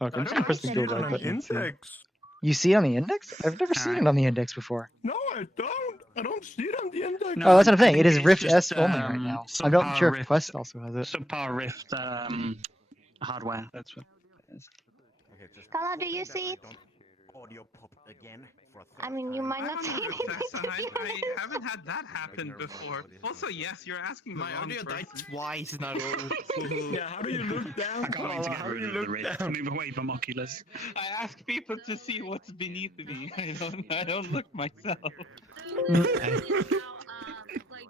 Okay, I'm just gonna press the see go it on right an button. And see. index. You see it on the index? I've never seen it on the index before. No, I don't. I don't see it on the index. Oh, that's what I'm saying. I It is think Rift it's S just, only right now. I'm not subpar sure if Rift- Quest also has it. Subpar Rift hardware. That's what it is. Kala, do you see it? I mean, you might not see anything. I haven't had that happen before. Also, yes, you're asking the My wrong audio died person. twice now. Yeah, how do you look down? I can't wait to get How do rid you of the look Rift. down? Move away from Oculus. I ask people to see what's beneath me. I don't look myself.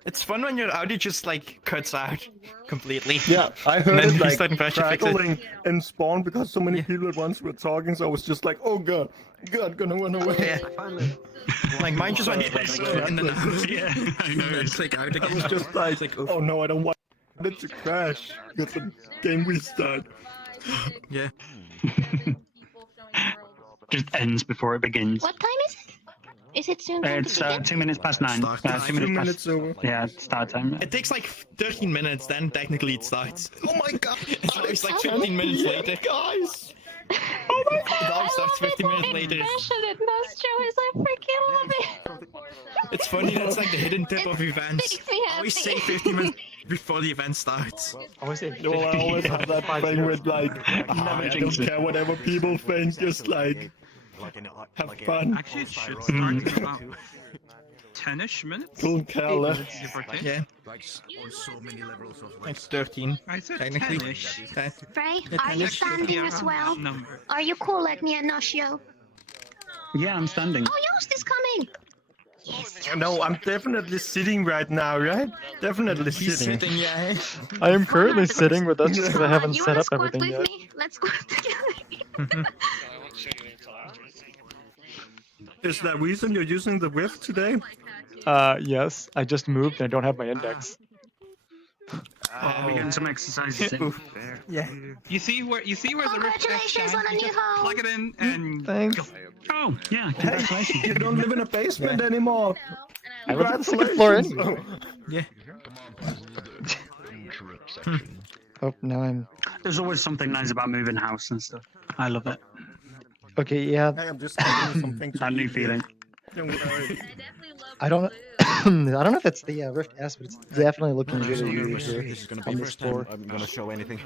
It's fun when your audio just like cuts out completely. Yeah, I And heard then it you like start and fix it. crackling in Spawn because so many people at once were talking, so I was just like, oh god, gonna run away. Yeah. Like mine just went and then out. Yeah, I know. And then it's like out I again. was just like, like, oh no, I don't want it to crash because the game restart. Yeah. Just ends before it begins. What time is it? Is it soon time It's to begin? 2 minutes past 9. Start time. 2 2 minutes minutes past. over. Yeah, start time. It takes like 13 minutes, then technically it starts. Oh my god! It's like 15 minutes later. Guys! Oh my god! It all starts 15 minutes later. Passionate those shows, I freaking love it. It's funny, that's like the hidden tip of events. Makes me happy. Always say 15 minutes before the event starts. Always say No, I always have that thing with like, I don't care whatever people think, just like, have fun. Actually, it should start in about 10-ish minutes. Don't care less. Give or take. Yeah, So many levels of like 13. I said Technically. 10-ish. Okay. Frey, Yeah, are you that's standing as well? Number. Are you cool like me and Noshio? Yeah, I'm standing. Oh, Yost is coming! Yes, No, I'm definitely sitting right now, right? Definitely He's sitting. sitting, yeah. I am currently sitting, but that's just because I haven't you set wanna up squat everything with yet. me? Let's squat together. Is that reason you're using the Rift today? Yes. I just moved and I don't have my index. We're getting some exercises in. Yeah. You see where the Rift S Congratulations shines? on a You new just home. plug it in and Thanks. go. Oh, yeah, congratulations. You don't live in a basement anymore. I live on the second floor anyway. Yeah. Oh, now I'm... There's always something nice about moving house and stuff. I love it. Okay, yeah. Hey, I'm just having something to That new eat here. feeling. Don't worry. I don't I don't know if it's the Rift S, but it's definitely looking good here This is gonna be on the this first time floor. I'm gonna show anything.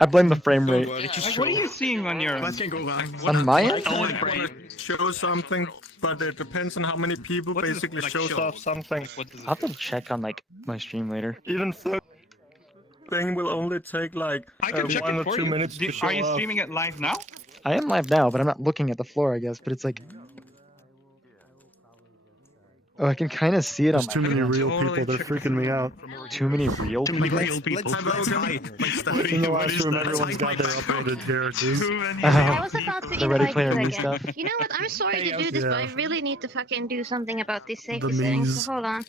I blame the frame rate. What are you seeing on your? What can go wrong? On my end? Oh, I want to show something, but it depends on how many people What does it, basically like, shows show? off something. What does it I'll have to check on like my stream later. Even so, thing will only take like I can check 1 it or for 2 you. minutes to show Are you off. streaming it live now? I am live now, but I'm not looking at the floor, I guess. But it's like... Oh, I can kind of see it on There's my too many phone. real Totally people, they're check freaking me out. Too many real Too many people? real people. Let's hide my stuff. You know, I What is assume that? everyone's got their updated characters. Too many. I was about to The Ready invite Player you Me again. stuff. You know what? I'm sorry to do this, but I really need to fucking do something about these safety The settings. me's. So hold on.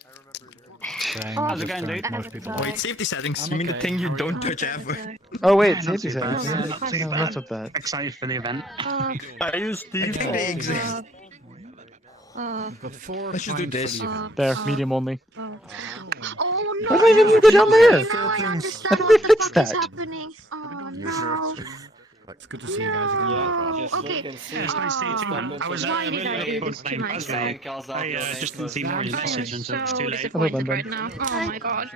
How's it going, dude? Wait, safety settings. You mean the thing you don't touch ever? Oh wait, safety settings. bad. Yeah, Not too that's what that. Excited for the event. I use I these. think they exist. Got 4. Let's just do this. There, medium only. Oh no! Why do I even need to go down there? Now I understand How did what they the fix fuck is that? happening. Oh no! It's good to see you guys again. No. Okay. Yeah, it's nice to see you too, man. I was Why did I really do looking this forward to to playing Puzzle. myself? I just didn't see more of your message until it was too So late. disappointed right now. Oh my god.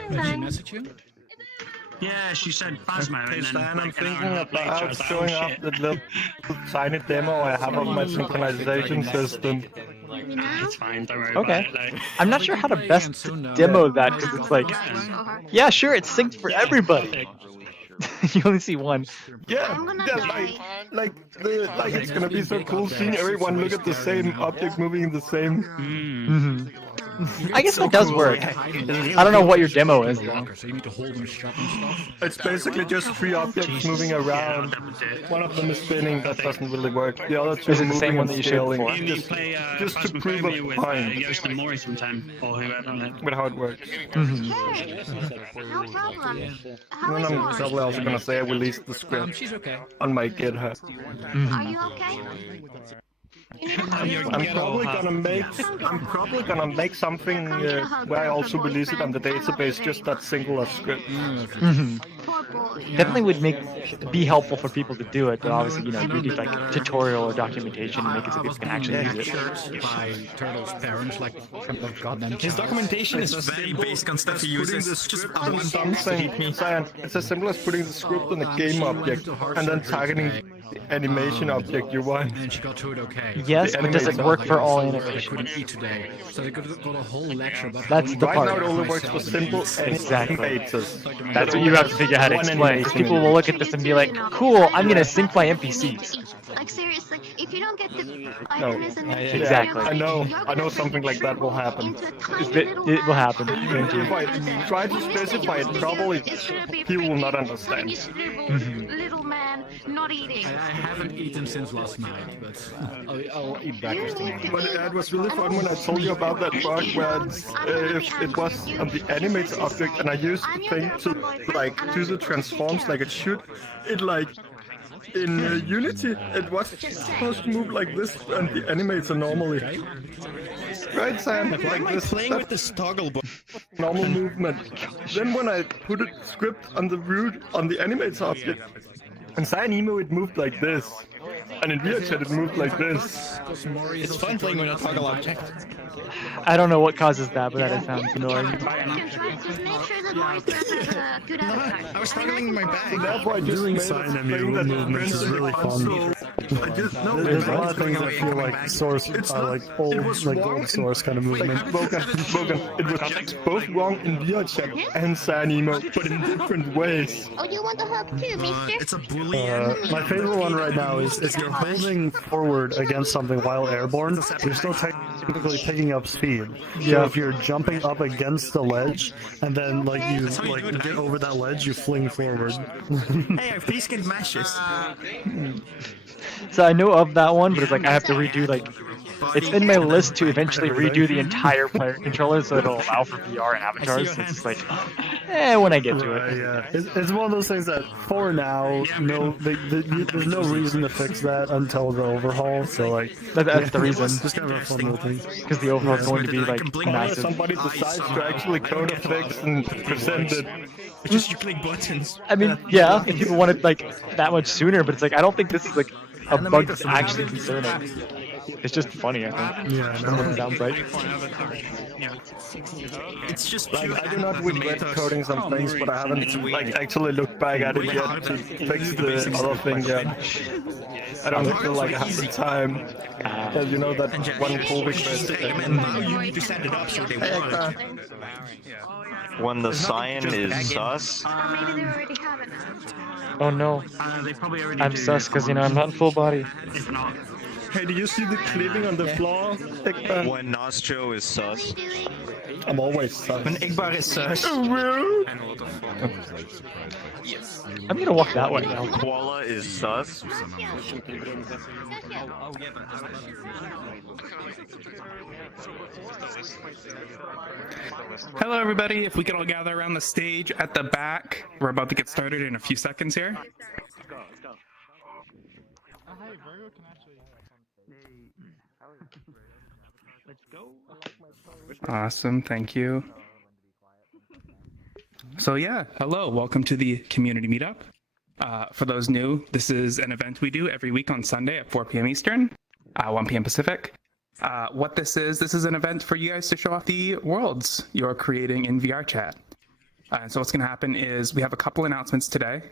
I'm fine. Message you? Yeah, she said Phasma, Hey and then Stan, I'm like an hour thinking and a half later, I about was like, showing oh off shit. the little tiny demo I have of my synchronization system. You know? It's fine, don't worry Okay. about it. Like, I'm not sure how to best demo that because it's like, yeah, sure, it's synced for everybody. You only see one. Yeah, I'm gonna yeah, die. like it's gonna be so cool seeing everyone look at the same object moving in the same. Mhm. I guess that does work. I don't know what your demo is though. So you need to hold them shut and stuff. It's basically just 3 objects moving around. One of them is spinning, that doesn't really work. The other 2 Is are it the moving same one and that you showed scaling. before? you need to play Just to prove a Phasmophobia with point. Yost and Mori sometime, or whoever on it. With how it works. Mhm. Hey, no problem. How And is I'm yours? probably also gonna say I released the script She's okay. on my GitHub. Are you okay? You need a hug? I'm probably gonna make something where I also release it on the database, just that singular script. Mhm. Poor definitely would be helpful for people to do it, but obviously, you need like tutorial or documentation to make it so people can actually use it. Shirts by Turtle's parents, like goddamn. His documentation is very based on stuff he uses. Just Something, Cyan, it's as simple as putting the script on a game object and then targeting the animation object you want. And she got through it okay. Yes, but does it work for all animation? Couldn't eat today, so they got a whole lecture about. That's the Right part. now it only works for simple Exactly. animators. That's what you have to figure out how to One explain. animation. People will look at this and be like, cool, I'm gonna sync my NPCs. Like seriously, if you don't get the No. icons and the Exactly. I know something like that will happen. It will happen. If I try to specify it properly, people will not understand. Little man not eating. I haven't eaten since last night, but I'll eat breakfast tomorrow. But it was really fun when I told you about that bug where if it was on the animated object and I used the thing to like do the transforms like it should, it like in Unity it was supposed to move like this and the animator normally. Right, Sam? Like this. playing with this toggle bar. Normal movement. Then when I put a script on the root on the animator object, in CyanEmo it moved like this. And in VRChat it moved like this. It's fun playing with a toggle object. I don't know what causes that, but that sounds annoying. Just make sure that Maurice has a good avatar. I was toggling my bag. Therefore I just Doing made a CyanEmo thing that movements is really fun. There's a lot of things that feel like source, like old, gold source kind of movement. Spoken. It was both wrong in VRChat and CyanEmo, but in different ways. Oh, you want the hug too, mister? It's a boolean. My favorite one right now is if you're holding forward against something while airborne, you're still technically picking up speed. So if you're jumping up against the ledge and then you get over that ledge, you fling forward. Hey, I've pre-skinned mashes. So I know of that one, but it's like I have to redo it's in my list to eventually redo the entire player controller so it'll allow for VR and avatars. So it's just like, when I get to it. Yeah, it's one of those things that for now, there's no reason to fix that until the overhaul. So That's the reason. Just kind of a fun little thing. Because the overhaul is going to be massive. Somebody decides to actually code a fix and present it. It's just you click buttons. I mean, yeah, if people want it that much sooner, but it's I don't think this is a bug that's actually concerning. It's just funny, I think. Yeah, From what it sounds like. It's just I do not regret coding some things, but I haven't actually looked back at it yet to fix the other thing yet. I don't feel like I have the time. Because you know that one pull request. Now you need to set it up so they work. When the cyan is sus, Or maybe they already have it. Oh no. They probably already I'm do. sus because, I'm not in full body. If not, Hey, do you see the clipping on the floor? when Nostro is sus, I'm always sus. When Igbar is sus. I'm gonna walk that way now. Koala is sus. Hello, everybody. If we could all gather around the stage at the back, we're about to get started in a few seconds here. Awesome, thank you. So yeah, hello, welcome to the community meetup. For those new, this is an event we do every week on Sunday at 4 p.m. Eastern, 1 p.m. Pacific. What this is an event for you guys to show off the worlds you're creating in VRChat. So what's going to happen is we have a couple announcements today.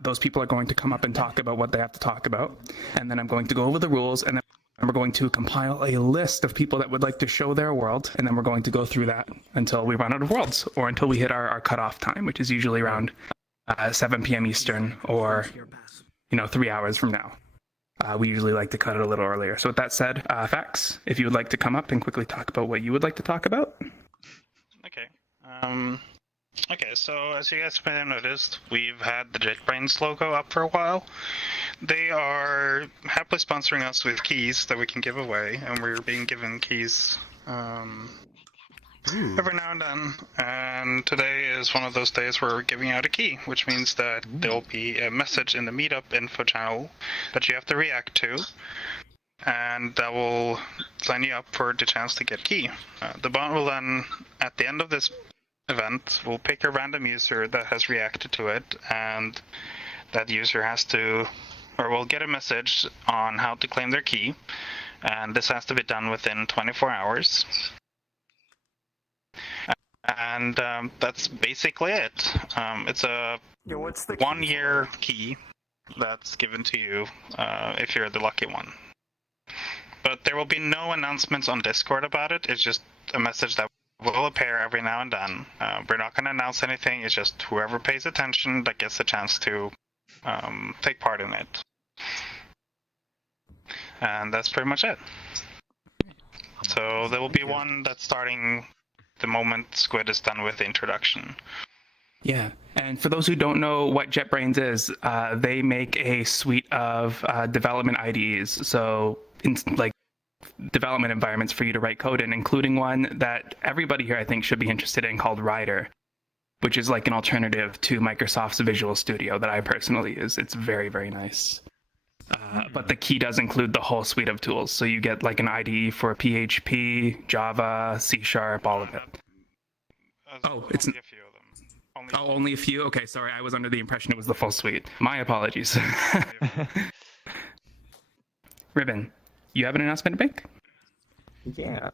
Those people are going to come up and talk about what they have to talk about. And then I'm going to go over the rules, and then we're going to compile a list of people that would like to show their world. And then we're going to go through that until we run out of worlds, or until we hit our cutoff time, which is usually around 7 p.m. Eastern, or 3 hours from now. We usually like to cut it a little earlier. So with that said, Fax, if you would like to come up and quickly talk about what you would like to talk about. okay. Okay, so as you guys may have noticed, we've had the JetBrains logo up for a while. They are happily sponsoring us with keys that we can give away, and we're being given keys every now and then. And today is one of those days where we're giving out a key, which means that there'll be a message in the Meetup info channel that you have to react to, and that will sign you up for the chance to get a key. The bot will then, at the end of this event, we'll pick a random user that has reacted to it, and that user has to, or will get a message on how to claim their key, and this has to be done within 24 hours. And that's basically it. It's a 1-year key that's given to you if you're the lucky one. But there will be no announcements on Discord about it. It's just a message that will appear every now and then. We're not going to announce anything. It's just whoever pays attention that gets a chance to take part in it. And that's pretty much it. So there will be one that's starting the moment Squid is done with the introduction. Yeah, and for those who don't know what JetBrains is, they make a suite of development IDEs, so like development environments for you to write code in, including one that everybody here I think should be interested in called Rider, which is like an alternative to Microsoft's Visual Studio that I personally use. It's very, very nice. But the key does include the whole suite of tools. So you get like an IDE for PHP, Java, C#, all of it. Oh, it's only a few of them. Only a few? Okay, sorry. I was under the impression it was the full suite. My apologies. Ribbon, you have an announcement to make? Yeah.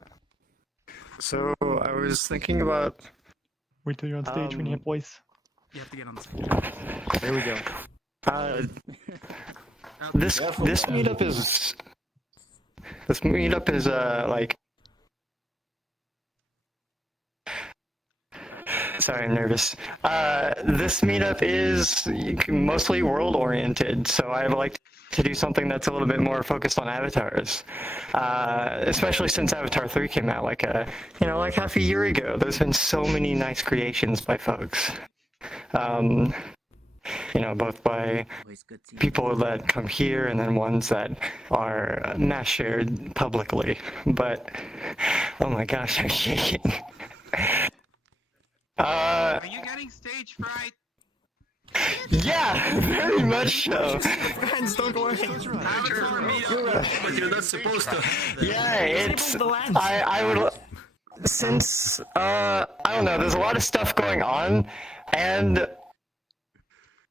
So I was thinking about. Wait till you're on stage when you have voice. You have to get on the stage. There we go. This meetup is like. Sorry, I'm nervous. This meetup is mostly world-oriented, so I'd like to do something that's a little bit more focused on avatars, especially since Avatar 3 came out like half a year ago. There's been so many nice creations by folks. Both by people that come here and then ones that are mass shared publicly. But, oh my gosh, I'm shaking. Are you getting stage fright? Yeah, very much so. Friends, don't worry. But you're not supposed to. Yeah, it's. I would. Since, I don't know, there's a lot of stuff going on, and.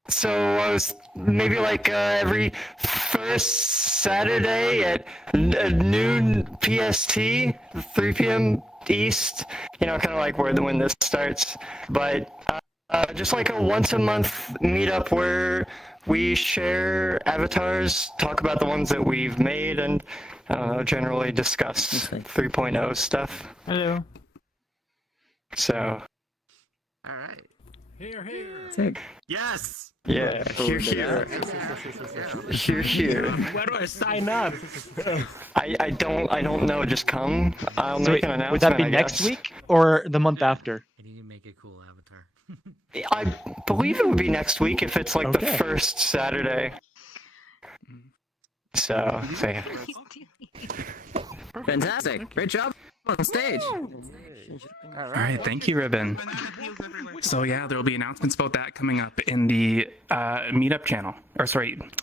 So I was maybe like every first Saturday at noon PST, 3 p.m. East, kind of like when this starts. But just like a once a month meetup where we share avatars, talk about the ones that we've made, and I don't know, generally discuss 3.0 stuff. Hello. So. All right. Here. Yes. Yeah, here. Where do I sign up? I don't know. Just come. I'll make an announcement. Would that be I next guess. week or the month after? You need to make a cool avatar. I believe it would be next week if it's like the first Saturday. So yeah. Fantastic. Great job on stage. All right, thank you, Ribbon. So yeah, there will be announcements about that coming up in the Meetup channel,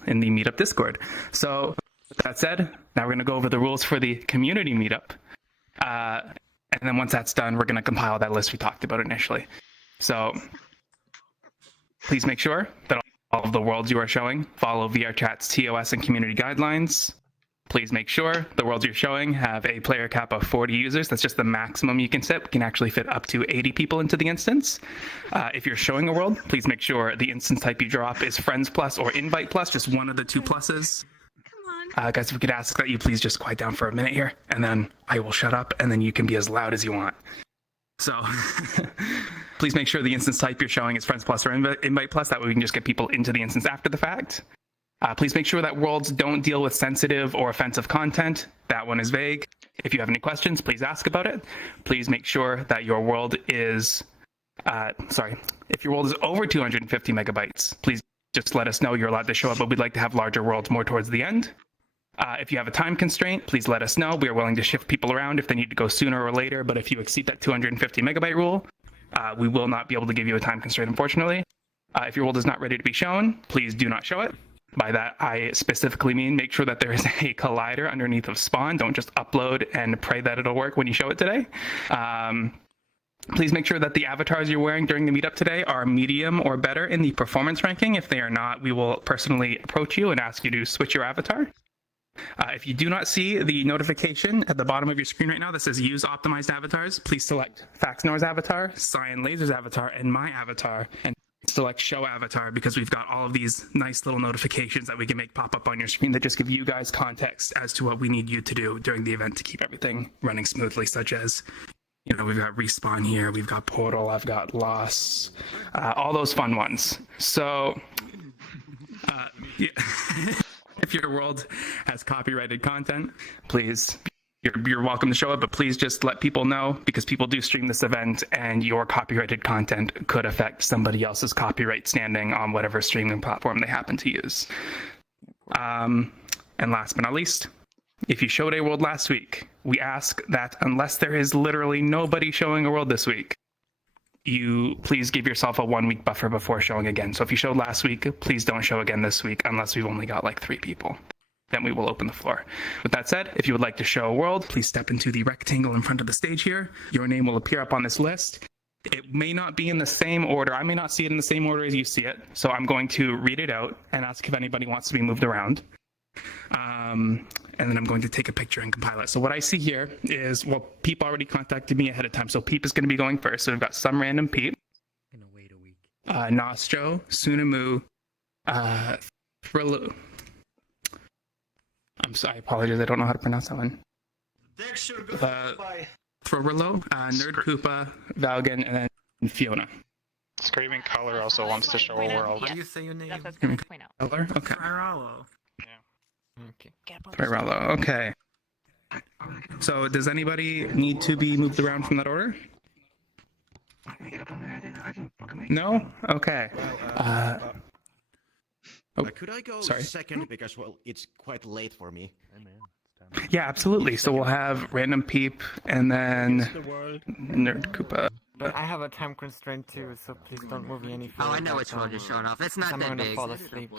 in the Meetup Discord. So with that said, now we're going to go over the rules for the community Meetup. And then once that's done, we're going to compile that list we talked about initially. So please make sure that all of the worlds you are showing follow VRChat's TOS and community guidelines. Please make sure the worlds you're showing have a player cap of 40 users. That's just the maximum you can set. We can actually fit up to 80 people into the instance. If you're showing a world, please make sure the instance type you drop is Friends Plus or Invite Plus, just one of the two pluses. Guys, if we could ask that you please just quiet down for a minute here, and then I will shut up, and then you can be as loud as you want. So please make sure the instance type you're showing is Friends Plus or Invite Plus. That way we can just get people into the instance after the fact. Please make sure that worlds don't deal with sensitive or offensive content. That one is vague. If you have any questions, please ask about it. Please make sure that your world is, if your world is over 250 megabytes, please just let us know you're allowed to show up, but we'd like to have larger worlds more towards the end. If you have a time constraint, please let us know. We are willing to shift people around if they need to go sooner or later, but if you exceed that 250 megabyte rule, we will not be able to give you a time constraint, unfortunately. If your world is not ready to be shown, please do not show it. By that, I specifically mean make sure that there is a collider underneath of spawn. Don't just upload and pray that it'll work when you show it today. Please make sure that the avatars you're wearing during the meetup today are medium or better in the performance ranking. If they are not, we will personally approach you and ask you to switch your avatar. If you do not see the notification at the bottom of your screen right now that says use optimized avatars, please select Faxnor's avatar, CyanLaser's avatar, and my avatar, and select show avatar, because we've got all of these nice little notifications that we can make pop up on your screen that just give you guys context as to what we need you to do during the event to keep everything running smoothly, such as, you know, we've got respawn here, we've got portal, I've got loss, all those fun ones. So, yeah. If your world has copyrighted content, please, you're welcome to show it, but please just let people know, because people do stream this event and your copyrighted content could affect somebody else's copyright standing on whatever streaming platform they happen to use. And last but not least, if you showed a world last week, we ask that unless there is literally nobody showing a world this week, you please give yourself a 1 week buffer before showing again. So if you showed last week, please don't show again this week unless we've only got like 3 people. Then we will open the floor. With that said, if you would like to show a world, please step into the rectangle in front of the stage here. Your name will appear up on this list. It may not be in the same order. I may not see it in the same order as you see it. So I'm going to read it out and ask if anybody wants to be moved around. And then I'm going to take a picture and compile it. So what I see here is, well, Peep already contacted me ahead of time. So Peep is going to be going first. So we've got some random Peep. Gonna wait a week. Nostro, Sunamu, Thrillu. I'm sorry, I apologize. I don't know how to pronounce that one. Thrillo, Nerd Koopa, Valgan, and then Fiona. Screaming Color also wants to show a world. How do you say your name? That's what I was going to point out. Color? Okay. Firello. Yeah. Okay. Thrillo, okay. So does anybody need to be moved around from that order? No? Okay. Could I go sorry. second, because, well, it's quite late for me. Yeah, absolutely. So we'll have random Peep and then Nerd Koopa. But I have a time constraint too, so please don't move me any further. Oh, I know which one you're showing off. It's not I'm that gonna big. fall asleep.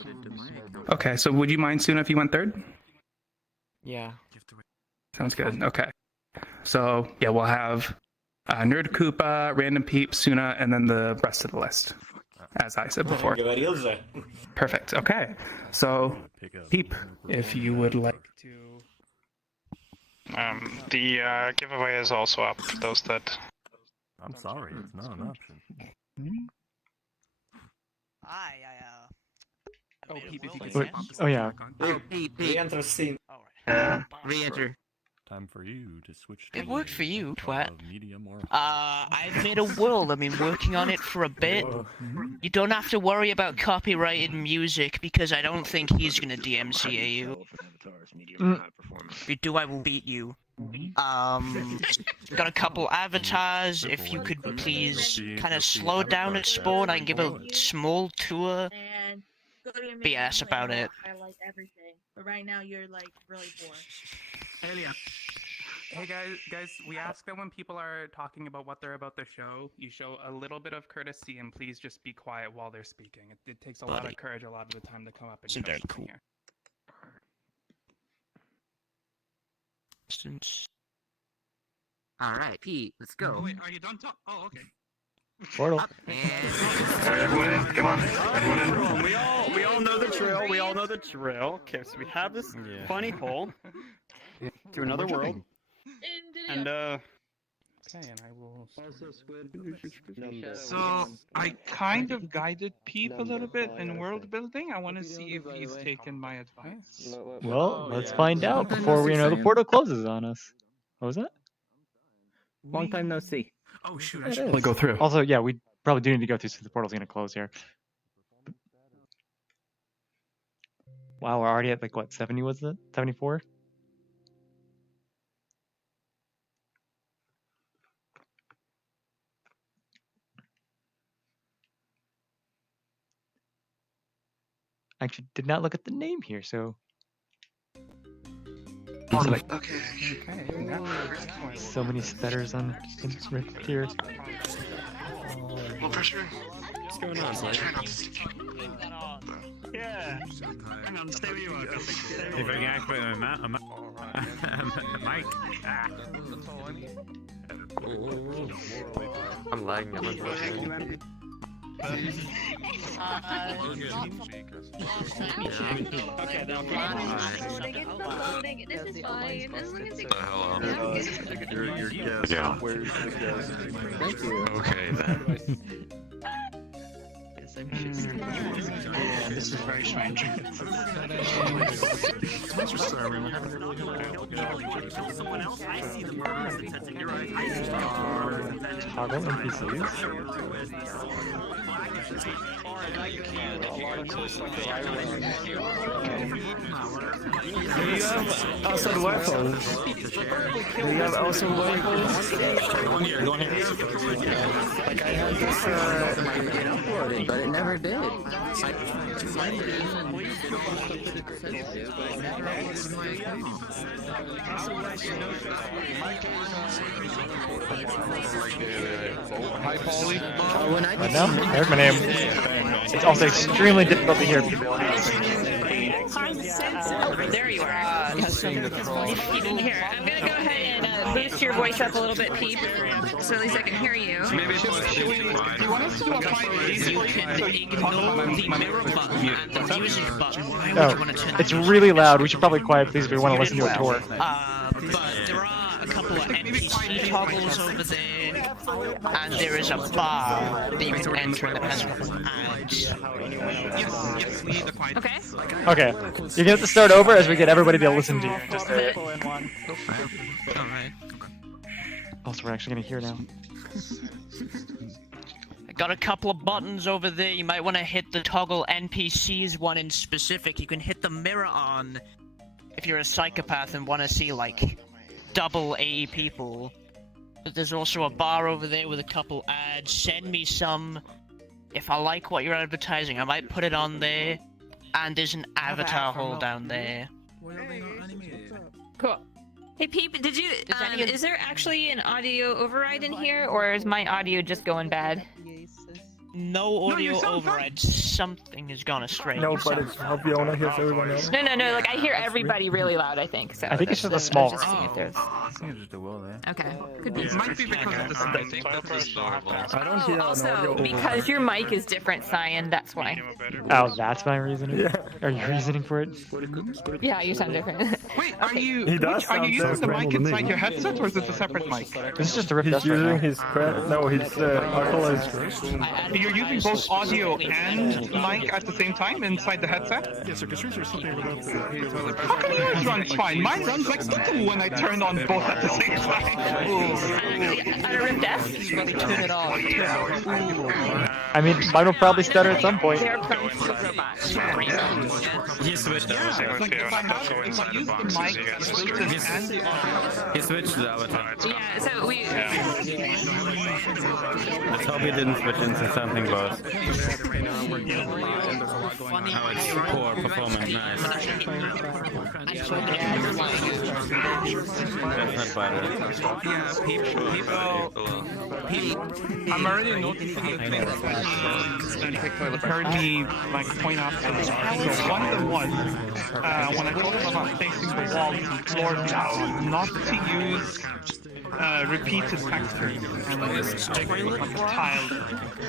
Okay, so would you mind, Suna, if you went third? Yeah. Sounds good. Okay. So, yeah, we'll have Nerd Koopa, random Peep, Suna, and then the rest of the list, as I said before. Perfect. Okay. So, Peep, if you would like to... The giveaway is also up for those that... I'm sorry, it's not an option. Oh, Peep, if you could Wait, oh yeah. Oh, Pete. Re-enter scene. Re-enter. Time for you to switch. It worked for you, twat. Medium or... I've made a world. I've been working on it for a bit. You don't have to worry about copyrighted music because I don't think he's gonna DMCA you. If you do, I will beat you. Got a couple avatars. If you could please kind of slow down at spawn, I can give a small tour. BS about it. Highlight everything. But right now you're like really bored. Hey guys, we ask that when people are talking about what they're about to show, you show a little bit of courtesy and please just be quiet while they're speaking. It takes a lot of courage a lot of the time to come up and show something here. Alright, Pete, let's go. Oh, wait, are you done talking? Oh, okay. Portal. Come on. We all know the drill. We all know the drill. Okay, so we have this funny hole to another world. And Okay, and I will... So, I kind of guided Peep a little bit in world building. I want to see if he's taken my advice. Well, let's find out before we know the portal closes on us. What was that? Long time no see. Oh shoot, I should probably go through. Also, yeah, we probably do need to go through, so the portal's gonna close here. Wow, we're already at like what, 70 was it? 74? Actually, did not look at the name here, so. Like, Okay. so many stutters on right here. Well, pressure. What's going on, Slade? yeah. Hang on, stay where you are. If I can put him out, Mike. I'm lagging. I'm unfortunately. Okay, loading. This is fine. As long as it Your guess. Yeah. Where's the guess? Thank you. Okay then. This is very strange. Toggle NPCs? Do you have outside weapons? Do you have outside weapons? Like I had this, but it never did. Hi, Paulie. Right now? There's my name. It's also extremely difficult to hear people. Oh, there you are. Here, I'm gonna go ahead and boost your voice up a little bit, Peep, so at least I can hear you. Do you want us to do a fight You can ignore the mirror button and the music button. Why would you want to turn It's really loud. We should probably quiet, please, if we want to listen to a tour. But there are a couple of NPC toggles over there, and there is a bar that you can enter that has a couple of ads. Yes, we need the quiet. Okay. Okay. You're gonna have to start over as we get everybody to listen to you. Just Alright. Also, we're actually gonna hear now. I got a couple of buttons over there. You might want to hit the toggle NPCs one in specific. You can hit the mirror on if you're a psychopath and want to see like double A people. But there's also a bar over there with a couple ads. Send me some. If I like what you're advertising, I might put it on there. And there's an avatar hole down there. Cool. Hey, Peep, did you? Is there actually an audio override in here, or is my audio just going bad? No audio override. Something has gone astray. No, but it's how Fiona hears everyone else. No. Like I hear everybody really loud. I think so. I think it's just a small Just seeing if there's... Okay. Could be. It might be because of the sound. I think that's normal. I don't hear an audio Also, because your mic is different, Cyan. That's why. Oh, that's my reasoning? Yeah. Are you reasoning for it? Yeah, you sound different. Wait, are you He does are you sound using the so mic to me. inside your headset, or is it a separate mic? This is just a rip He's dust right using now. his Oculus. You're using both audio and mic at the same time inside the headset? Yes, sir. Because something about the How come yours runs fine? Mine runs like doo-doo when I turn on both at the same time. On a Rift S? Turn it on. I mean, mine will probably stutter at some point. They're prone to robots. He switched the Yeah, like if I use the mic, built-in and the audio. He switched the avatar. Yeah, so we... Let's hope he didn't switch into something both. Oh, it's poor performance. Nice. That's not bad. I'm already noticing a thing that heard me like point out things. So one of them was when I told him about facing the walls and floor down, not to use repeated textures and like tiled.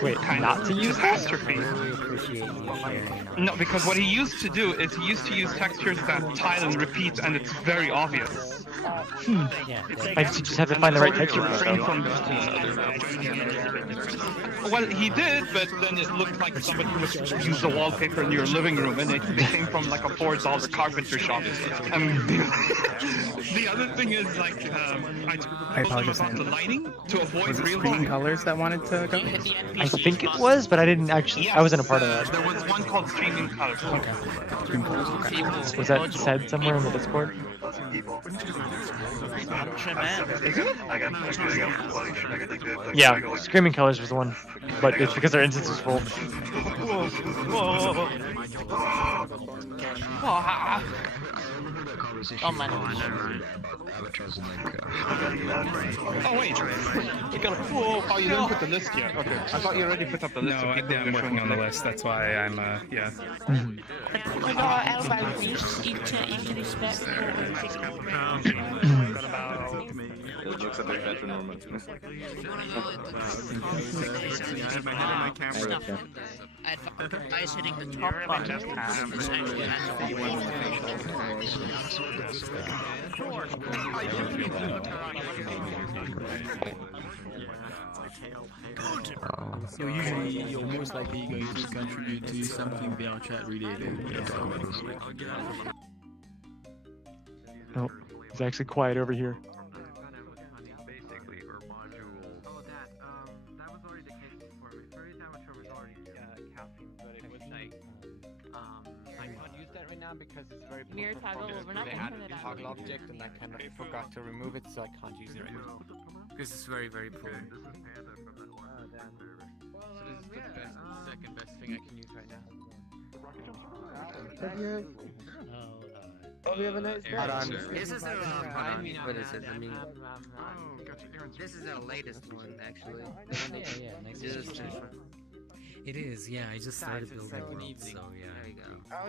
Wait, not to use catastrophe. No, because what he used to do is he used to use textures that tile and repeat, and it's very obvious. I just have to find the right texture. Refrain from well, he did, but then it looked like somebody was used the wallpaper in your living room, and it came from like a $4 carpenter shop. The other thing is like I told them about the lighting to avoid real light. Colors that wanted to go? I think it was, but I didn't actually. I wasn't a part of that. There was one called Streaming Colors. Was that said somewhere in the Discord? Yeah, Screaming Colors was the one, but it's because their instance was full. Oh my. Oh wait, you got a full. Oh, you didn't put the list yet. Okay, I thought you already put up the list. No, I'm working on the list. That's why I'm yeah. We got Alba Reese, each respect. It looks a bit better normal. I was hitting the top button. So usually you're most likely going to contribute to something VRChat related. Oh, it's actually quiet over here. Because it's very Mirror toggle, we're not gonna turn it on. toggle object, and I kind of forgot to remove it, so I can't use it anymore. Because it's very poor. So this is the second best thing I can use right now. Oh, we have a nice day. This is what is it? I mean, this is the latest one, actually. It is, yeah. I just started building one, so yeah. There you go. I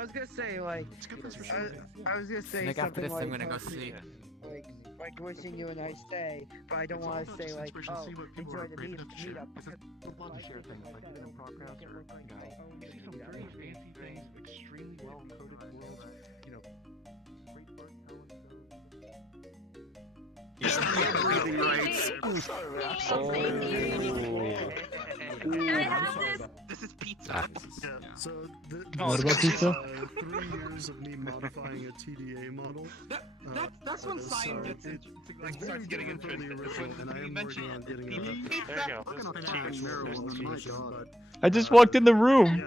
was gonna say like, I was gonna say Like after something this, like, I'm gonna go sleep. like wishing you a nice day, but I don't want to say like, oh, enjoy the meetup. A lot of shared things, like even in podcast or you see some very fancy things, extremely well coded worlds, you know, great art This is pizza. So, What about pizza? 3 years of me modifying a TDA model. That's when Cyan gets starts getting interested. And I am working on getting a There you go. I just walked in the room.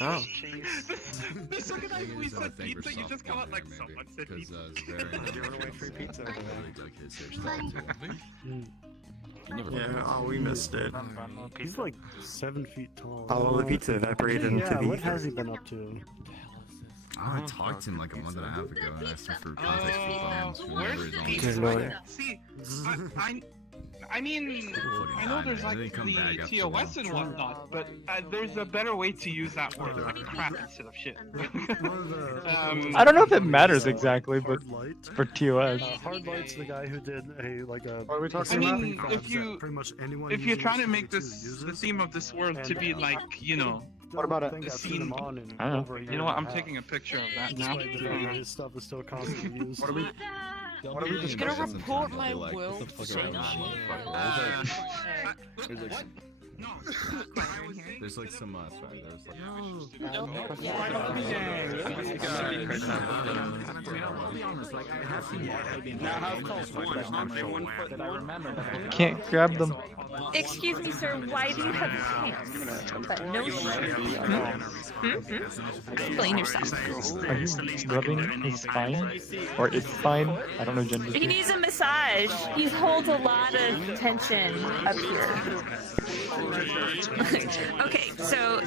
Oh. The second time we said pizza, you just come out like someone said pizza. Give away free pizza. Yeah, we missed it. He's like 7 feet tall. Oh, well, the pizza evaporated into yeah, the what ether. has he been up to? I talked to him like a month and a half ago and asked him for context for bombs. Where's the Whenever pizza? See, I mean, I know there's like the TOS and whatnot, but there's a better way to use that word, like crap instead of shit. I don't know if it matters exactly, but for TOS. Hardlight's the guy who did I mean, if you're trying to make this the theme of this world to be like, you know, What about the scene? I don't know. You know what? I'm taking a picture of that now. His stuff is still constantly used. What are we Just gonna report my world. There's like some sorry, there's like Can't grab them. Excuse me, sir, why do you have pants? But no shirt. Explain yourself. Are you rubbing his spine? Or its spine? I don't know gender. He needs a massage. He holds a lot of tension up here. Okay, so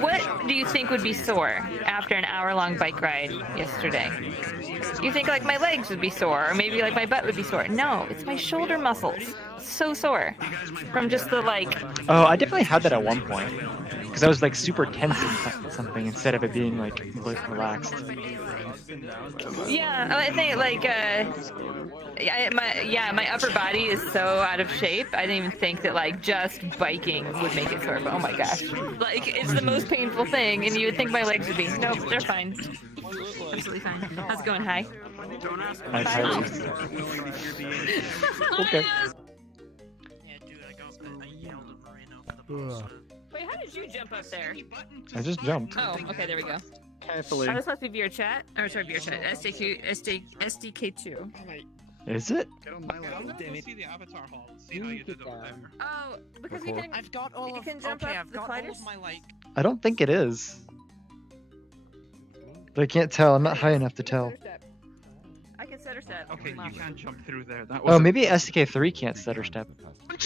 what do you think would be sore after an hour-long bike ride yesterday? You think like my legs would be sore, or maybe like my butt would be sore. No, it's my shoulder muscles. So sore. From just the like... Oh, I definitely had that at one point. Because I was like super tense and something instead of it being like relaxed. Yeah, I think like my upper body is so out of shape. I didn't even think that like just biking would make it sore. But oh my gosh, like it's the most painful thing, and you would think my legs would be. Nope, they're fine. Absolutely fine. How's it going? Hi. Hi. Okay. Wait, how did you jump up there? I just jumped. Oh, okay, there we go. Carefully. Oh, this must be VRChat. Or sorry, VRChat. SDK2. Is it? See the avatar hall. See how you did over there. Oh, because you can. I've got all you of. can jump Okay, up I've the got sliders. all of my like. I don't think it is. But I can't tell. I'm not high enough to tell. I can stutter step. Okay, you can't jump through there. That was Oh, maybe SDK3 can't stutter step. The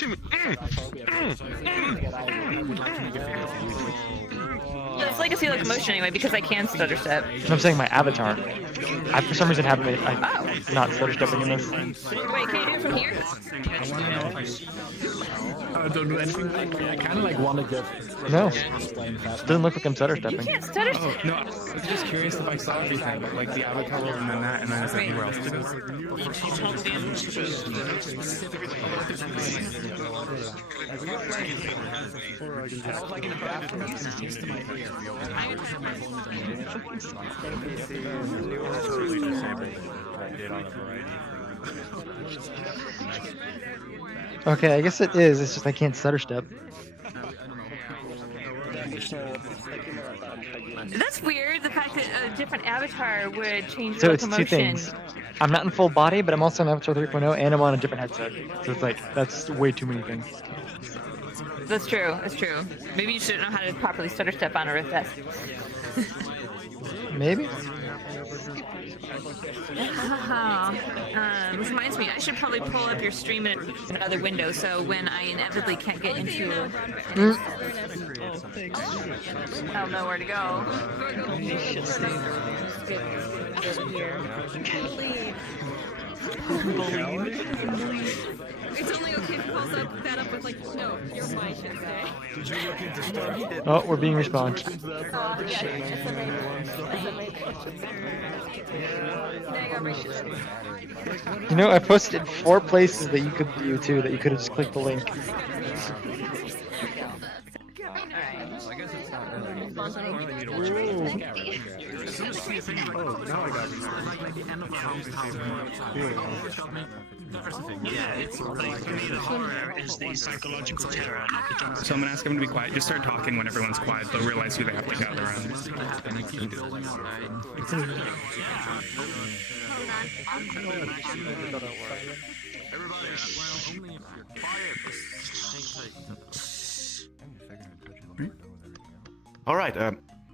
It's Legacy Locomotion anyway because I can stutter step. I'm saying my avatar. I for some reason haven't made. I'm not stutter stepping in this. Wait, can you do it from here? Don't do anything. I kind of like want to get. No. Doesn't look like I'm stutter stepping. You can't stutter step. Oh, no, I was just curious if I saw everything, but like the avatar and then that, and then it's anywhere else to go. Okay, I guess it is. It's just I can't stutter step. That's weird. The fact that a different avatar would change So the it's two locomotion. things. I'm not in full body, but I'm also on Avatar 3.0, and I'm on a different headset. So it's like, that's way too many things. That's true. That's true. Maybe you shouldn't know how to properly stutter step on a Rift S. Maybe? Which reminds me, I should probably pull up your stream in another window so when I inevitably can't get into I'll know where to go. It's only okay if it calls that up with like, no, you're my shit today. Oh, we're being respawned. You know, I posted 4 places that you could view too, that you could have just clicked the link. So I'm gonna ask everyone to be quiet. Just start talking when everyone's quiet. They'll realize who they have to gather around. All right.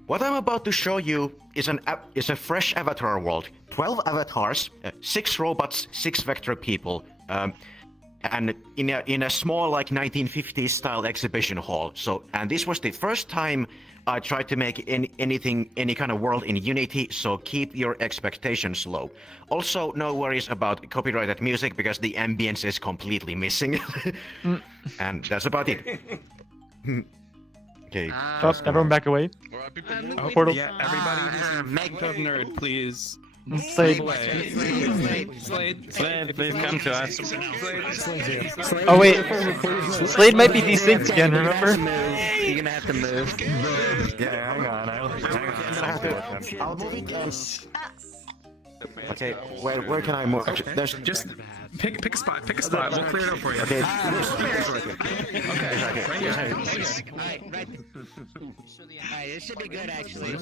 What I'm about to show you is a fresh avatar world. 12 avatars, 6 robots, 6 vector people, and in a small like 1950s style exhibition hall. So, and this was the first time I tried to make any kind of world in Unity. So keep your expectations low. Also, no worries about copyrighted music because the ambience is completely missing. And that's about it. Okay. Oh, everyone back away. Portal. Yeah, everybody just make of nerd, please. Slade. Slade, please come to us. Oh wait, Slade might be desynced again, remember? You're gonna have to move. Yeah, hang on. I'll move it. Okay, where can I move? Actually, there's just pick a spot. Pick a spot. We'll clear it out for you. Okay. Alright, this should be good actually.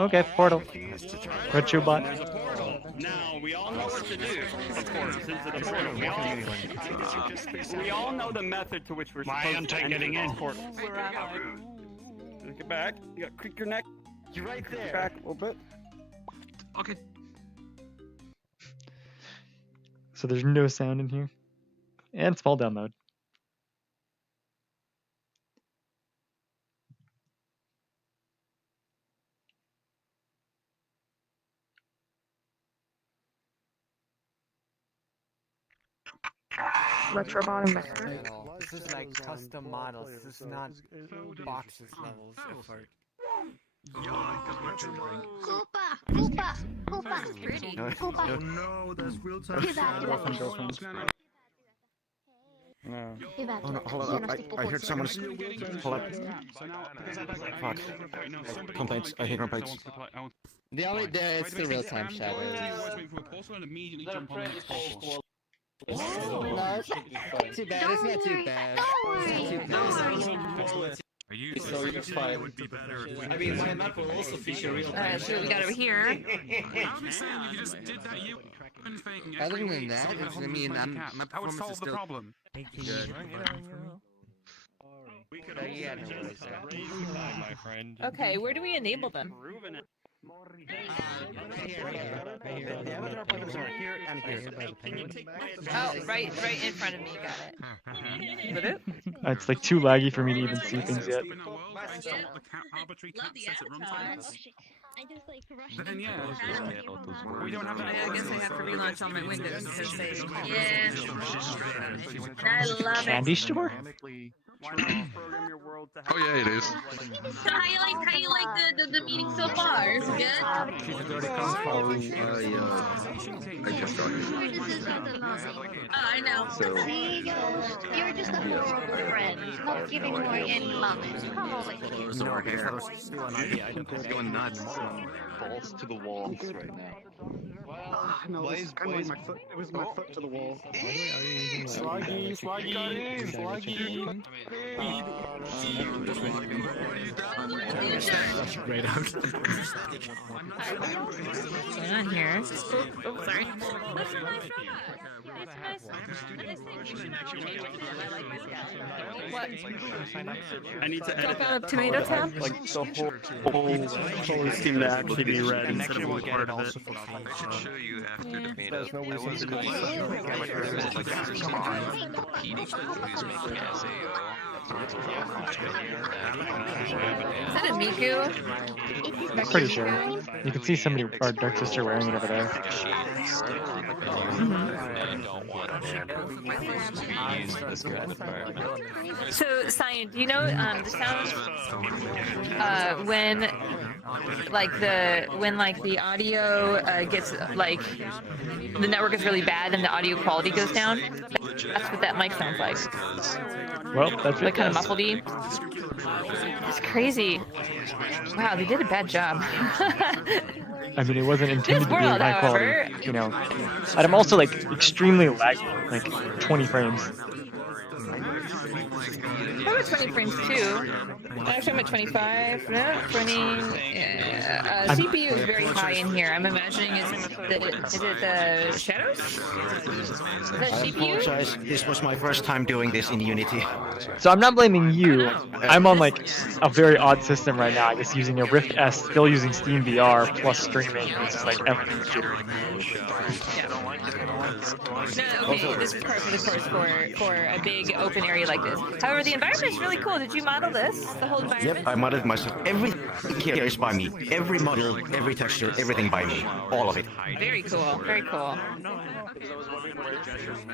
Okay, portal. Retro bot. Now, we all know what to do, of course, into the portal. We all know the method to which we're supposed to enter the portal. Get back. You gotta creak your neck. You're right there. Back a little bit. Okay. So there's no sound in here. And it's fall down mode. Retro bottom vector. This is like custom models. This is not boxes levels effort. Koopa! Pretty. Koopa! No, there's real time. No. Oh, no, hold on. I heard someone's. Hold up. Fuck. Complaints. I hear complaints. The only there it's the real time shadow. No, it's not too bad. It's not too bad. It's not too bad. So you're fine. I mean, my map will also feature real time. So we got over here. I'm just saying, you just did that. You thing. Other than that, I mean, my performance is still problem. good. Okay, where do we enable them? Oh, right in front of me. Got it. Is that it? It's like too laggy for me to even see things yet. I just like rushed. Then yeah, We don't have. I guess I have to relaunch all my windows because they. Yeah. I love it. Candy store? Oh yeah, it is. So how you like the meeting so far? Is it good? I just got here. Oh, I know. See, you're just a horrible friend, not giving away any love. Come over here. No, it's going nuts. Balls to the walls right now. No, this is kind of like my foot. It was my foot to the wall. Sluggy. Right out. What's going on here? Oh, sorry. That's a nice robot. It's nice. I just think you should not change it. I like my scout. What? I need to Drop edit out of tomato tab? like the whole seemed to actually be red instead of one part of it. I should show you after the meetup. There's no I reason was to going do to competing who's making as Is that a Miku? I'm pretty sure. You can see somebody, our Dark Sister, wearing it over there. So, Cyan, do you know the sound when the audio gets like the network is really bad and the audio quality goes down? That's what that mic sounds like. Well, that's like kind of muffledy. It's crazy. Wow, they did a bad job. I mean, it wasn't intended to be world, high however- quality, you know. And I'm also like extremely laggy, like 20 frames. I'm at 20 frames too. Actually, I'm at 25. No, 20. CPU is very high in here. I'm imagining is it the shadows? Is that I CPU? apologize. This was my first time doing this in Unity. So I'm not blaming you. I'm on like a very odd system right now. I'm just using a Rift S, still using Steam VR plus streaming. It's just like everything's jittery. No, okay, this is perfect, of course, for a big open area like this. However, the environment is really cool. Did you model this? The whole environment? Yep, I modded myself. Everything here is by me. Every model, every texture, everything by me. All of it. Very cool. Very cool.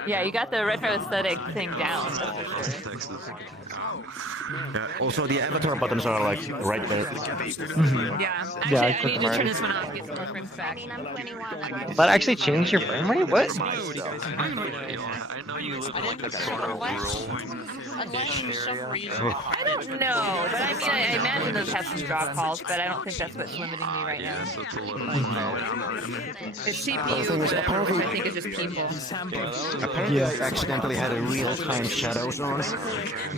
Yeah, you got the retro aesthetic thing down. Also, the avatar buttons are like right there. Yeah. Actually, Yeah, I I clicked need to them turn already. this one off. Get some more frames back. Will that actually change your frame rate? What? I know you live in like a sort of rural Unless for some reason. I don't know, but I mean, I imagine those have some drop calls, but I don't think that's what's limiting me right now. The CPU, which I think is just people. Apparently, I accidentally had a real-time shadows on.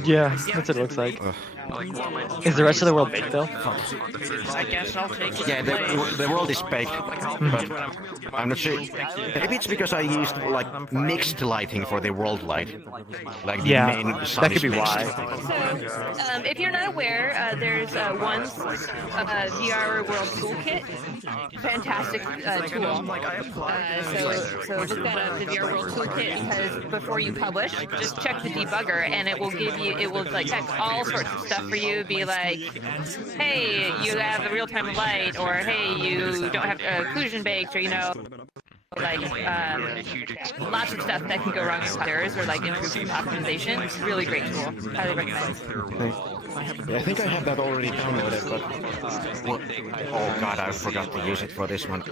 Yeah, that's what it looks like. Is the rest of the world baked though? I guess I'll take it. Yeah, the world is baked, but I'm not sure. Maybe it's because I used like mixed lighting for the world light, like the main sun that could is be mixed. why. So, if you're not aware, there's one VR World Toolkit. Fantastic tool. So look that up, the VR World Toolkit, because before you publish, just check the debugger, and it will give you, it will like check all sorts of stuff for you. Be like, hey, you have a real-time light, or hey, you don't have occlusion baked, or you know. Like lots of stuff that can go wrong in computers or like improved optimization. It's a really great tool. Highly recommend. Yeah, I think I have that already downloaded, but oh god, I forgot to use it for this one.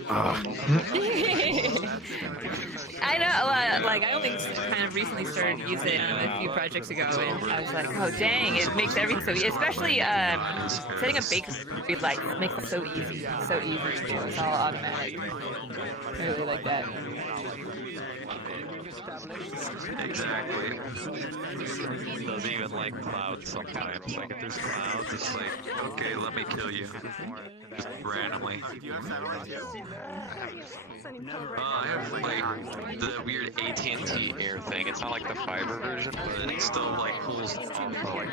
I know, like I only kind of recently started using it a few projects ago, and I was like, oh dang, it makes everything so easy. Especially setting up bakery lights makes it so easy to do. It's all automatic. I really like that. Exactly. It doesn't even like clouds sometimes. Like if there's clouds, it's like, okay, let me kill you. Just randomly. I have like the weird AT&T Air thing. It's not like the fiber version, but it still like pulls for like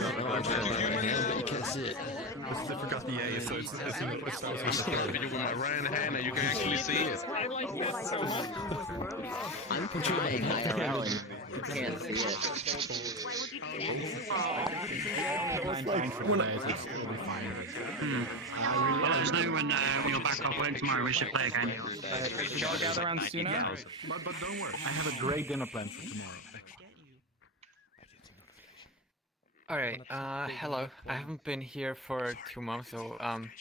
You can't see it. I forgot the A. so it's You with my right hand and you can actually see it. I'm trying IRL and you can't see it. Let us know when you're back offline tomorrow. We should play again. Should y'all gather around Suna? But don't worry, I have a great dinner plan for tomorrow. Alright, hello. I haven't been here for 2 months, so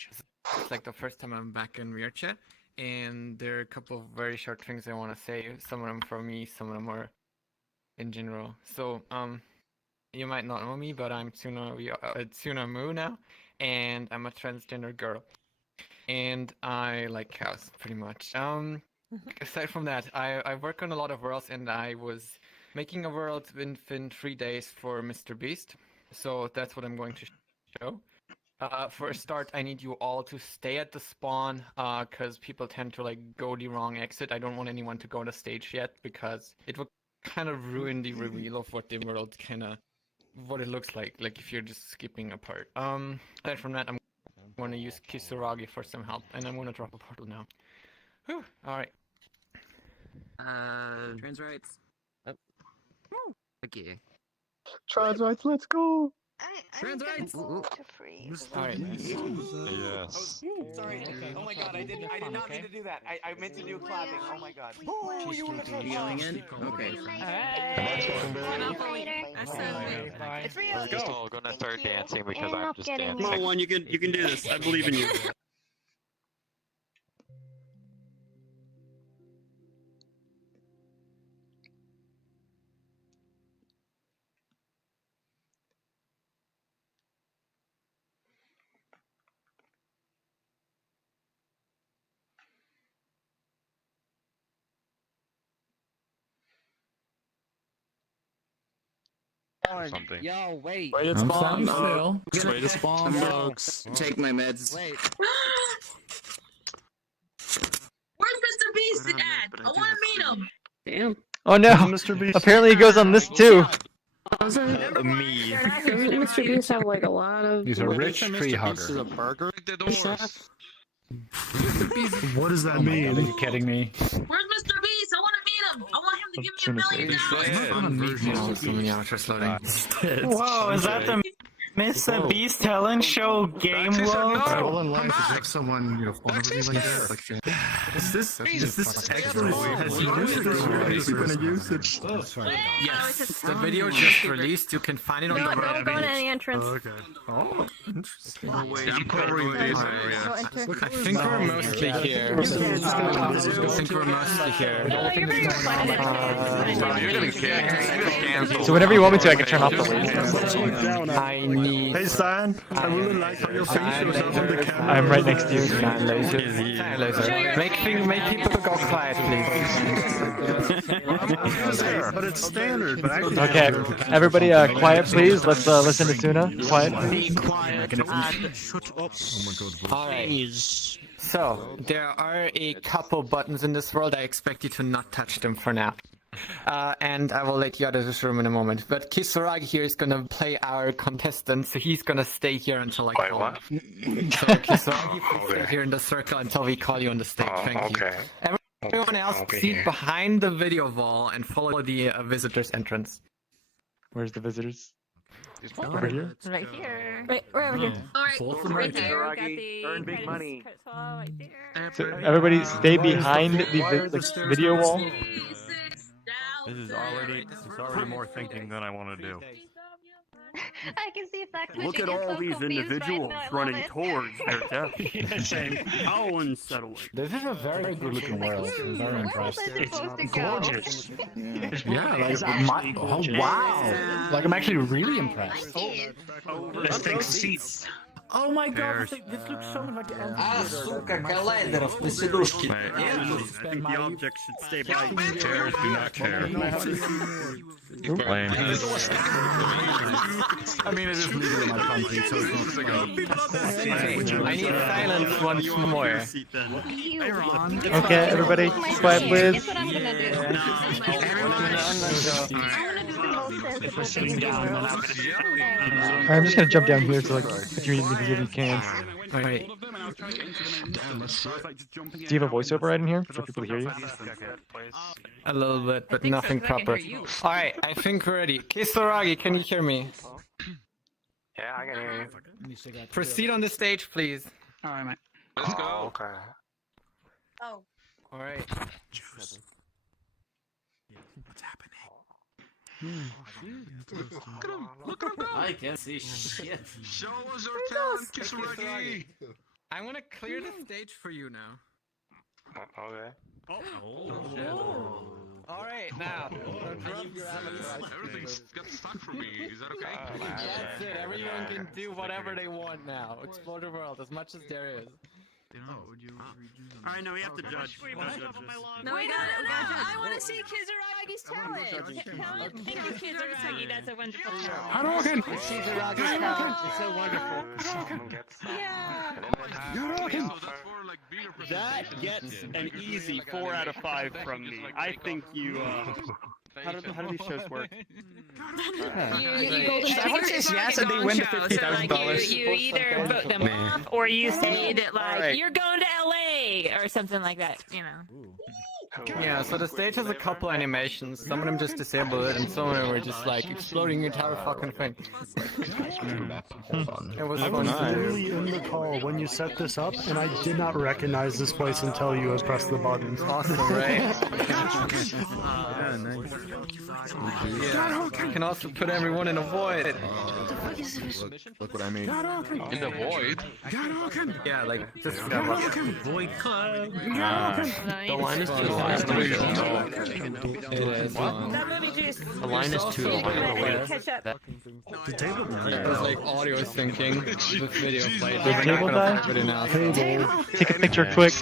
it's like the first time I'm back in VRChat, and there are a couple of very short things I want to say. Some of them from me, some of them are in general. So, you might not know me, but I'm Tsuna Mu now, and I'm a transgender girl. And I like cows, pretty much. Aside from that, I work on a lot of worlds, and I was making a world within 3 days for Mr. Beast. So that's what I'm going to show. For a start, I need you all to stay at the spawn, because people tend to like go the wrong exit. I don't want anyone to go on the stage yet, because it would kind of ruin the reveal of what the world what it looks like if you're just skipping a part. Aside from that, I'm going to use Kisuragi for some help, and I'm going to drop a portal now. Whew, alright. Trans rights. Okay. Trans rights, let's go. Trans rights. Alright. Yes. Sorry. Oh my god, I did not mean to do that. I meant to do clapping. Oh my god. She's going in? Okay. It's real. We're just all gonna start dancing because I'm just dancing. Come on, one, you can do this. I believe in you. Something. Yo, wait. Way to spawn, folks. Way to spawn, folks. Take my meds. Wait. Where's Mr. Beast at? I want to meet him. Damn. Oh no! Mr. Beast. Apparently he goes on this too. Me. Doesn't Mr. Beast have like a lot of... He's a rich tree hugger. The burger? The doors. What does that mean? Are you kidding me? Where's Mr. Beast? I want to meet him. I want him to give me $1 million. Whoa, is that the Mr. Beast talent show game world? All in life is have someone, fall over you like that. Is this actually has he used this or is he gonna use it? Yes, the video just released. You can find it on the Don't go to any entrance. Okay. Oh, interesting. I'm covering this area. I think we're mostly here. I think we're mostly here. Bro, you're getting canceled. So whenever you want me to, I can turn off the wave. I need. Hey Stan, I really like how your face shows up on the camera. I'm right next to you. CyanLaser. Make people go quiet, please. But it's standard. But Okay, everybody, quiet, please. Let's listen to Tuna. Quiet. Be quiet and shut up. Alright. So, there are a couple buttons in this world. I expect you to not touch them for now. And I will let you out of this room in a moment. But Kisuragi here is gonna play our contestant, so he's gonna stay here until I call him. So Kisuragi, please stay here in the circle until we call you on the stage. Thank you. Everyone else, sit behind the video wall and follow the visitors' entrance. Where's the visitors? Over here? Right here. Right, we're over here. Alright, Right here. right Got the Earn big money. right there. So everybody stay behind the video wall. This is already more thinking than I want to do. I can see if that Look at all these individuals running towards their death. Saying, how unsettling. This is a very good looking world. I'm very impressed. It's Gorgeous. Yeah, like oh wow! Like I'm actually really impressed. This thing's seats. Oh my god, this looks so much like the сука, коллайдеров на сидушке. I think the object should stay by. Chairs do not care. Lame. I mean, it is legal in my country, so it's not. I need silence once more. Okay, everybody, quiet, please. Guess what I'm gonna do? We're sitting down. I'm just gonna jump down here so like if you need me to give you cans. All right. Do you have a voiceover right in here for people to hear you? A little bit, but nothing proper. All right, I think we're ready. Kisaragi, can you hear me? Yeah, I can hear you. Proceed on the stage, please. All right, mate. Let's go. Okay. Oh. All right. What's happening? Look at him! I can't see shit. Show us your talent, Kisaragi! I want to clear the stage for you now. Okay. All right, now. Everything's got stuck for me. Is that okay? That's it. Everyone can do whatever they want now. Explore the world as much as there is. Alright, no, we have to judge. No, we got it. I want to see Kizaragi's talent. Thank you, Kizaragi. That's a wonderful talent. Hadouken! Kizaragi's talent is so wonderful. That gets an easy 4 out of 5 from me. I think you. How do these shows work? Someone says yes and they win the $50,000. You either vote them off or you say that like Right. you're going to LA or something like that. You know. Yeah, so the stage has a couple animations. Some of them just disable it, and some of them were just like exploding the entire fucking thing. It was I fun. was literally in the call when you set this up, and I did not recognize this place until you had pressed the button. Awesome, right? Yeah. You can also put everyone in a void. Look what I mean. In the void? Yeah, like just Void club. The line is too long. It is long. That movie juice. The line is too long. Catch up. It was like audio syncing with video played. Did table die? Take a picture quick.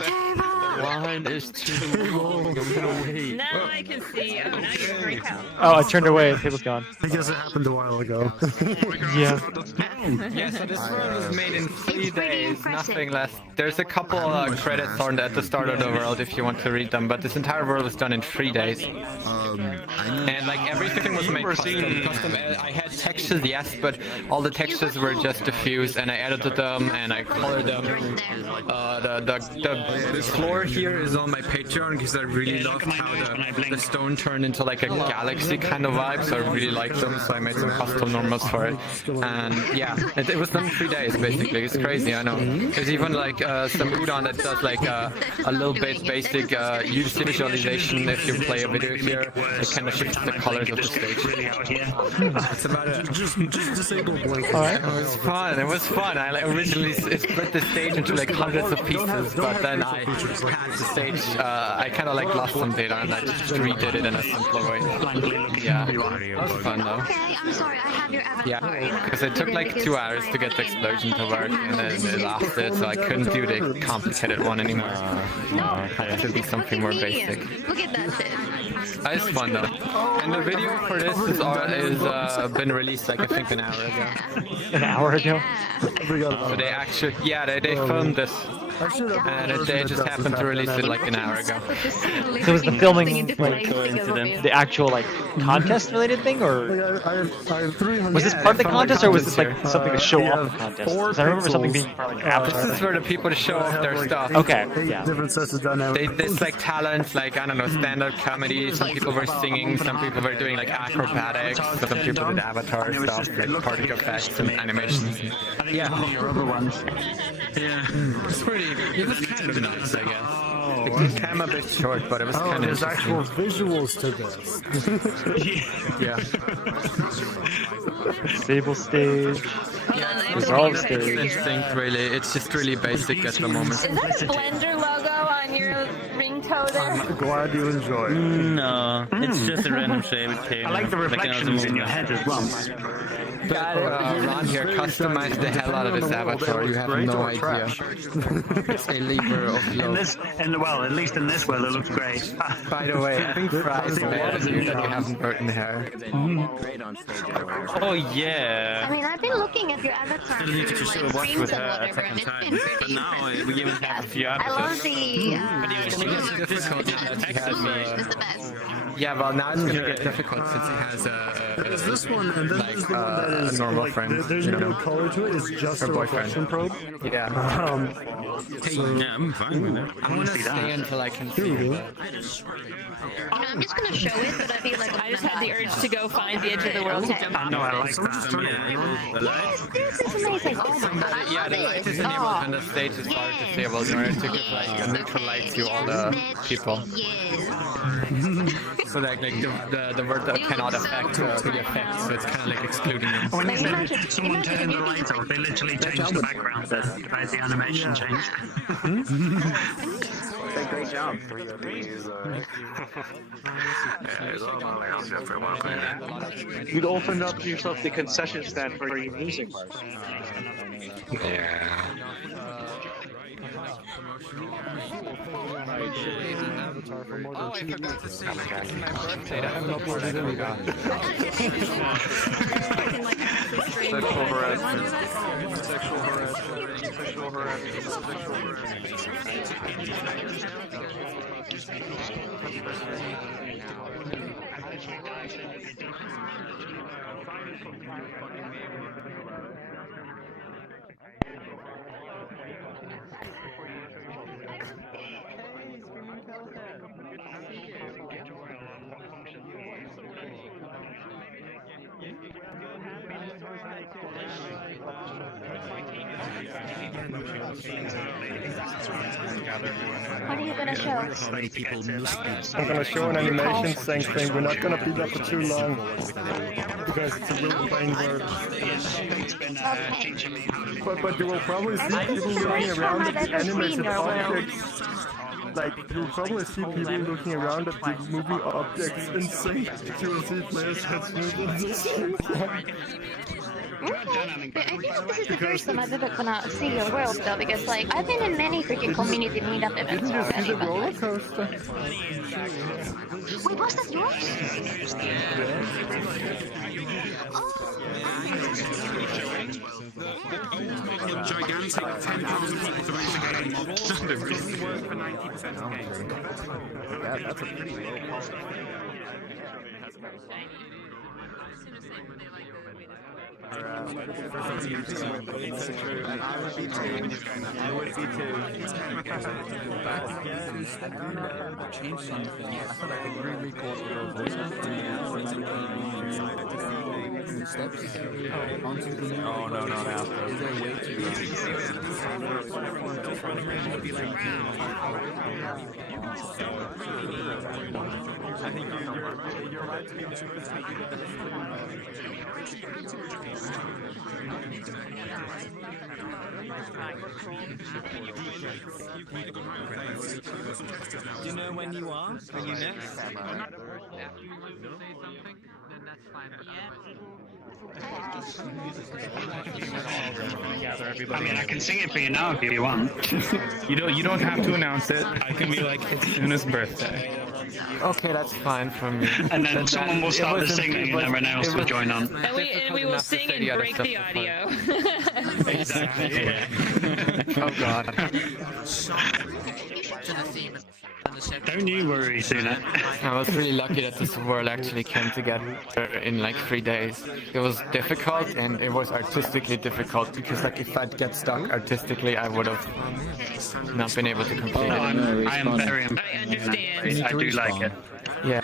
Line is too long. I'm gonna wait. Now I can see. Oh, now you can break out. Oh, I turned away. The table's gone. Because it happened a while ago. Yeah. Yeah, so this world was made in 3 days, nothing less. There's a couple credits on at the start of the world if you want to read them, but this entire world was done in 3 days. And like everything was made custom. I had textures, yes, but all the textures were just diffused, and I edited them and I colored them. The floor here is on my Patreon because I really loved how the stone turned into like a galaxy kind of vibe, so I really liked them, so I made some custom normals for it. And yeah, it was done in 3 days basically. It's crazy, I know. There's even like some udon that does like a little bit basic use visualization if you play a video here. It kind of shifts the colors of the stage. That's about it. Just disable blink. Alright. It was fun. It was fun. I like, originally split the stage into like hundreds of pieces, but then I had the stage. I kind of like lost some data and I just redid it in a simpler way. Yeah, that was fun though. Okay, I'm sorry, I have your avatar. Yeah, because it took like 2 hours to get the explosion to work, and then it lasted, so I couldn't do the complicated one anymore. I had to do something more basic. Look at that shit. It's fun though. And the video for this is been released like I think an hour ago. An hour ago? So they actually, yeah, they filmed this. And they just happened to release it like an hour ago. So was the filming like the actual like contest related thing, or was this part of the contest, or was this like something to show off the contest? 'Cause I remember something being part of like avatar. This is for the people to show off their stuff. Okay, yeah. Different sets of dynamics. There's like talents, like I don't know, stand-up comedy. Some people were singing, some people were doing like acrobatics, some people did avatar stuff, like particle effects and animations. Yeah. It's pretty. It was kind of nice, I guess. It came a bit short, but it was kind of. There's actual visuals to this. Yeah. Stable stage. Resolve stage. It's instinct, really. It's just really basic at the moment. Is that a Blender logo on your ringtoner? I'm glad you enjoy it. No, it's just a random shape. I like the reflections in your head as well. Got it. Ron here customized the hell out of this avatar. You have no idea. It's a labor of love. Well, at least in this world, it looks great. By the way, I think Fry's mad at you that you haven't burnt hair. Oh yeah. I mean, I've been looking at your avatar Still need to show like watch streams with and her a whatever, second and it's time. been But pretty now impressive. we even have a few I love episodes. the But even it's the best. Yeah, well now it's gonna get difficult since he has There's this one, and then there's the one that is normal like, friend. there's no color to it. It's just a reflection probe. Yeah. Yeah, I'm fine with it. I want to stay until I can see it. I'm just gonna show it, but I feel like I just had the urge to go find the edge of the world to jump off. No, I like that. this is amazing. Oh my god, I Yeah, love the light it. is enabled and the stage is far disabled in order to give like a neutral light to all the people. So that like the word that cannot affect the effects, so it's kind of like excluding them. When they said someone turned the light off, they literally changed the background as the animation changed. Great job. You'd opened up yourself the concession stand for your music part. Yeah. Oh, I forgot to say it's my birthday. I haven't uploaded it. Sexual harassment. Sexual harassment. Sexual harassment. What are you gonna show? I'm gonna show an animation saying thing. We're not gonna beat up for too long because it's a real plain word. But you will probably see people looking around at the animated objects. Like, you'll probably see people looking around at the moving objects and saying you will see players heads moving at the same time. Okay. But I think this is the first time I've ever gonna see your world though, because like I've been in many freaking community meetup events Didn't you see already. the roller coaster? Wait, was that yours? Gigantic 10,000 people to raise a game model that doesn't work for 90% of games. That's a pretty low cost. And I would be too. I would be too. Change something. I thought I could re-record your voice steps onto the new. Oh no, not after. Is there a way to I think you're right to be nervous. Do you know when you are? When you next? I mean, I can sing it for you now if you want. You don't have to announce it. I can be like, it's Una's birthday. Okay, that's fine for me. And then someone will start the singing and everyone else will join on. And we will sing and break the audio. Exactly. Yeah. Oh god. Don't you worry, Suna. I was really lucky that this world actually came together in like 3 days. It was difficult and it was artistically difficult because like if I'd get stuck artistically I would have not been able to complete it. I am very impressed. I do like it. Yeah.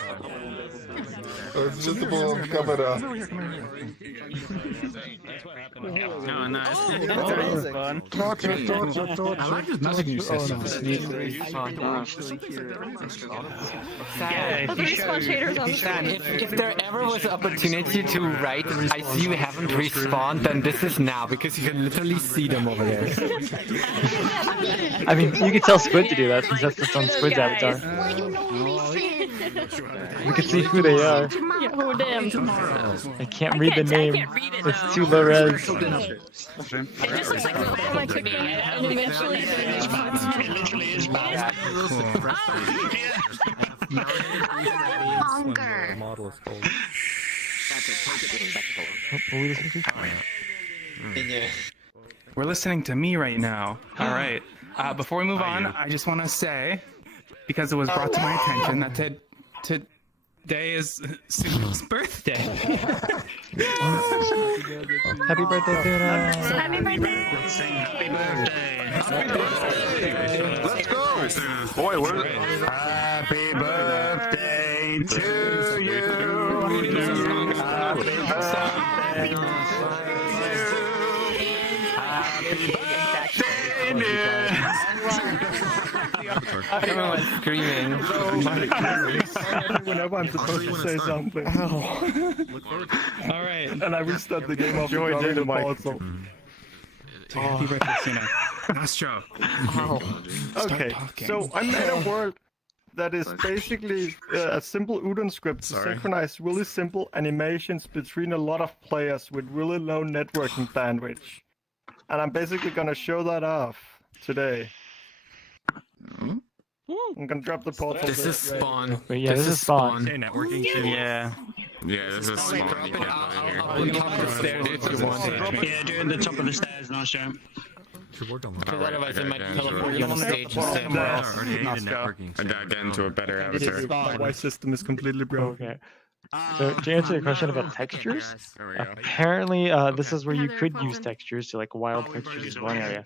Acceptable camera. Oh, nice. I like this messaging system. The respawn shaders on the screen. If there ever was an opportunity to write, I see you haven't respawned, then this is now, because you can literally see them over there. I mean, you could tell Squid to do that since that's on Squid's avatar. We can see who they are. Yeah, who them? I can't read the name. It's too low res. It just looks like Obama took me, and eventually It literally is bad. Hunger. Model is called. What are we listening to? We're listening to me right now. All right. Before we move on, I just want to say, because it was brought to my attention that Today is Suna's birthday. Happy birthday, Tuna! Happy birthday! Happy birthday! Let's go! Boy, we're... Happy birthday to you! Happy birthday! Everyone's screaming. Whenever I'm supposed to say something. All right. And I restart the game after dropping the ball, so... Happy birthday, Suna. Astro. Okay, so I made a world that is basically a simple Udon script to synchronize really simple animations between a lot of players with really low networking bandwidth. And I'm basically gonna show that off today. I'm gonna drop the portal. This is spawn. But yeah, this is spawn. Networking shit. Yeah, this is spawn. You can't I'll top the stairs if you want. Yeah, do it at the top of the stairs, no show. Because otherwise it might teleport you on the stage and stay somewhere else. I gotta get into a better avatar. My Wi system is completely broken. Okay. So to answer your question about textures, apparently this is where you could use textures, so like wild textures is one area.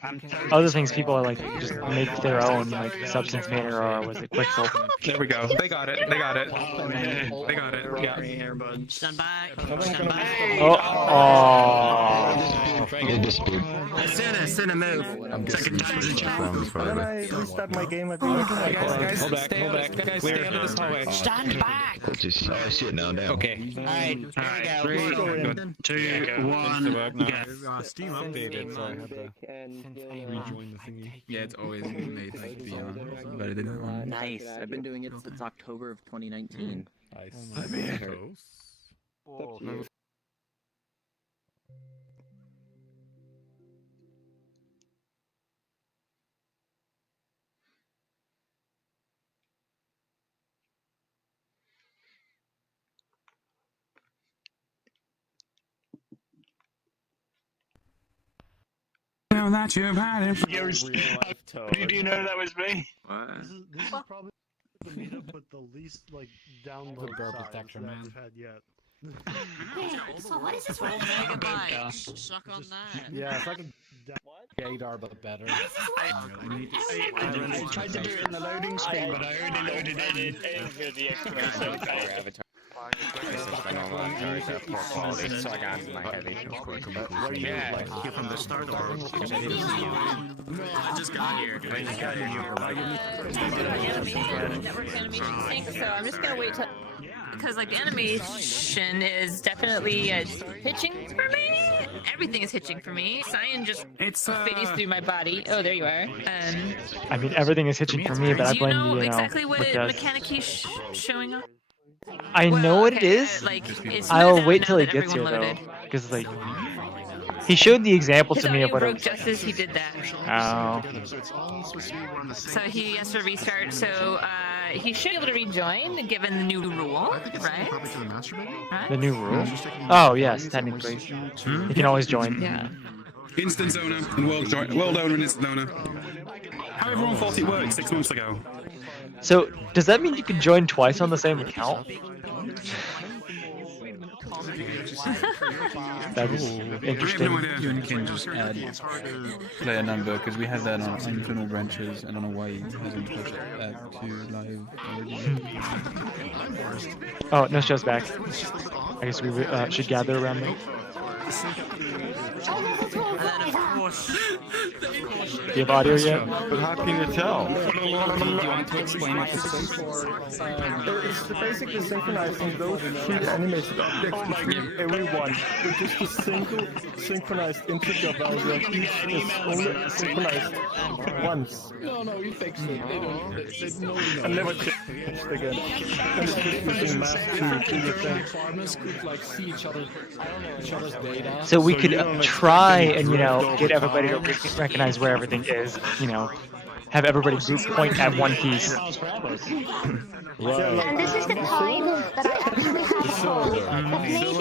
Other things people are like just make their own, like Substance Painter or was it Quixel. There we go. They got it. They got it. They got it. Yeah. Stand back. Send a move. When I restart my game, I think Guys, hold back. Guys, stay out of this hallway. Stand back. I see it now. Okay. Alright, Alright, 3, 2, 1, go. Steam updated, so I had to rejoin the thingy. Yeah, it's always made to be on, but I didn't want. Nice. I've been doing it since October of 2019. Nice. Know that you've had it. Do you know that was me? This is probably the meetup with the least like download size that I've had yet. So what is this one? Megabytes. Suck on that. Yeah, if I can Gator, but better. I tried to do it in the loading screen, but I only loaded it in the exponential. So I got my heavy. Yeah, you from the start or because I didn't see you. No, I just got here. Network animation sync, so I'm just gonna wait till. Because like the animation is definitely hitching for me. Everything is hitching for me. Cyan just fades through my body. Oh, there you are. I mean, everything is hitching for me, but I Do you blame know you know. exactly what with mechanic he's showing up? I know what it is. Like, it's I'll smoothed wait out till now he that gets here everyone though, loaded. because like he showed the example His to me audio of what. broke just as he did that. Oh. So he has to restart. So he should be able to rejoin, given the new rule, right? The new rule? Oh yes, technically. You can always join. Yeah. Instant Zona and World Owner and Instant Zona. How everyone thought it worked 6 months ago. So does that mean you can join twice on the same account? That is interesting. You can just add player number because we have that on internal branches. I don't know why it hasn't pushed that to live already. Oh, no show's back. I guess we should gather around them. Do you have audio yet? But how can you tell? Do you want to explain what this is? It's basically synchronizing those two animated objects between everyone with just a single synchronized integer value, and each is only synchronized once. No, we fixed it. They know. And never changed again. And it's just using math to do the thing. Farmers could like see each other's data. So we could try and get everybody to recognize where everything is. Have everybody group point at one piece. And this is the kind that I actually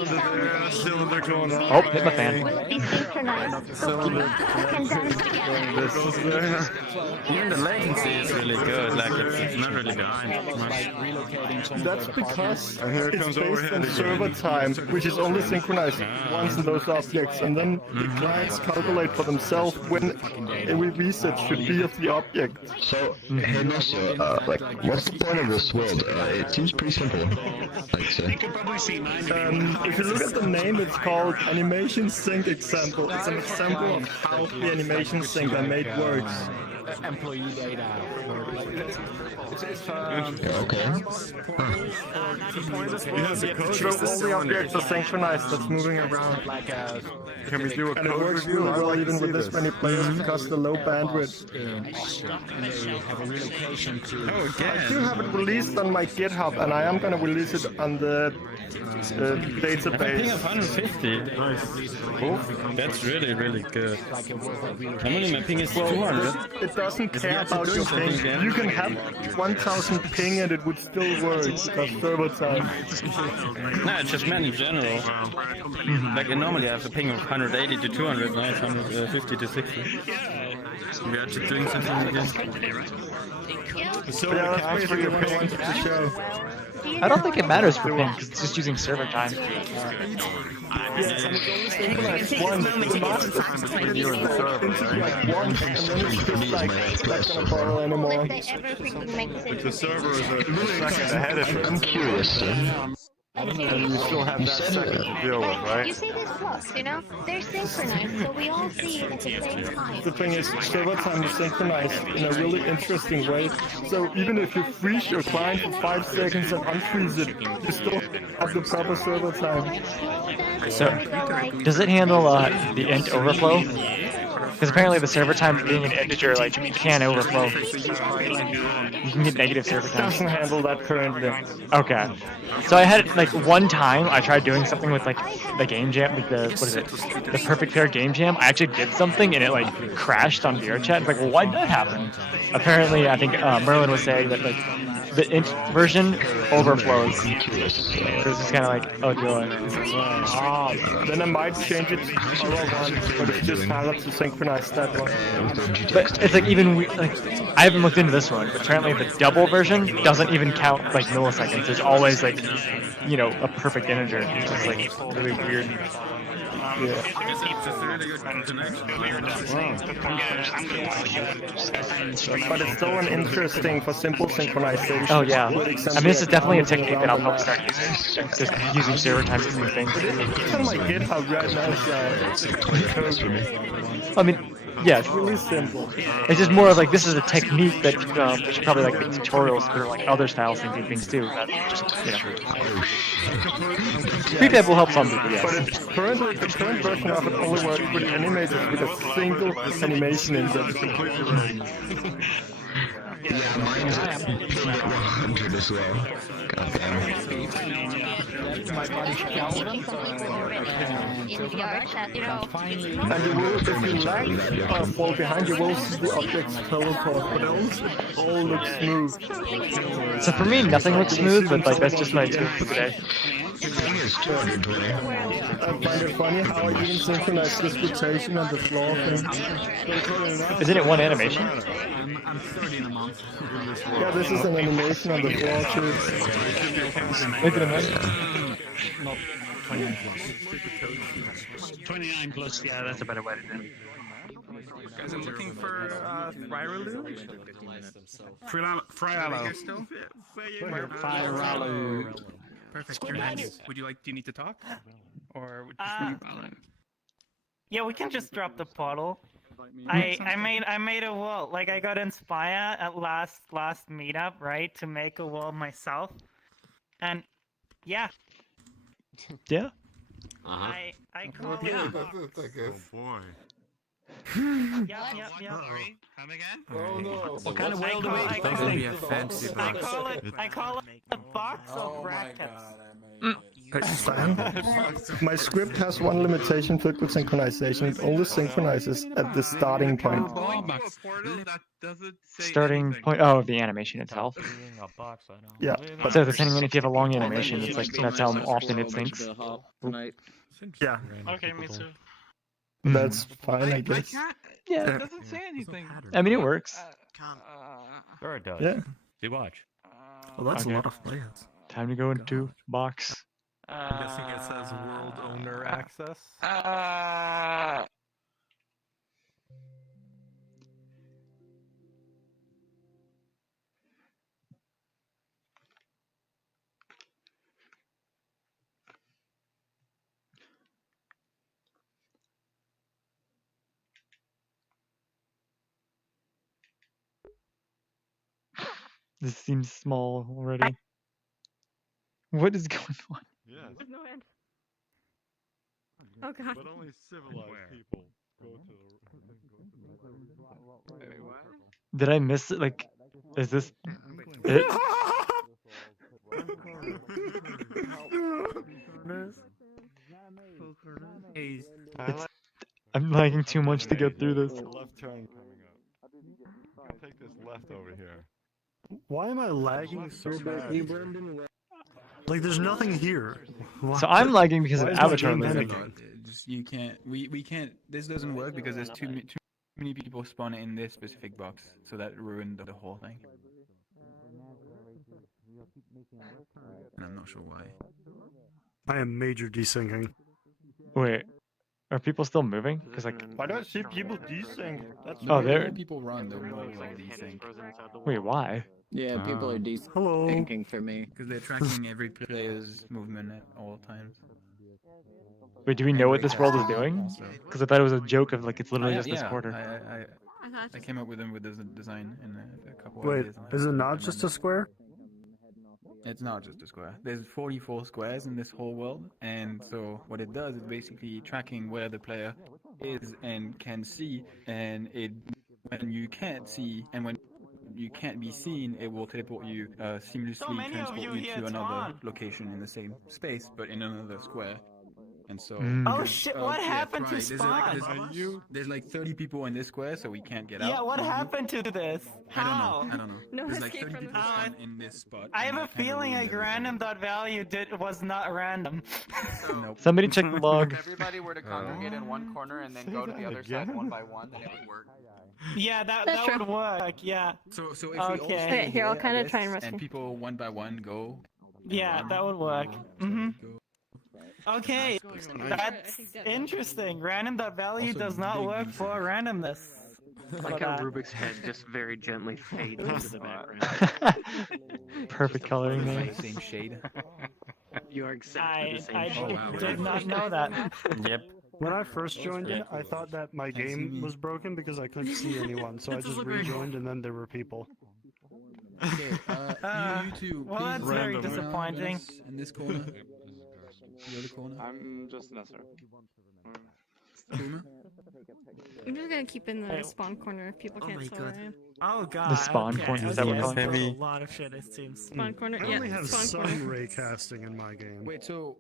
have. Cylinder Oh, hit my fan. Will it be synchronized? So we can dance together. Even the latency is really good. Like it's not really behind. That's because it's based on server time, which is only synchronized once in those objects, and then the clients calculate for themselves when every reset should be of the object. So, hey Marcio, like, what's the point of this world? It seems pretty simple. Like, so. If you look at the name, it's called Animation Sync Example. It's an example of how the animation sync I made works. Employee data. Okay. So all the objects are synchronized that's moving around. Can we do a code review? Well, even with this many players because of the low bandwidth. I do have it released on my GitHub, and I am going to release it on the database. A ping of 150. Oof, that's really, really good. Normally my ping is 200. It doesn't care about your ping. You can have 1000 ping and it would still work because server time. No, it's just meant in general. Like normally I have a ping of 180 to 200, now it's 150 to 60. We are just doing something again. So yeah, that's for your ping to show. I don't think it matters for ping because it's just using server time. Yes, and it's only synchronized once. The master between you and the server. Like once, and then it's just like not gonna borrow anymore. But the server is a second ahead of it. I'm curious. And you still have that second to deal with, right? You see these blocks, you know? They're synchronized, so we all see it at the same time. The thing is, server time is synchronized in a really interesting way. So even if you freeze your client for 5 seconds and unfreeze it, you still have the proper server time. So, does it handle the int overflow? Because apparently the server time being an integer, like, can overflow. You can get negative server time. It doesn't handle that currently. Okay. So I had it, like, one time, I tried doing something with, like, the game jam, like the, what is it, the perfect pair game jam. I actually did something and it, like, crashed on VRChat. It's like, well, why did that happen? Apparently, I think Merlin was saying that, like, the int version overflows. So it's just kind of like, oh joy. Then I might change it to other one, but it's just harder to synchronize that one. But it's like even like I haven't looked into this one, but apparently the double version doesn't even count like milliseconds. There's always like, you know, a perfect integer. It's just like really weird. But it's still an interesting for simple synchronization. Oh yeah. I mean, this is definitely a technique that I'll probably start using. Just using server time to do things. It's on my GitHub right now. I mean, yeah, it's really simple. It's just more of like this is a technique that you should probably like make tutorials for like other style syncing things too. That just Prefab will help some people, yes. But it's currently the current version of it only works with animators with a single animation in them. Yeah, mine is 100 as well. Goddamn. And you will, if you lag or fall behind, you will see the objects teleport, but it all looks smooth. So for me, nothing looks smooth, but like that's just my experience for today. Is 220. I find it funny how I even synchronize this rotation on the floor thing. Isn't it one animation? I'm 30 in a month. Yeah, this is an animation on the floor too. Make it a minute. Not 29 plus. 29 plus, yeah, that's a better way to do it. Guys, I'm looking for Fryralu. Fryralu. Perfect. You're next. Would you like? Do you need to talk, or would yeah, we can just drop the portal. I made a wall. Like I got inspired at last meetup, right, to make a wall myself, and yeah. Yeah. I call it. Oh boy. Yeah. Come again? Oh no. What kind of whale do we call it? I call it a box of brackets. My script has one limitation for good synchronization. It only synchronizes at the starting point. Starting point. Oh, the animation itself. Yeah. So depending on if you have a long animation, it's like that's how often it syncs. Yeah. Okay, me too. That's fine, I guess. Yeah. It doesn't say anything. I mean, it works. Sure it does. Yeah. You watch. Well, that's Okay. a lot of players. Time to go into box. I'm guessing it says world owner access. This seems small already. What is going on? Yes. No end. Oh god. But only civilized people go to the. Did I miss it? Like, is this it? It's, I'm lagging too much to get through this. Left turn coming up. Take this left over here. Why am I lagging so bad? Like, there's nothing here. So I'm lagging because of Why is my Avatar game lagging. lagging? You can't. We can't. This doesn't work because there's too many people spawn in this specific box, so that ruined the whole thing. And I'm not sure why. I am major desyncing. Wait, are people still moving? Because like, Why do I see people desync? That's oh, weird. there. People run, the more they'll desync. Wait, why? Yeah, people are Hello. thinking for me. Because they're tracking every player's movement at all times. Wait, do we know what this world is doing? Because I thought it was a joke of like it's literally just this Yeah, quarter. I came up with them with this design in a couple of Wait, ideas. is it not just a square? It's not just a square. There's 44 squares in this whole world, and so what it does is basically tracking where the player is and can see, and when you can't see and when you can't be seen, it will teleport you, seamlessly transport you to another location in the same space, but in another square. And so, Oh shit! What happened to spawn? There's like 30 people in this square, so we can't get out. Yeah, what happened to this? How? I don't know. No There's like escape 30 from the people spawn. in this spot. I have and a it kinda feeling ruined like random dot value was not random. Nope. Somebody check the log. If everybody were to congregate in one corner and then go to the other side one by one, then it would work. Yeah, that That's would true. work. Yeah. So if we Okay. all stay Wait, here, I'll I kinda guess, try and rescue. and people one by one go. Yeah, that would work. Okay, that's interesting. Random dot value does not work for randomness. Like how Rubik's head just very gently fades into the background. Perfect coloring there. Same shade. You are exactly the same I shade. did not know that. Yep. When I first joined it, I thought that my game was broken because I couldn't see anyone, so I just rejoined and then there were people. Okay, you two. Well, please that's very random disappointing. In this corner. The other corner. I'm just Nesser. Kuma? I'm just gonna keep in the spawn corner if people can't tell where I am. Oh god. The spawn corner, is that what it's called? A lot of shit, it seems. Spawn corner, I only yeah, have spawn corner. some ray casting in my game. Wait, so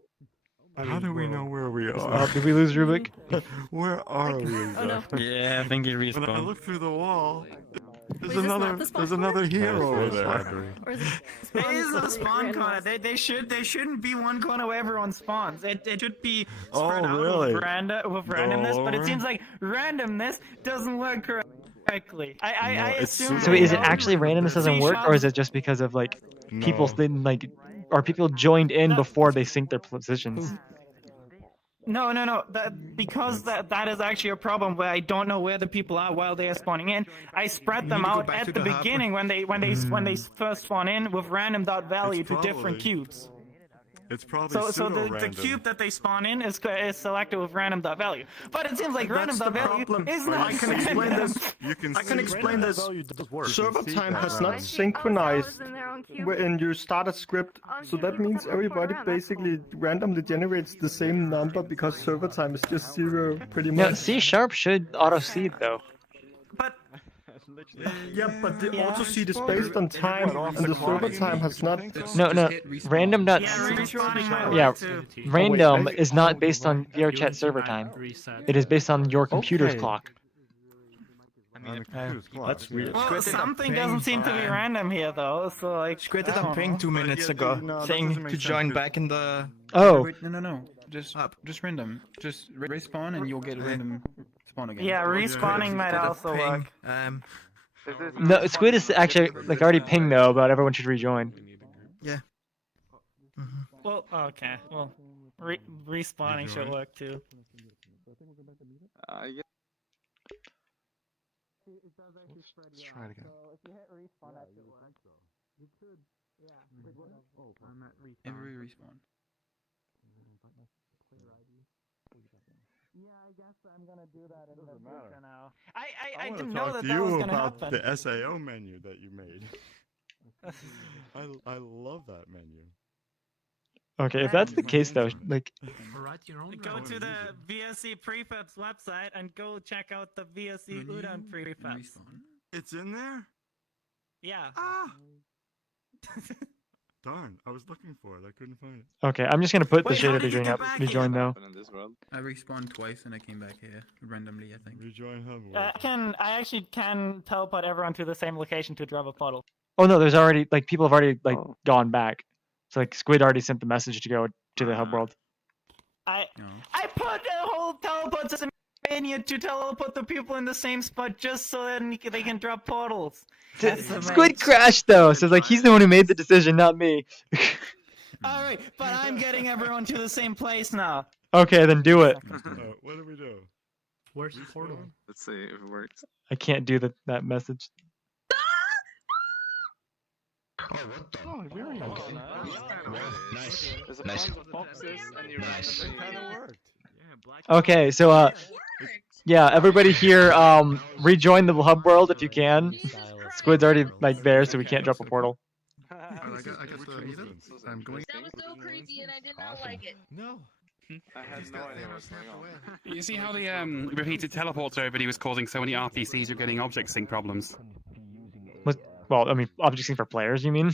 How do we know where we Oh, are? did we lose Rubik? Where are we Oh no. exactly? Yeah, I think he When I respawned. look through the wall, Wait, is this not the spawn there's another corner? hero over there. Or is it It is a spawn corner. They shouldn't be one corner where everyone spawns. It should be spread out really? with randomness, but it over? seems like randomness doesn't work correctly. I it's assume. So is it actually randomness doesn't work, or is it just because of like people didn't like, are people joined in before they sync their positions? No. Because that is actually a problem where I don't know where the people are while they are spawning in. I spread them out at the beginning when they first spawn in with random dot value to different cubes. It's probably So the cube that they spawn in is selected with random dot value. But it seems like random dot value is not. I can explain this. I can explain this. Server time has not synchronized when you start a script, so that means everybody basically randomly generates the same number because server time is just 0 pretty No, much. C# should auto seed though. Yeah, but the auto seed is based on time, and the server time has not. No, random dot. Yeah, random is not based on VRChat server time. It is based on your computer's clock. That's weird. Well, something doesn't seem to be random here though. So like. Squid did a ping 2 minutes ago, saying to join back in the. Oh. Wait, no. Just random. Just respawn and you'll get random spawn again. Yeah, respawning might also work. No, Squid is actually like already pinged though, but everyone should rejoin. Yeah. Well, okay. Well, respawning should work too. Yeah. Let's try it again. Every respawn. Yeah, I guess I'm gonna do that in the future now. I didn't know talk that to that you was gonna about happen. the SAO menu that you made. I love that menu. Okay, if that's the case though, like Go to the VSC prefabs website and go check out the VSC Udon prefabs. It's in there? Yeah. Ah! Darn, I was looking for it. I couldn't find it. okay, I'm just gonna put the Wait, how shader did to you join get up, back rejoin here? though. I respawned twice and I came back here randomly, I think. Rejoin hub. I actually can teleport everyone to the same location to drop a puddle. Oh no, there's already like people have already like gone back. So like Squid already sent the message to go to the hub world. I put the whole teleport system mania to teleport the people in the same spot just so that they can drop portals. Squid crashed though, so like he's the one who made the decision, not me. Alright, but I'm getting everyone to the same place now. Okay, then do it. What do we do? Where's the portal? Let's see if it works. I can't do that message. Oh, very nice. Nice. There's a Nice. bunch of boxes and you Nice. it kind of worked. Okay, so yeah, everybody here rejoin the hub world if you can. Squid's already like there, so we can't drop a portal. I got the meetup. I'm going. That was so creepy and I did not like it. No. I had no idea what was going on. You see how the repeated teleports over was causing so many RPCs are getting object sync problems? Well, I mean, object sync for players, you mean?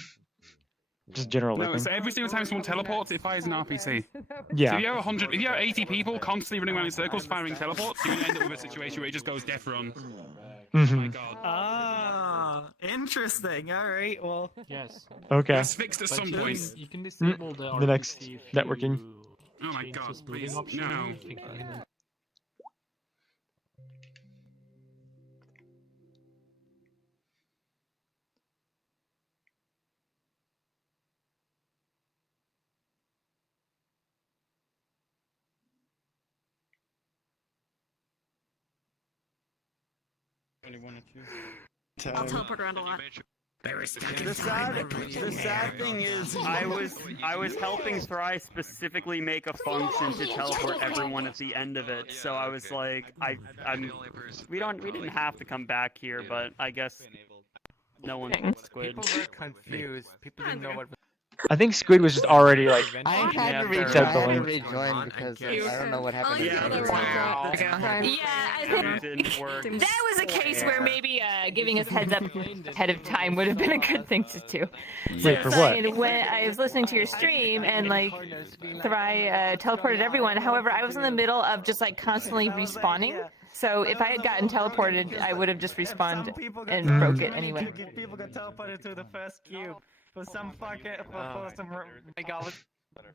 Just general No, looping. so every single time someone teleports, it fires an RPC. Yeah. So if you have 100, if you have 80 people constantly running around in circles firing teleports, you're gonna end up with a situation where it just goes death run. Mhm. Ah, interesting. Alright, well. Yes. Okay. That's fixed at some point. You can disable the The next RPC if networking. you Oh my change god, the splitting please, option. no. I'll teleport around a lot. The sad thing is, I was helping Thry specifically make a function to teleport everyone at the end of it. So I was like, we didn't have to come back here, but I guess no one Squid. People were confused. People didn't know what. I think Squid was just already like. I had to rejoin because I don't know what happened. Yeah, I think that was a case where maybe giving us heads up ahead of time would have been a good thing to do. Wait, for what? When I was listening to your stream and like Thry teleported everyone, however, I was in the middle of just like constantly respawning. So if I had gotten teleported, I would have just respawned and broke it anyway. People got teleported to the first cube for some fucking for some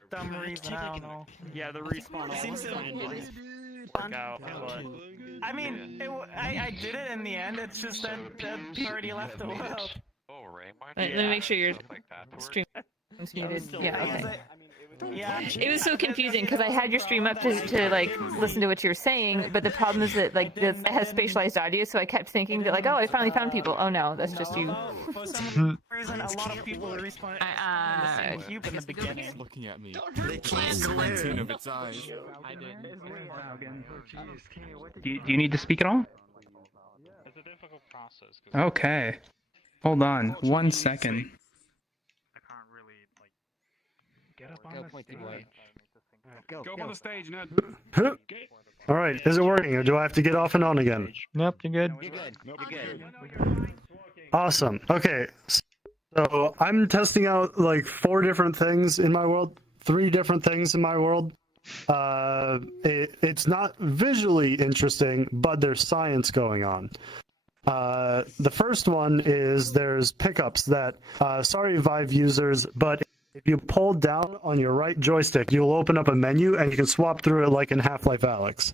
dumb reason. I don't know. Yeah, the respawn Seems to work out, but I mean, I did it in the end. It's just that people already left the world. Let me make sure your stream is muted. Yeah, okay. Yeah. It was so confusing because I had your stream up to like listen to what you were saying, but the problem is that like it has spatialized audio, so I kept thinking that like, oh, I finally found people. Oh no, that's just you. For some reason, a lot of people were respawning in the same cube in the beginning. Looking at me. They can't go in. Of its eyes. I did. Do you need to speak at all? It's a difficult process. Okay. Hold on 1 second. Get up on the stage. Go up on the stage, Ned. All right, is it working, or do I have to get off and on again? Nope, you're good. You're good. You're good. Awesome. Okay, so I'm testing out like 4 different things in my world, 3 different things in my world. It's not visually interesting, but there's science going on. The first one is there's pickups that, sorry Vive users, but If you pull down on your right joystick, you'll open up a menu and you can swap through it like in Half-Life Alyx.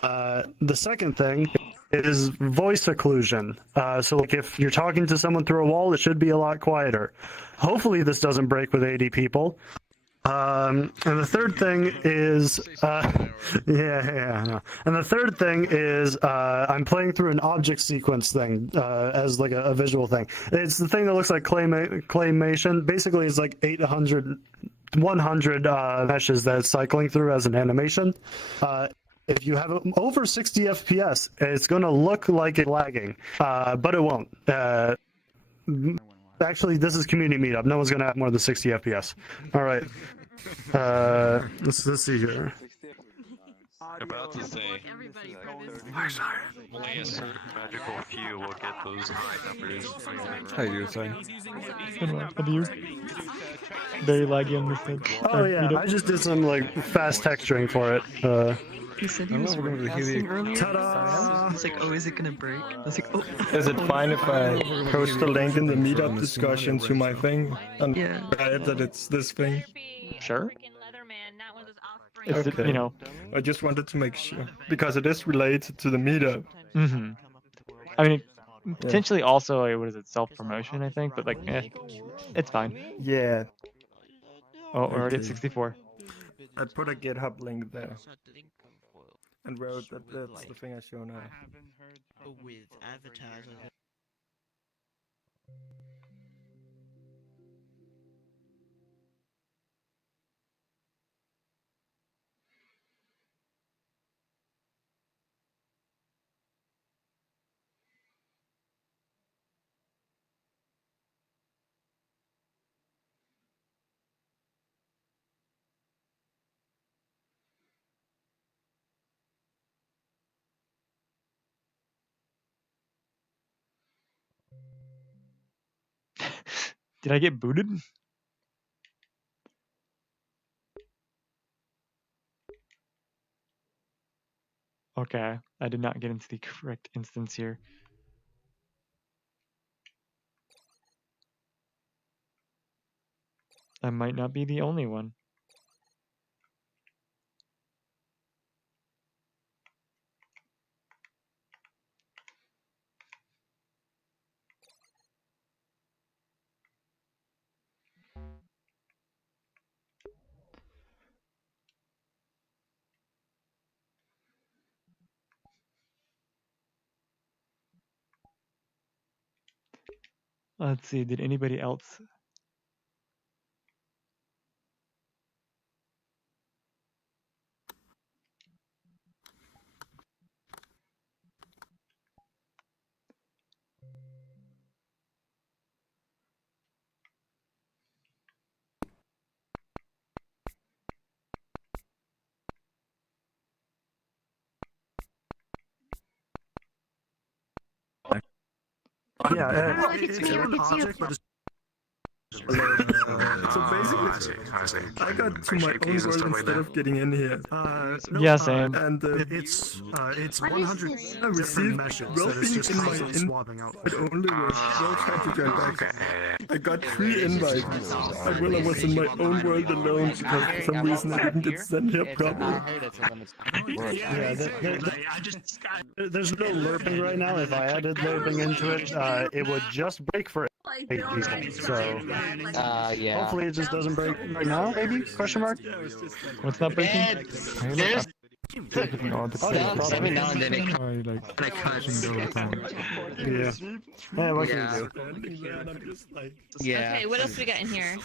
The second thing is voice occlusion. So like if you're talking to someone through a wall, it should be a lot quieter. Hopefully this doesn't break with 80 people. And the third thing is, And the third thing is, I'm playing through an object sequence thing as like a visual thing. It's the thing that looks like claymation. Basically, it's like 100 meshes that it's cycling through as an animation. If you have over 60 FPS, it's going to look like it's lagging, but it won't. Actually, this is community meetup. No one's going to have more than 60 FPS. All right. Let's see here. About to say, only a certain magical few will get those high numbers. How you doing, Simon? Have you? Very laggy on this thing. Oh yeah, I just did some like fast texturing for it. He said he was broadcasting earlier. Ta-da! He's like, oh, is it gonna break? I was like, oh. Is it fine if I post a link in the meetup discussion to my thing and write that it's this thing? Sure. Okay. It, you know. I just wanted to make sure because it is related to the meetup. Mm-hmm. I mean, potentially also what is it, self-promotion? I think, but like, it's fine. Yeah. Oh, we're already at 64. I put a GitHub link there. And wrote that that's the thing I show now. With advertisers. Did I get booted? Okay, I did not get into the correct instance here. I might not be the only one. Let's see, did anybody else? Yeah, it's you. So basically, I got to my own world instead of getting in here. Yeah, Sam. And it's 100 I received roping in my swapping out. It only was no time to join back. I got 3 invites. I was in my own world alone because for some reason I didn't get sent here properly. Yeah, there's no lerping right now. If I added lerping into it, it would just break for 8 people. So yeah. hopefully it just doesn't break right now. Maybe? Question mark. What's not breaking? There's every now and then it cuts. Yeah. Yeah, what can you do? Yeah. Okay, what else we got in here?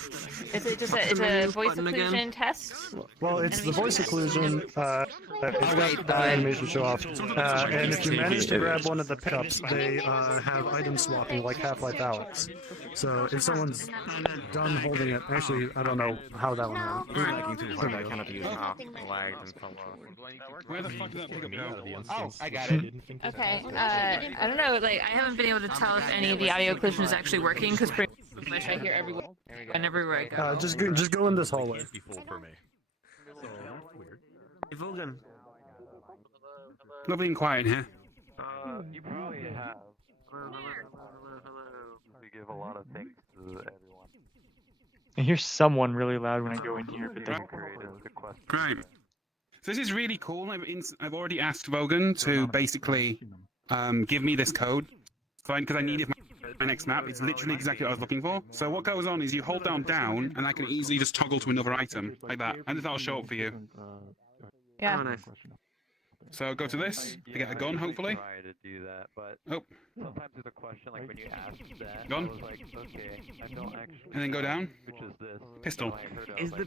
Is it just a voice occlusion test? Well, it's the voice occlusion. It's got the animation show off. And if you manage to grab one of the pickups, they have item swapping like Half-Life Alyx. So if someone's done holding it, actually, I don't know how that one happened. I cannot use lagged and fell Where the fuck did that pickup go? Oh, I got it. Okay, I don't know, like, I haven't been able to tell if any of the audio occlusion is actually working, because pretty much I hear everywhere and everywhere I go. Just go in this hallway. Hey, Vulcan. Not being quiet here. You probably have. We give a lot of thanks to everyone. I hear someone really loud when I go in here, but then... Right. So this is really cool. I've already asked Vogan to basically give me this code, because I need it for my next map. It's literally exactly what I was looking for. So what goes on is you hold down, and I can easily just toggle to another item, like that. And that'll show up for you. Yeah. Oh, nice. So go to this to get a gun, hopefully. Try to do that, but oh. Sometimes there's a question like when you ask that. Gun. I was like, okay, I don't actually. And then go down. Which is this? Pistol. Is the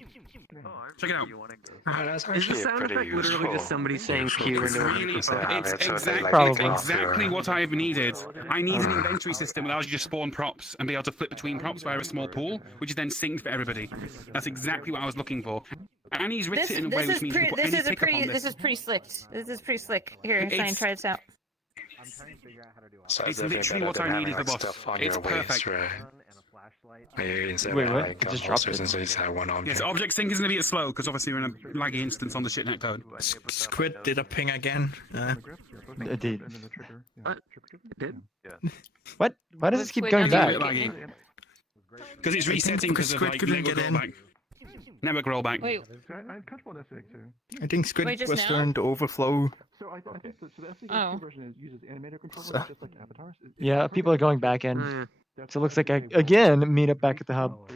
Check it out. is the sound effect literally just somebody saying Q It's into really, it's Probably. exactly what I've needed. I need an inventory system that allows you to spawn props and be able to flip between props via a small pool, which is then synced for everybody. That's exactly what I was looking for. And he's written it in a way which means you can put any pickup on this is pretty slick. This is pretty slick. Here, Cyan, try this out. It's literally what I needed for boss. It's perfect. Wait, what? It just dropped it. Yes, object sync is going to be slow because obviously we're in a laggy instance on the shitnet code. Squid did a ping again. It did. What? It did? What? Why does this keep going back? Because it's resetting because of like network rollback. Network rollback. Wait. I think Squid Wait, just was now? starting to overflow. So I think the Oh. version uses animator controllers So- just like avatars. Yeah, people are going back in. So it looks like, again, meet up back at the hub.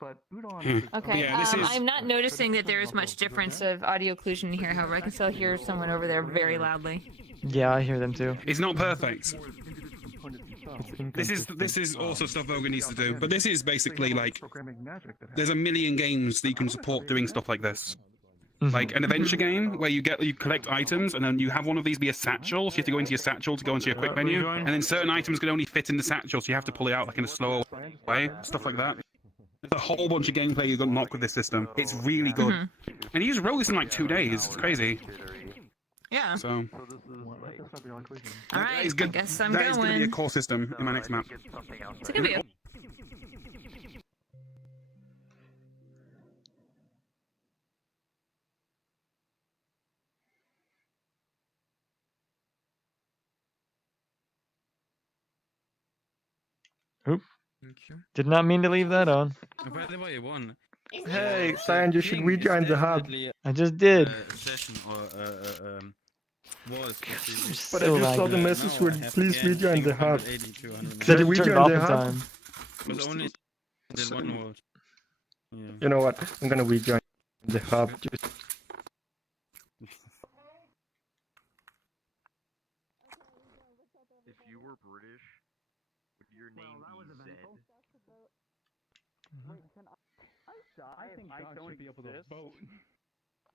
But Okay, Yeah, this is- I'm not noticing that there is much difference of audio occlusion here, however, I can still hear someone over there very loudly. Yeah, I hear them too. It's not perfect. This is also stuff Vogan needs to do, but this is basically like there's a million games that you can support doing stuff like this. Like an adventure game where you collect items and then you have one of these be a satchel, so you have to go into your satchel to go into your quick menu, and then certain items can only fit in the satchel, so you have to pull it out like in a slower way, stuff like that. There's a whole bunch of gameplay you can unlock with this system. It's really good. And you just wrote this in like 2 days. It's crazy. Yeah. So Alright, I guess I'm That is going to be a going. core system in my next map. It's gonna be a... Oop. Did not mean to leave that on. By the way, one. Hey, Cyan, you should rejoin the hub. I just did. Session or was But I just saw the message with please rejoin the hub. Did you rejoin turn it off the in hub? time? Was only the one word. Yeah. You know what? I'm gonna rejoin the hub. Just... If you were British, would your name be Zed? I think Doug should be able to vote.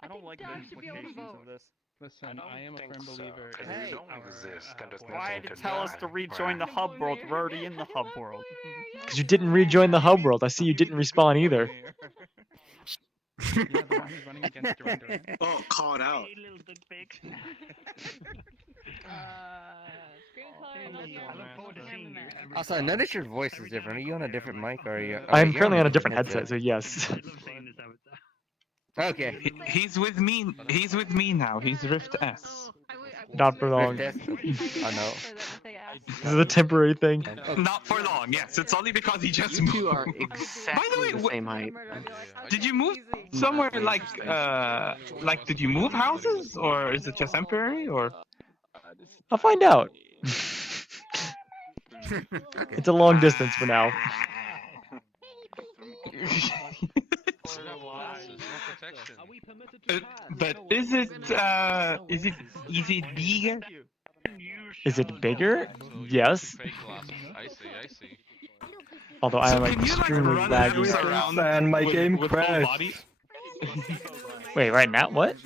I don't like the implications of this. Listen, I am a firm believer. Hey, Why why to tell us to rejoin the hub world? We're already in the hub world. Because you didn't rejoin the hub world. I see you didn't respawn either. Oh, called out. Also, I noticed your voice is different. Are you on a different mic or are you? I'm currently on a different headset, so yes. Okay. He's with me. He's with me now. He's Rift S. Not for long. Rift S? I know. This is a temporary thing. Not for long. Yes, it's only because he just moved. You are exactly the same height. Did you move somewhere like did you move houses or is it just temporary or? I'll find out. It's a long distance for now. But is it bigger? Is it bigger? Yes. I see. Although I am like extremely laggy. And my game crashed. Wait, right now? What?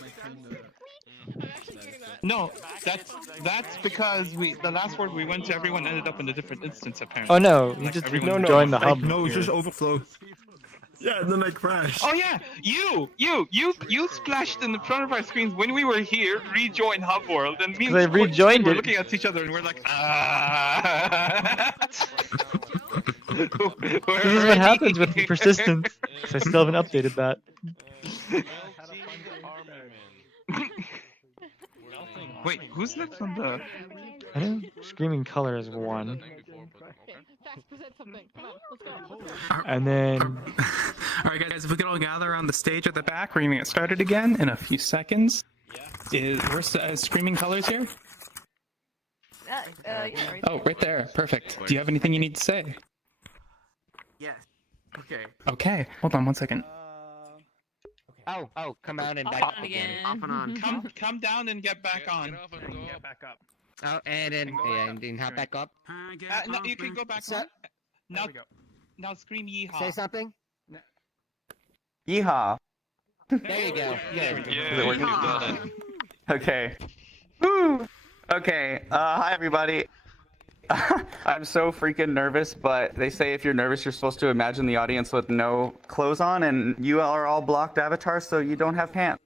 No, that's because the last word we went to, everyone ended up in a different instance apparently. Oh no, you Like, just everyone joined the hub. No, it's here. just overflow. Yeah, and then I crashed. Oh yeah, you splashed in the front of our screens when we were here. Rejoin Hub World, and me and I rejoined we're it. looking at each other and we're like, ah. This is what happens with persistence. 'Cause I still haven't updated that. Wait, who's next on the? I know Screaming Color is one. And then, All right, guys, if we could all gather around the stage at the back, we're gonna get started again in a few seconds. Where's Screaming Colors here? Yeah, right Oh, right there. Perfect. Do you have anything you need to say? Yes. Okay. Okay. Hold on 1 second. Oh, come out and Off back on up again. Off and on. Come down and get back on. Get back up. Oh, and then hop back up. No, you can go back on. Now, now scream yeehaw. Say something. Yeehaw. There you go. Good. Yeah, you've done it. Okay. Woo! Okay. Hi, everybody. I'm so freaking nervous, but they say if you're nervous, you're supposed to imagine the audience with no clothes on, and you are all blocked avatars, so you don't have pants.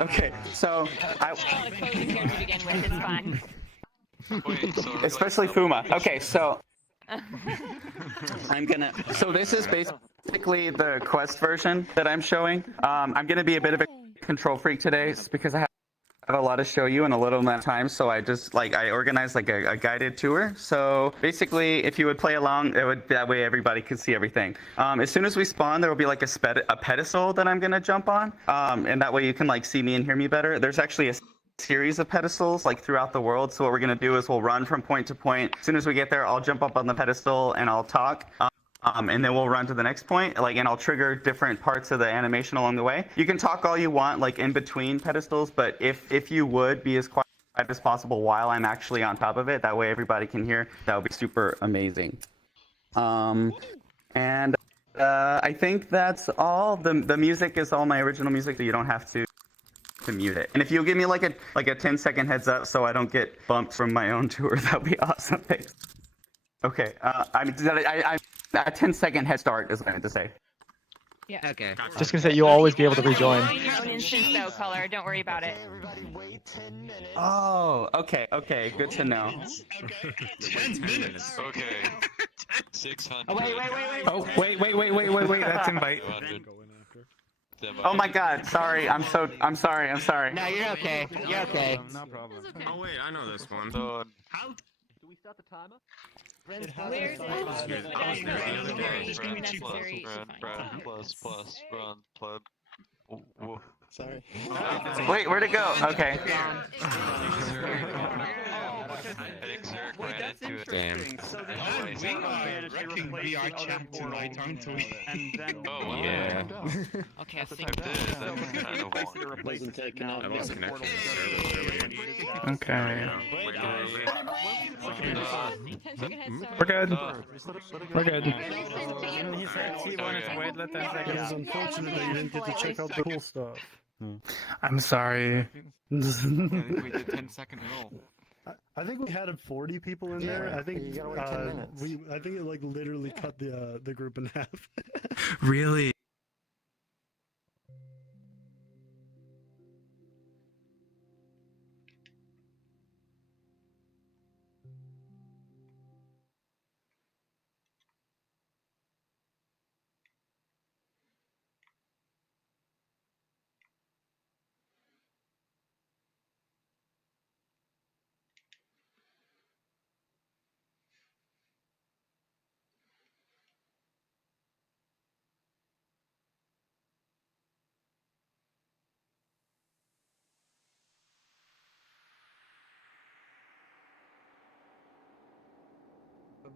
Okay, so especially Fuma. Okay, so So this is basically the quest version that I'm showing. I'm gonna be a bit of a control freak today, because I have a lot to show you in a little amount of time, so I organized like a guided tour. So basically, if you would play along, that way everybody could see everything. As soon as we spawn, there will be like a pedestal that I'm gonna jump on, and that way you can like see me and hear me better. There's actually a series of pedestals like throughout the world. So what we're gonna do is we'll run from point to point. As soon as we get there, I'll jump up on the pedestal and I'll talk. And then we'll run to the next point, and I'll trigger different parts of the animation along the way. You can talk all you want, like in between pedestals, but if you would be as quiet as possible while I'm actually on top of it, that way everybody can hear, that would be super amazing. I think that's all. The music is all my original music, so you don't have to mute it. And if you'll give me like a 10-second heads up so I don't get bumped from my own tour, that would be awesome. Thanks. Okay, I'm a 10-second head start is what I meant to say. Yeah. Okay. just gonna say you'll always be able to rejoin. Your own instance though, Color. Don't worry about it. Oh, okay, good to know. 10 minutes. Okay. 600. Oh, wait. Oh, wait, that's invite. Oh my God, sorry, I'm sorry. No, you're okay. You're okay. No problem. Oh wait, I know this one. Do we start the timer? Where is plus. Sorry. Wait, where'd it go? Okay. That's interesting. So we are wrecking VRChat tonight, aren't we? And then yeah. Okay, I think Wasn't taken up. I lost connection to the server. Okay. We're good. We're good. It is unfortunate that you didn't get to check out the cool stuff. I'm sorry. We did 10-second roll. I think we had 40 people in there. I think I think it like literally cut the group in half. Really?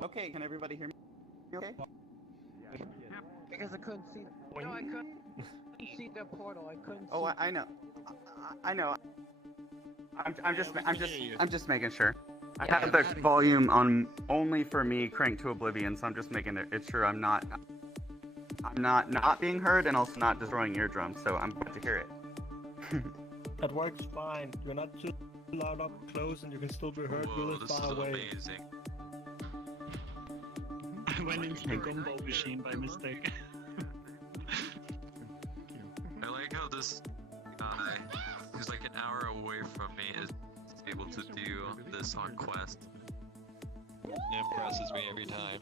Okay, can everybody hear me? Okay. Because I couldn't see. No, I couldn't see the portal. I couldn't. Oh, I know. I know. I'm just making sure. I have the volume on only for me cranked to oblivion, so I'm just making it sure I'm not being heard and also not destroying eardrums, so I'm glad to hear it. That works fine. You're not too loud up close, and you can still be heard really far away. Amazing. I went into the gumball machine by mistake. I like how this guy, who's like an hour away from me, is able to do this on Quest. It impresses me every time.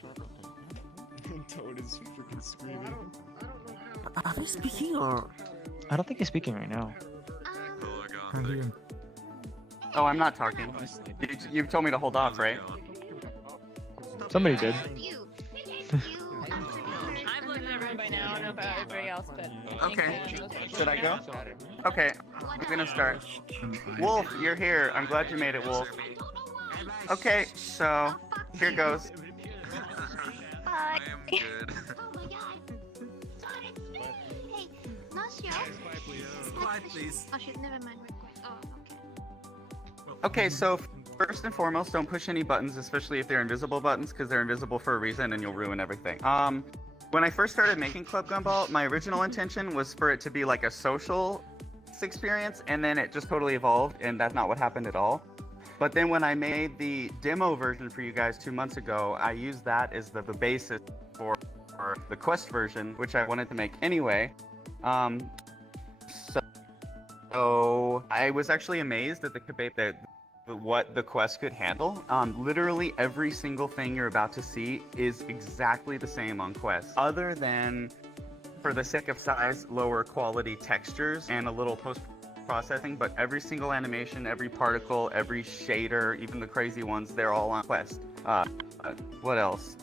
Toad is freaking screaming. Are they speaking or? I don't think he's speaking right now. Oh, I'm not talking. You've told me to hold off, right? Somebody did. I've looked at everyone by now. I don't know about everybody else, but Okay. Should I go? Okay, I'm gonna start. Wolf, you're here. I'm glad you made it, Wolf. Okay, so here goes. I am good. Hey, Nasya. Quiet, please. Oh shit, never mind. Oh, okay. Okay, so first and foremost, don't push any buttons, especially if they're invisible buttons, because they're invisible for a reason and you'll ruin everything. When I first started making Club Gumball, my original intention was for it to be like a social experience, and then it just totally evolved, and that's not what happened at all. But then when I made the demo version for you guys 2 months ago, I used that as the basis for the Quest version, which I wanted to make anyway. So I was actually amazed at what the Quest could handle. Literally every single thing you're about to see is exactly the same on Quest, other than, for the sake of size, lower quality textures and a little post-processing, but every single animation, every particle, every shader, even the crazy ones, they're all on Quest. What else?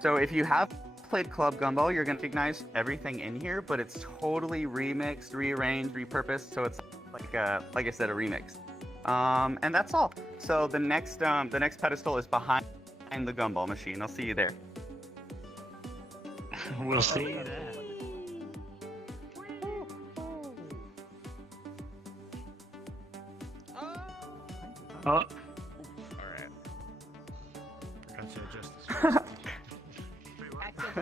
So if you have played Club Gumball, you're gonna recognize everything in here, but it's totally remixed, rearranged, repurposed, so it's like I said, a remix. And that's all. So the next pedestal is behind the gumball machine. I'll see you there. We'll see you there. Oh. Alright. Access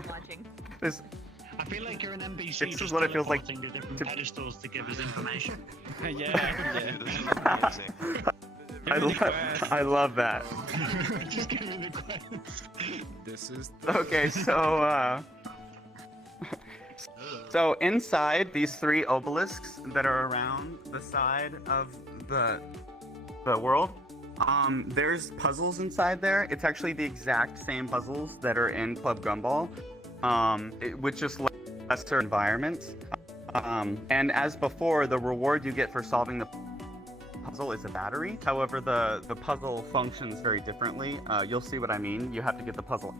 launching. I feel like you're an NPC. This is what it feels like to different pedestals to give us information. Yeah. I love that. Just give me the question. This is Okay, so inside these 3 obelisks that are around the side of the world, there's puzzles inside there. It's actually the exact same puzzles that are in Club Gumball, with just lesser environments. And as before, the reward you get for solving the puzzle is a battery. However, the puzzle functions very differently. You'll see what I mean. You have to get the puzzle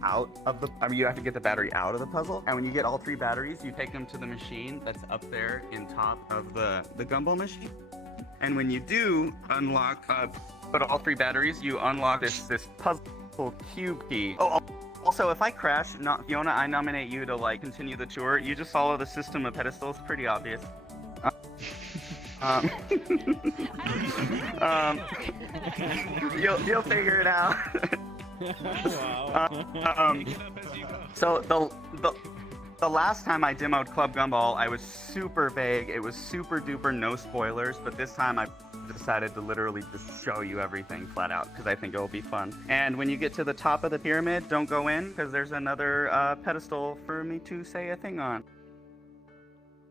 you have to get the battery out of the puzzle. And when you get all 3 batteries, you take them to the machine that's up there in top of the gumball machine. And when you do unlock, put all 3 batteries, you unlock this puzzle cube key. Oh, also, if I crash, Fiona, I nominate you to continue the tour. You just follow the system of pedestals. Pretty obvious. You'll figure it out. So the last time I demoed Club Gumball, I was super vague. It was super duper no spoilers, but this time I decided to literally just show you everything flat out because I think it'll be fun. And when you get to the top of the pyramid, don't go in because there's another pedestal for me to say a thing on.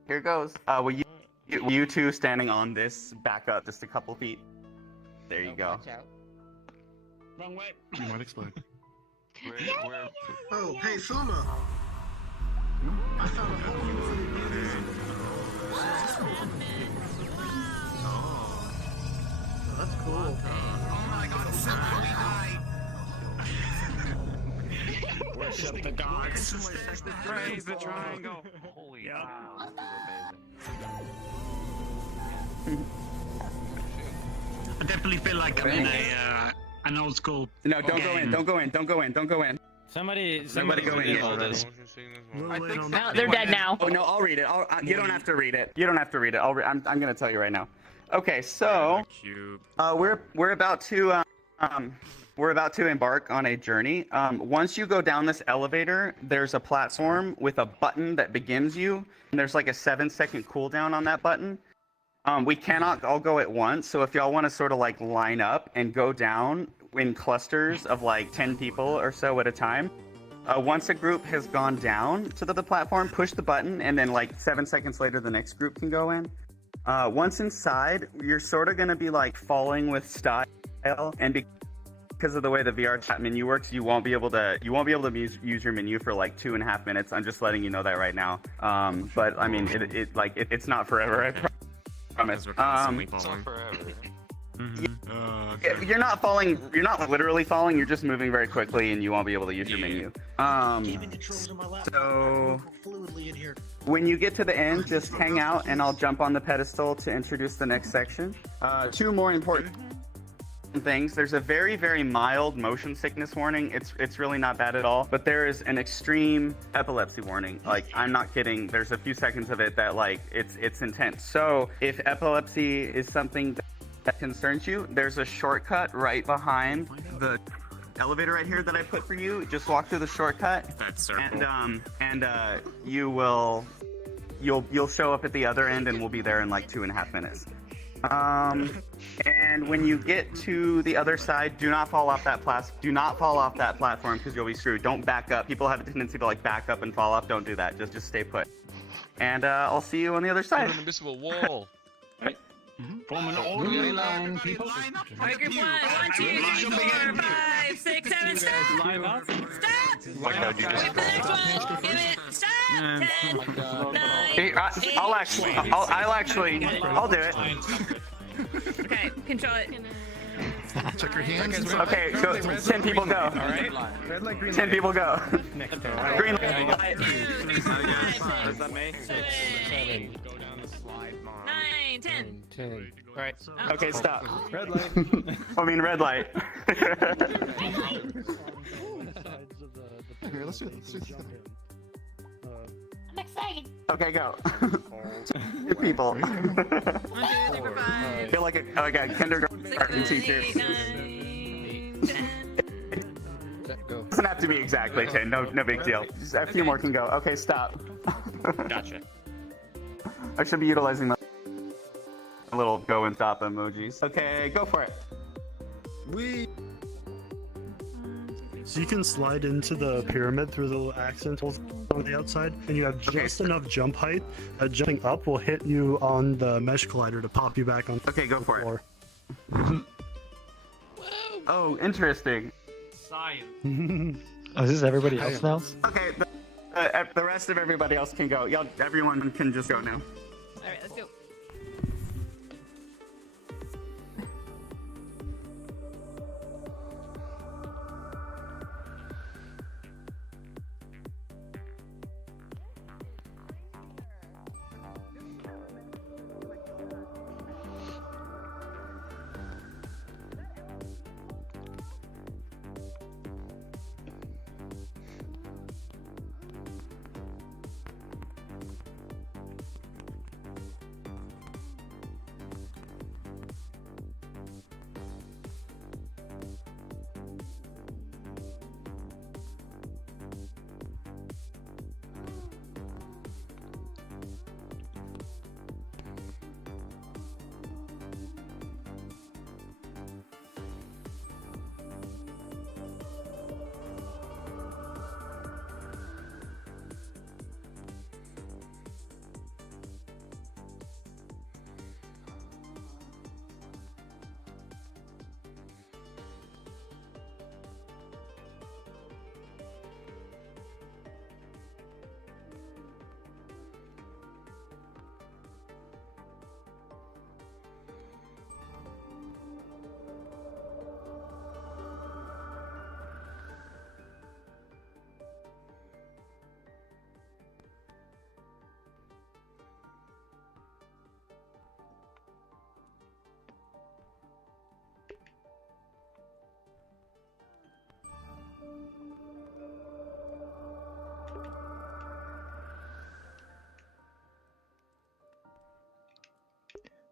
Here goes. Will you two standing on this back up just a couple feet? There you go. Watch out. Wrong way. You might explode. Oh, hey, Soma. I found a hole for the beauties. Oh, that's cool. Oh my god, somebody died. Worship the gods. Praise the triangle. Holy wow. I definitely feel like I'm in an old school. No, don't go in. Don't go in. Don't go in. Don't go in. Somebody go in. No, they're dead now. Oh no, I'll read it. You don't have to read it. You don't have to read it. I'm gonna tell you right now. Okay, so we're about to embark on a journey. Once you go down this elevator, there's a platform with a button that begins you, and there's like a 7-second cooldown on that button. We cannot all go at once, so if y'all want to sort of line up and go down in clusters of 10 people or so at a time. Once a group has gone down to the platform, push the button, and then 7 seconds later the next group can go in. Once inside, you're sort of going to be falling with style, and because of the way the VRChat menu works, you won't be able to use your menu for 2.5 minutes. I'm just letting you know that right now. But I mean, it's not forever. I promise. It's not forever. You're not falling. You're not literally falling. You're just moving very quickly, and you won't be able to use your menu. So when you get to the end, just hang out, and I'll jump on the pedestal to introduce the next section. Two more important things. There's a very, very mild motion sickness warning. It's really not bad at all, but there is an extreme epilepsy warning. Like, I'm not kidding. There's a few seconds of it that, like, it's intense. So if epilepsy is something that concerns you, there's a shortcut right behind the elevator right here that I put for you. Just walk through the shortcut, and you'll show up at the other end, and we'll be there in like 2.5 minutes. And when you get to the other side, do not fall off that platform because you'll be screwed. Don't back up. People have a tendency to like back up and fall off. Don't do that. Just stay put. And I'll see you on the other side. An invisible wall. Form an orderly line, people. Alright, group 1, 2, 3, 4, 5, 6, 7, stop! Stop! Wait for the next one! Give it! Stop! 10, 9, I'll do it. Okay, control it. Check your hands. Okay, go. 10 people go. All right. 10 people go. Green light. Is that me? 9, 10. Right. Okay, stop. Red light. I mean, red light. Here, let's do this. I'm excited. Okay, go. 2 people. Feel like a kindergarten teacher. Doesn't have to be exactly 10. No big deal. Just a few more can go. Okay, stop. Gotcha. I should be utilizing my little go and stop emojis. Okay, go for it. So you can slide into the pyramid through the little accent holes on the outside, and you have just enough jump height that jumping up will hit you on the mesh collider to pop you back on. Okay, go for floor. it. Oh, interesting. Oh, is this everybody else now? Okay, the rest of everybody else can go. Everyone can just go now. Alright, let's go.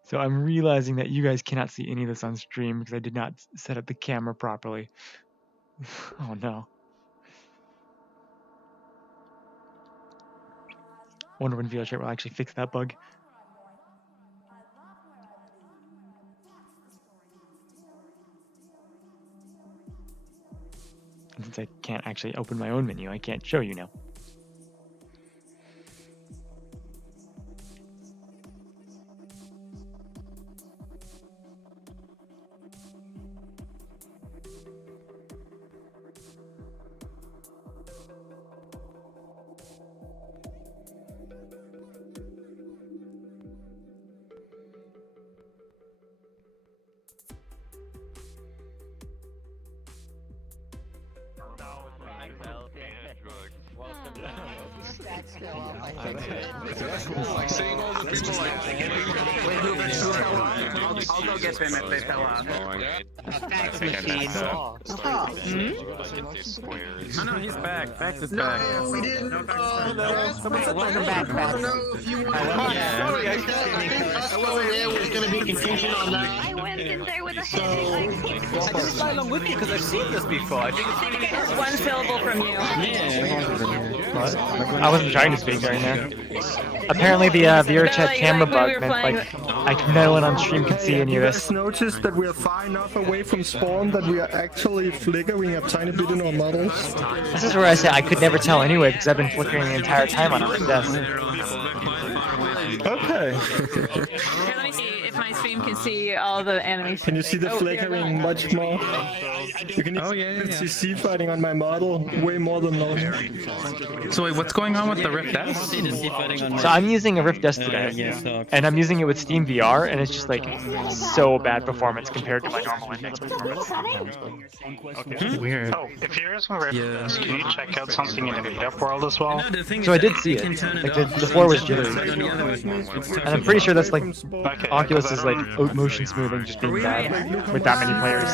So I'm realizing that you guys cannot see any of this on stream because I did not set up the camera properly. Oh no. Wonder when VRChat will actually fix that bug. And since I can't actually open my own menu, I can't show you now. Like seeing all the people like. Wait, who fell off? I'll go get them if they fell off. Fax machine. Oh no, he's back. Fax is back. No, we didn't. Someone said welcome back, Fax. I don't know if you want to. Sorry, I wasn't there. Was going to be confusion on that. I went in there with a heavy like. I just fly along with you because I've seen this before. I think Just one syllable from you. What? I wasn't trying to speak during there. Apparently the VRChat camera bug meant like no one on stream could see any of You this. guys noticed that we are far enough away from spawn that we are actually flickering a tiny bit in our models? This is where I say I could never tell anyway because I've been flickering the entire time on our desk. Okay. Here, let me see if my stream can see all the animation. Can you see the flickering much more? You can even see sea fighting on my model way more than normal. So wait, what's going on with the Rift S? So I'm using a Rift S today, and I'm using it with Steam VR, and it's just like so bad performance compared to my normal index performance. Weird. Oh, if you're using Rift, can you check out something in the Meetup world as well? So I did see it. Like the floor was jittery, and I'm pretty sure that's like Oculus is like motion smoothing just being bad with that many players.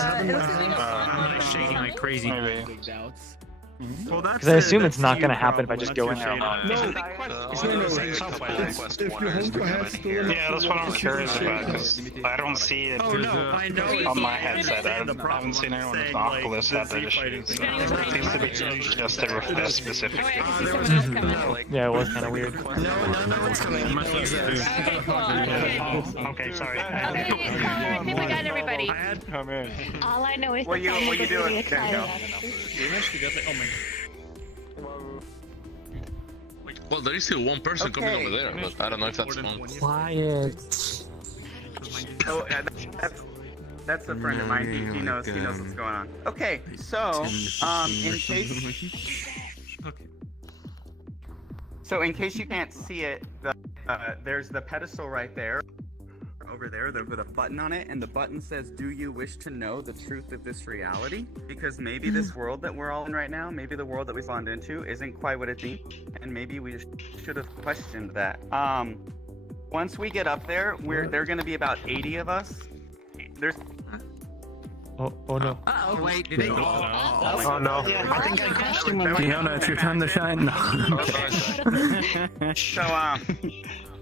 Shaking like crazy. Because I assume it's not going to happen if I just go in there alone. If you hold your head still. Yeah, that's what I'm curious about, because I don't see it on my headset. I haven't seen anyone with Oculus have that issue. It seems to be just a Rift S specific. Yeah, it was kind of weird. Okay, sorry. Okay, I think we got everybody. Come in. All I know is What you doing? Well, there is still one person coming over there, but I don't know if that's one. Quiet. Oh, that's a friend of mine. He knows what's going on. Okay, so in case you can't see it, there's the pedestal right there. Over there with a button on it, and the button says, "Do you wish to know the truth of this reality?" Because maybe this world that we're all in right now, maybe the world that we spawned into isn't quite what it seems, and maybe we should have questioned that. Once we get up there, there are going to be about 80 of us. There's Oh no. Oh wait, did it go? Oh no. I think I crashed in my Fiona, it's your time to shine. No. So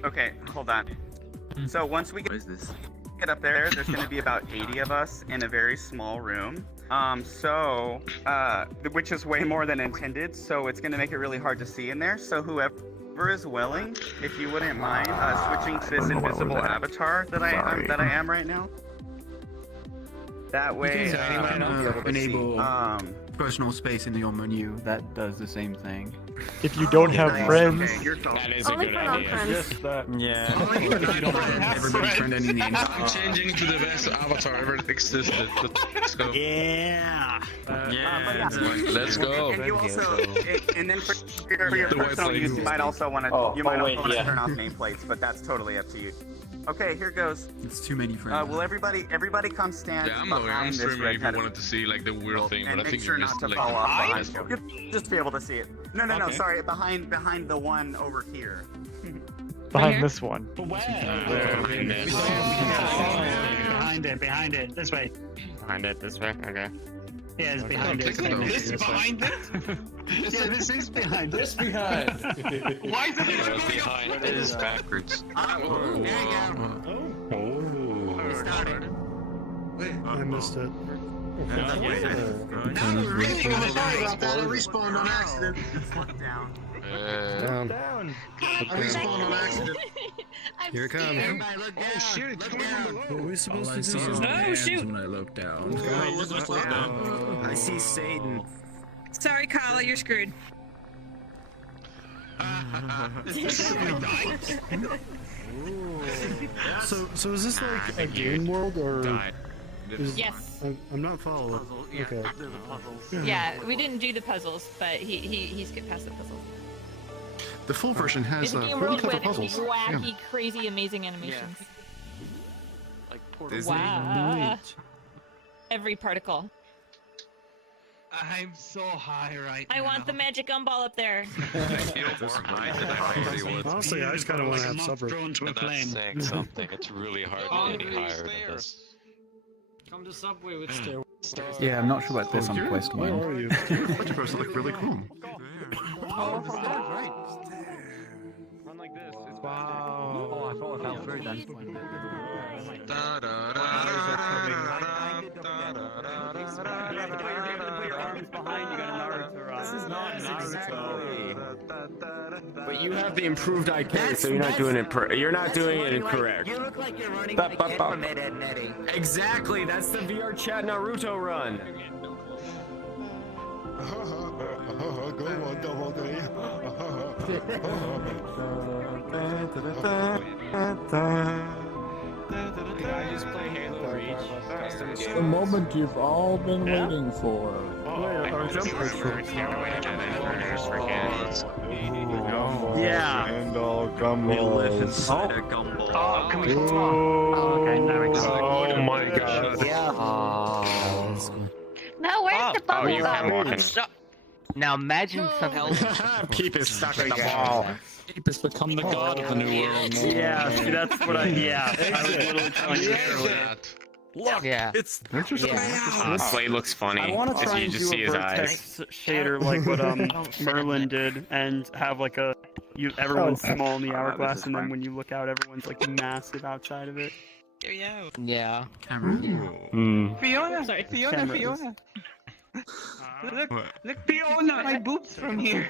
okay, hold on. So once we get up there, there's going to be about 80 of us in a very small room. Which is way more than intended. So it's going to make it really hard to see in there. So whoever is willing, if you wouldn't mind, switching to this invisible avatar that I am right now. That way, enable personal space in your menu. That does the same thing. If you don't have friends. That is a good idea. Yeah. If you don't have everybody friend any names. I'm changing to the best avatar ever existed. Let's go. Yeah. Let's go. And you also, and then for your personal use, you might also want to turn off nameplates, but that's totally up to you. Okay, here goes. It's too many friends. Will everybody come stand behind this red if you wanted to see like the weird thing, but I think sure you not missed to like fall off behind. You'll just be able to see it. No, sorry, behind the one over here. Behind this one. Behind it, this way. Behind it, this way? Okay. Yeah, it's behind it. This behind it? Yeah, this is behind. This behind. Why is it behind? It is backwards. Oh, there you Wait, I missed it. I respawned on accident. Down. I respawned on accident. Here it comes. Everybody look down. Oh shit! Look down. What are we supposed All I to see is do? my hands when I look down. I see Satan. Sorry, Kyle, you're screwed. So is this like a game world or? Yes. I'm not following. Okay. Yeah, we didn't do the puzzles, but he skipped past the puzzles. The full version has It's a game really world clever with puzzles. wacky, crazy, amazing animations. Disney. Wow. Every particle. I'm so high right now. I want the magic gumball up there. I feel more high than I already was. Honestly, I just kind of want to have supper. And that's saying something. It's really hard to get any higher than this. Come to Subway with stairs. Yeah, I'm not sure about this on Quest 1. Where are you? You're supposed to look really cool. Oh, right. Run like this. Wow. Oh, I thought I fell through then. This is not Naruto. But you have the improved IK, so you're not doing it. You're not doing it incorrect. You look like you're running like a kid from Ed, Edd n Eddy. Exactly. That's the VRChat Naruto run. Go on, double day. I just play Halo Reach. It's the moment you've all been waiting for. Yeah. And all gumball. We live inside a gumball. Oh, can we? Oh, okay, there we go. Oh my god. Yeah. No, where's the bubble gum? Now imagine something. Peep is stuck in the ball. Peep has become the god of the new world. Yeah, see, that's what I. Yeah, I was literally telling you earlier. Look, Yeah. it's Slade looks funny. I want to try and do a vertex shader like what Merlin did, and have like a everyone's small in the hourglass, and then when you look out, everyone's like massive outside of it. Yeah. Fiona, sorry, Fiona. Look, Fiona, my boobs from here.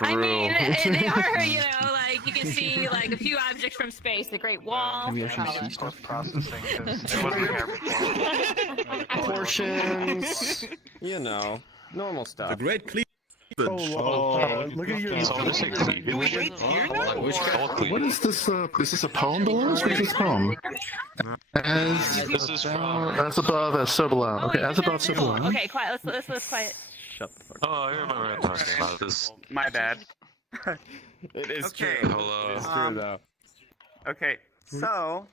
I mean, they are, you know, like you can see like a few objects from space, the Great Wall. Can we actually see stuff? Processing this. It wasn't here before. Portions. You know, normal stuff. The great cleavage. Look at your. What is this? Is this a poem, Dolores? What is this poem? This is from. As above, as so below. Okay, as above, so below. Okay, quiet. Let's quiet. Shut the fuck Oh, I remember talking about this. My bad. It is Okay. true. Hello. It's true though. Okay, so,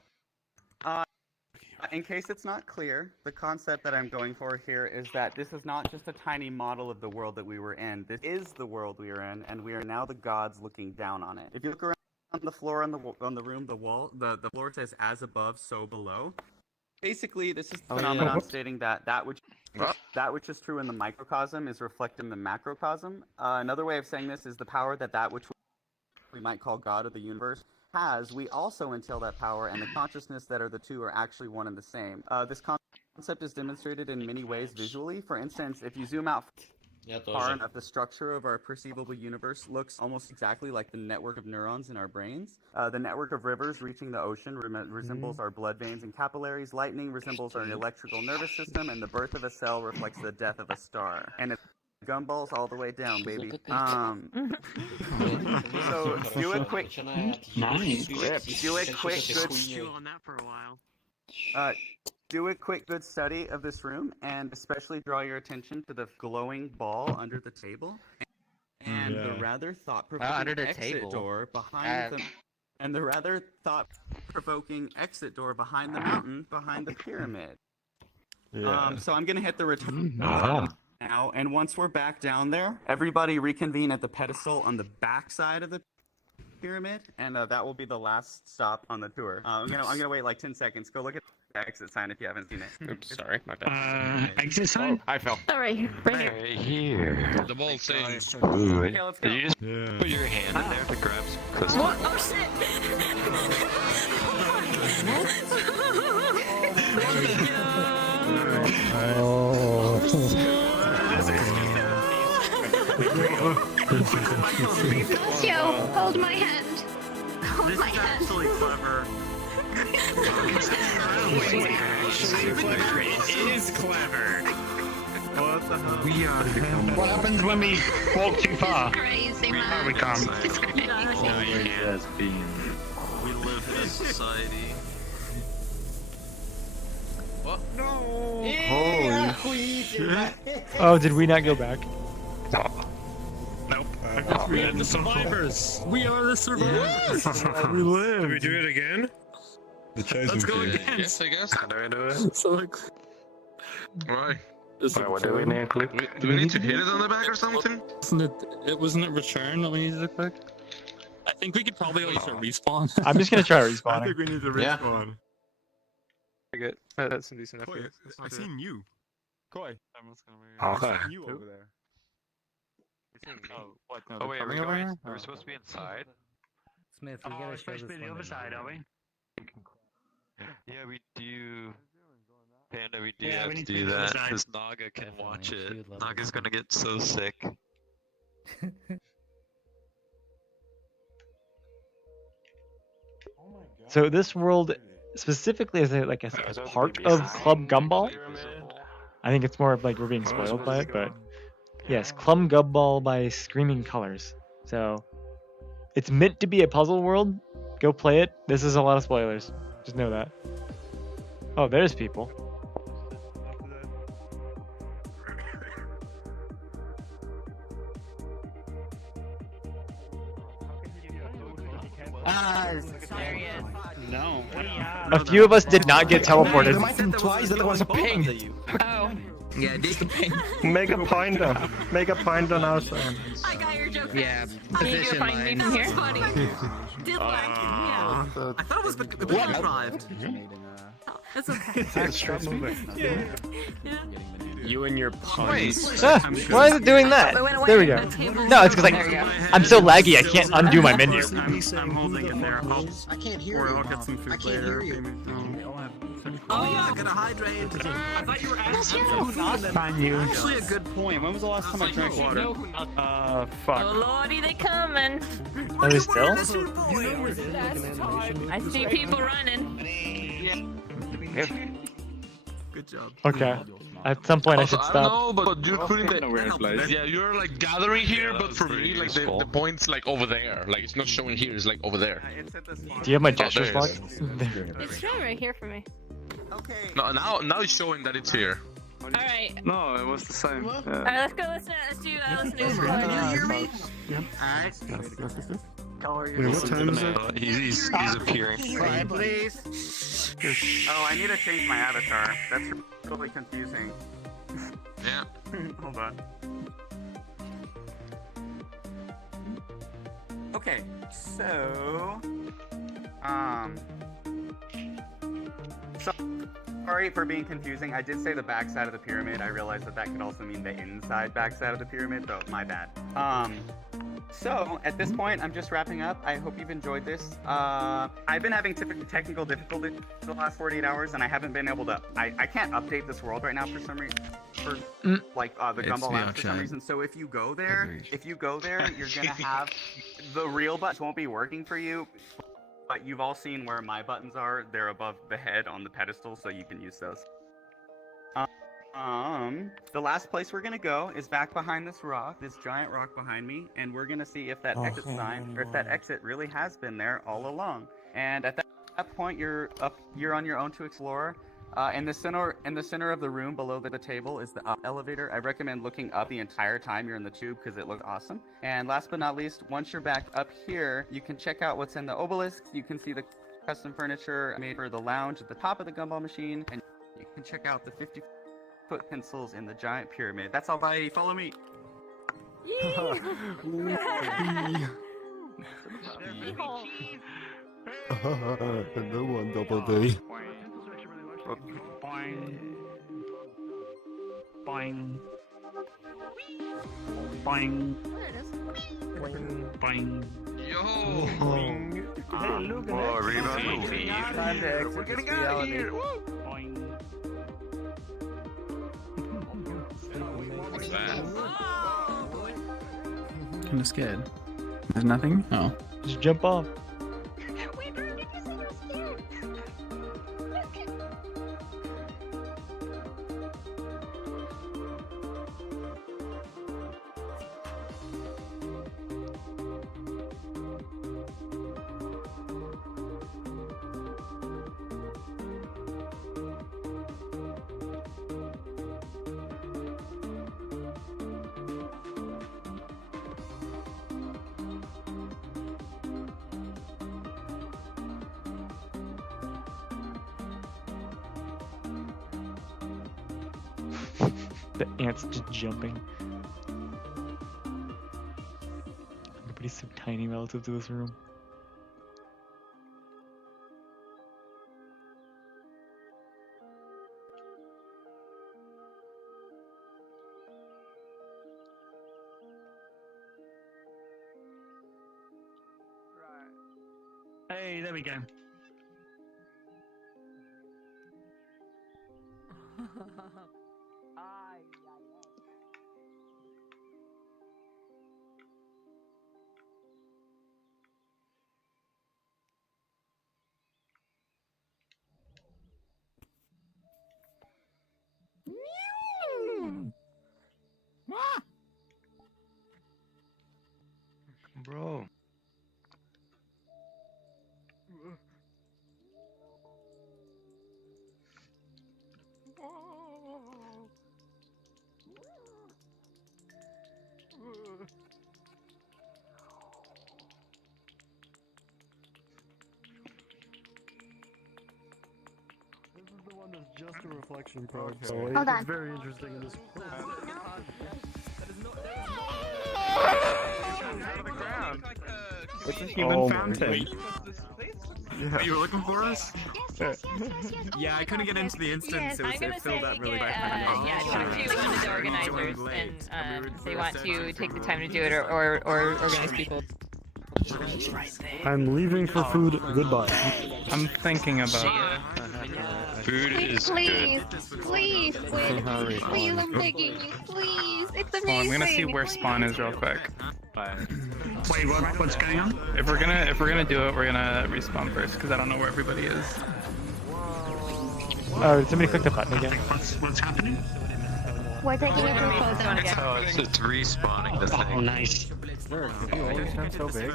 in case it's not clear, the concept that I'm going for here is that this is not just a tiny model of the world that we were in. This is the world we are in, and we are now the gods looking down on it. If you look around the floor on the room, the floor says "as above, so below." Basically, this is the phenomenon stating that that which is true in the microcosm is reflected in the macrocosm. Another way of saying this is the power that which we might call God or the universe has, we also entail that power, and the consciousness that are the two are actually one and the same. This concept is demonstrated in many ways visually. For instance, if you zoom out far enough, the structure of our perceivable universe looks almost exactly like the network of neurons in our brains. The network of rivers reaching the ocean resembles our blood veins and capillaries. Lightning resembles our electrical nervous system, and the birth of a cell reflects the death of a star. And it's gumballs all the way down, baby. So do a quick good do a quick good study of this room, and especially draw your attention to the glowing ball under the table and the rather thought-provoking exit door behind the mountain behind the pyramid. So I'm gonna hit the return now, and once we're back down there, everybody reconvene at the pedestal on the back side of the pyramid, and that will be the last stop on the tour. I'm gonna wait like 10 seconds. Go look at the exit sign if you haven't seen it. Oops, sorry, my bad. Exit sign? I fell. All right, right here. Right here. The ball thing. Ooh, Okay, let's go. did you just put your hand in there to grab some cookies? What? Oh shit! Yo, hold my hand. Hold my hand. Actually clever. It is clever. What the hell? What happens when we walk too far? Crazy man. How we come? No, you can't. We live in a society. What? No. Holy shit. Oh, did we not go back? Nope. We are the survivors. We are the survivors. We live. Do we do it again? The chosen Let's go few. again. Yes, I guess. How do I do it? So like, Why? Wait, what do we need to click? Do we need to hit it on the back or something? wasn't it return that we needed to click? I think we could probably also respawn. I'm just gonna try respawning. I think we need to Yeah. respawn. Good. That's some decent Koi, I seen you. Koi. Okay. I seen you over there. Oh, what? No, Oh wait, are we over going? here? Are we supposed to be inside? Smith, we gotta show this one. the other side, are we? Yeah, we do. Panda, we do Yeah, have we to need to do be the other that side. because Naga can Definitely, watch she it. would love Naga's this. gonna get so sick. So this world specifically is a, like a part of Club Gumball. I think it's more of like we're being spoiled by it, but yes, Club Gumball by Screaming Colors. So it's meant to be a puzzle world. Go play it. This is a lot of spoilers. Just know that. Oh, there's people. No. A few of us did not get teleported. Twice, the other one's a ping. Oh. Yeah, this the ping. Make a pointer. Make a pointer now, Sam. I got your joke. Yeah. Can you go find me from here? Funny. Did like it, yeah. I thought it was the contrived. That's okay. You and your puns. Why is it doing that? There we go. No, it's because like I'm so laggy I can't undo my menu. I'm holding it there. I can't hear Or you. I'll get some food I can't later. hear you. Oh yeah, gotta hydrate. I thought you were asking Find you. Actually, a good Point. When was the last time I drank water? Fuck. Oh lordy, they coming. Are they still? I see people running. Good job. Okay. At some point I should I stop. don't know, but you're putting In a weird place. Yeah, you're like gathering here, but for me, like useful. the point's like over there. Like it's not showing here. It's like over there. Do you have my gestures there it locked? It's showing right here for me. Okay. No, now it's showing that it's here. Alright. No, it was the same. Alright, let's go listen to this. Can you hear me? Alright. Wait, what time is it? He's appearing. Quiet, please. Oh, I need to change my avatar. That's really confusing. Yeah. Hold on. Okay, so sorry for being confusing. I did say the backside of the pyramid. I realized that could also mean the inside backside of the pyramid, so my bad. So at this point, I'm just wrapping up. I hope you've enjoyed this. I've been having technical difficulties for the last 48 hours, and I haven't been able to. I can't update this world right now for some reason. For like the Gumball app for some reason. So if you go there, you're gonna have the real buttons won't be working for you. But you've all seen where my buttons are. They're above the head on the pedestal, so you can use those. The last place we're gonna go is back behind this rock, this giant rock behind me, and we're gonna see if that exit sign, or if that exit really has been there all along. And at that point, you're on your own to explore. In the center of the room, below the table, is the up elevator. I recommend looking up the entire time you're in the tube because it looks awesome. And last but not least, once you're back up here, you can check out what's in the obelisk. You can see the custom furniture made for the lounge at the top of the Gumball machine, and you can check out the 50-foot pencils in the giant pyramid. That's all. Bye. Follow me. No one double D. Boing. Boing. Boing. Boing. Yo. Hey, look at Oh, that. Reba. We're getting out of here. Boing. What's that? Kind of scared. There's nothing? Oh. Just jump off. The ants just jumping. Everybody's so tiny relative to this room. Hey, there we go. Bro. This is the one that's just a reflection probe, so Hold on. it's very interesting in this. It's a human fountain. Yeah. You were looking for us? Yeah, I couldn't get into the instance. I'm gonna say filled up really yeah, talk to one of the organizers, and they want to take the time to do it, or organize people. I'm leaving for food. Goodbye. I'm thinking about it. Food is Please, good. please, please, please, I'm begging you, please. It's amazing. Well, I'm gonna see where spawn is real quick. Wait, what's going on? If we're gonna do it, we're gonna respawn first because I don't know where everybody is. Oh, did somebody click the button again? What's happening? We're taking it to a photo again. Oh, it's respawning the thing. Oh, nice. So big.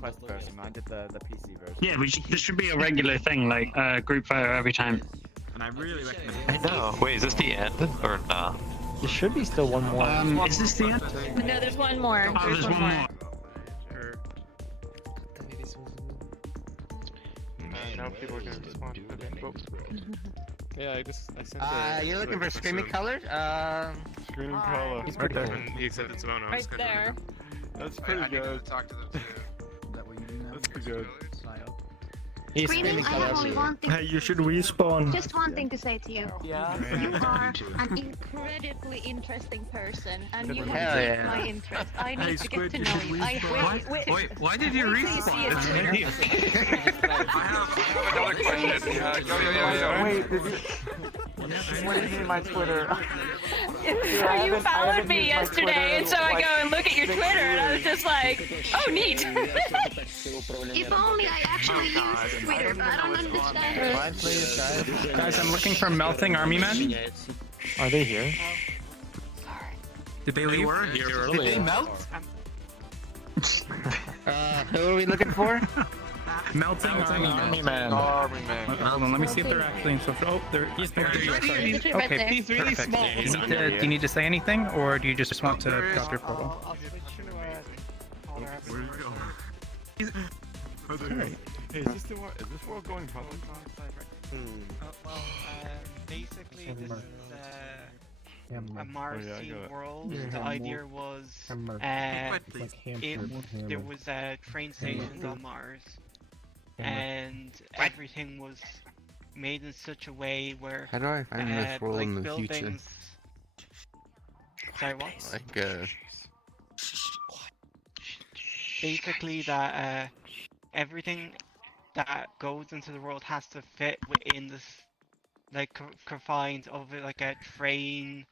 Quest version. I did the PC version. Yeah, this should be a regular thing, like group photo every time. And I really recommend I know. Wait, is this the end or nah? There should be still one more. Is this the end? No, there's one more. Oh, there's one more. Now people are gonna respond to the Yeah, I sent you're looking for screaming colors? Screaming color. He's right there. He said it's Mono. Right there. That's pretty good. talk to them too. Is that what you do now? That's pretty good. He's Screaming, I have only one thing. Hey, you should respawn. Just one thing to say to you. Yeah. You are an incredibly interesting person, and you Hell have yeah. my interest. I need to Squid, get to you know should you. I respawn. wait. Why did you Wait till you see his Twitter. I have another question. Wait, what do you mean my Twitter? You followed me yesterday, and so I go and look at your Twitter, and I was just like, oh, neat. If only I actually used Twitter, but I don't understand it. Guys, I'm looking for melting army men. Are they here? Did they leave? They were here Did earlier. they melt? Who are we looking for? Melting army men. Hold on, let me see if they're actually in social. Oh, there you are. Sorry. Okay, He's really perfect. small. Do you need to say anything, or do you just want to drop your portal? Where are you going? Hey, is this world going public? Basically, this is a Oh, Martian yeah, I got it. world. Yeah. The idea was there was train stations on Mars, and everything was made in such a way where How do I find this world like in the future? buildings. Sorry, what? Like, Basically, that everything that goes into the world has to fit within this, like, confines of like a train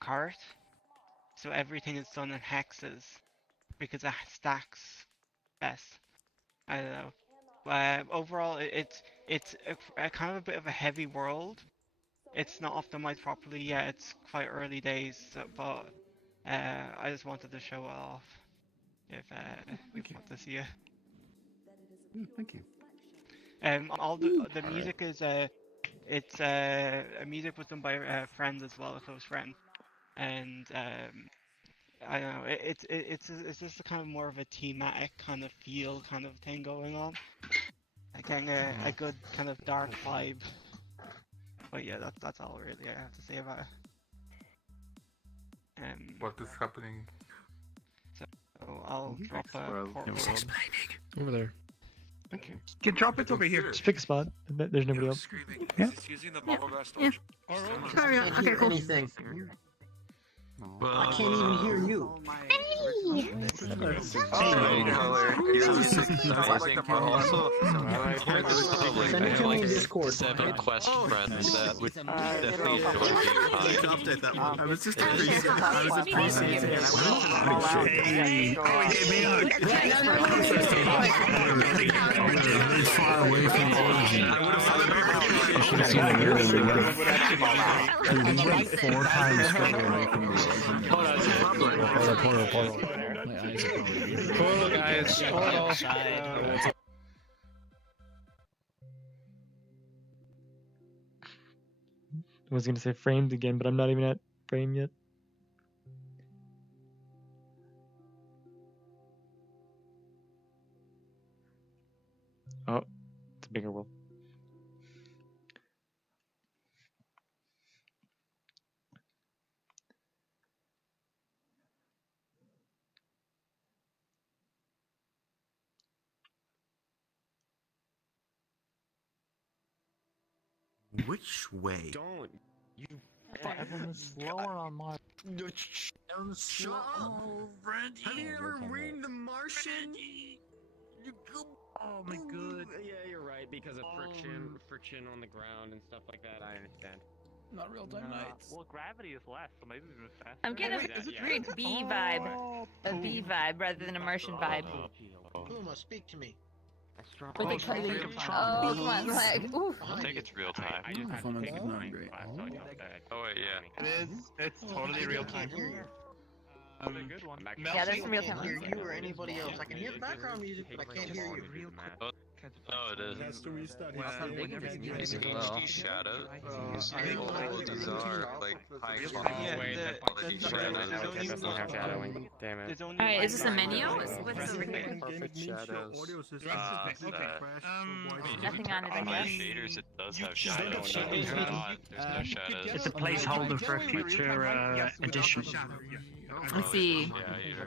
cart. So everything is done in hexes because it stacks best. I don't know. Overall, it's a kind of a bit of a heavy world. It's not optimized properly yet. It's quite early days, but I just wanted to show it off. If you want to see it. Thank you. All the music is it's music was done by a friend as well, a close friend, and I don't know, it's just a kind of more of a thematic kind of feel kind of thing going on, like a good kind of dark vibe. But yeah, that's all really I have to say about it. What is happening? So I'll drop a portal. Over there. Okay. Can drop it over here. Just pick a spot. There's nobody else. Yeah. Carry on. Okay, cool. Anything. Well, I can't even hear you. Send it to me in Discord. 7 quest friends that would definitely enjoy being Update that one. I was just appreciating it. Far away from the origin. I should have seen the we went 4 times further away from the origin. Portal. My eyes are probably... Portal, guys. Portal. I was gonna say framed again, but I'm not even at frame yet. Oh, it's a bigger world. Which way? Don't. You... slower on my... Shut up! Have you ever read The Martian? Oh my god. Yeah, you're right, because of friction on the ground and stuff like that, I understand. Not real-time nights. Well, gravity is less, so maybe we move faster. I'm getting a weird bee vibe. A bee vibe rather than immersion vibe. Puma, speak to me. With the cutting. Oh, come on, like, oof. I think it's real time. Performance is not great. Oh wait, yeah. It is. It's totally real time. Good one. Yeah, there's some real time. I can't hear you or anybody else. I can hear background music, but I can't hear you. Oh, it is. Has to restart These HD shadows. These are like high quality shadows. Damn it. Alright, is this a menu? What's over here? Perfect shadows. Nothing on it, I guess. Shaders, it does have shadows. There's no shadows. It's a placeholder for a future edition. Let's see.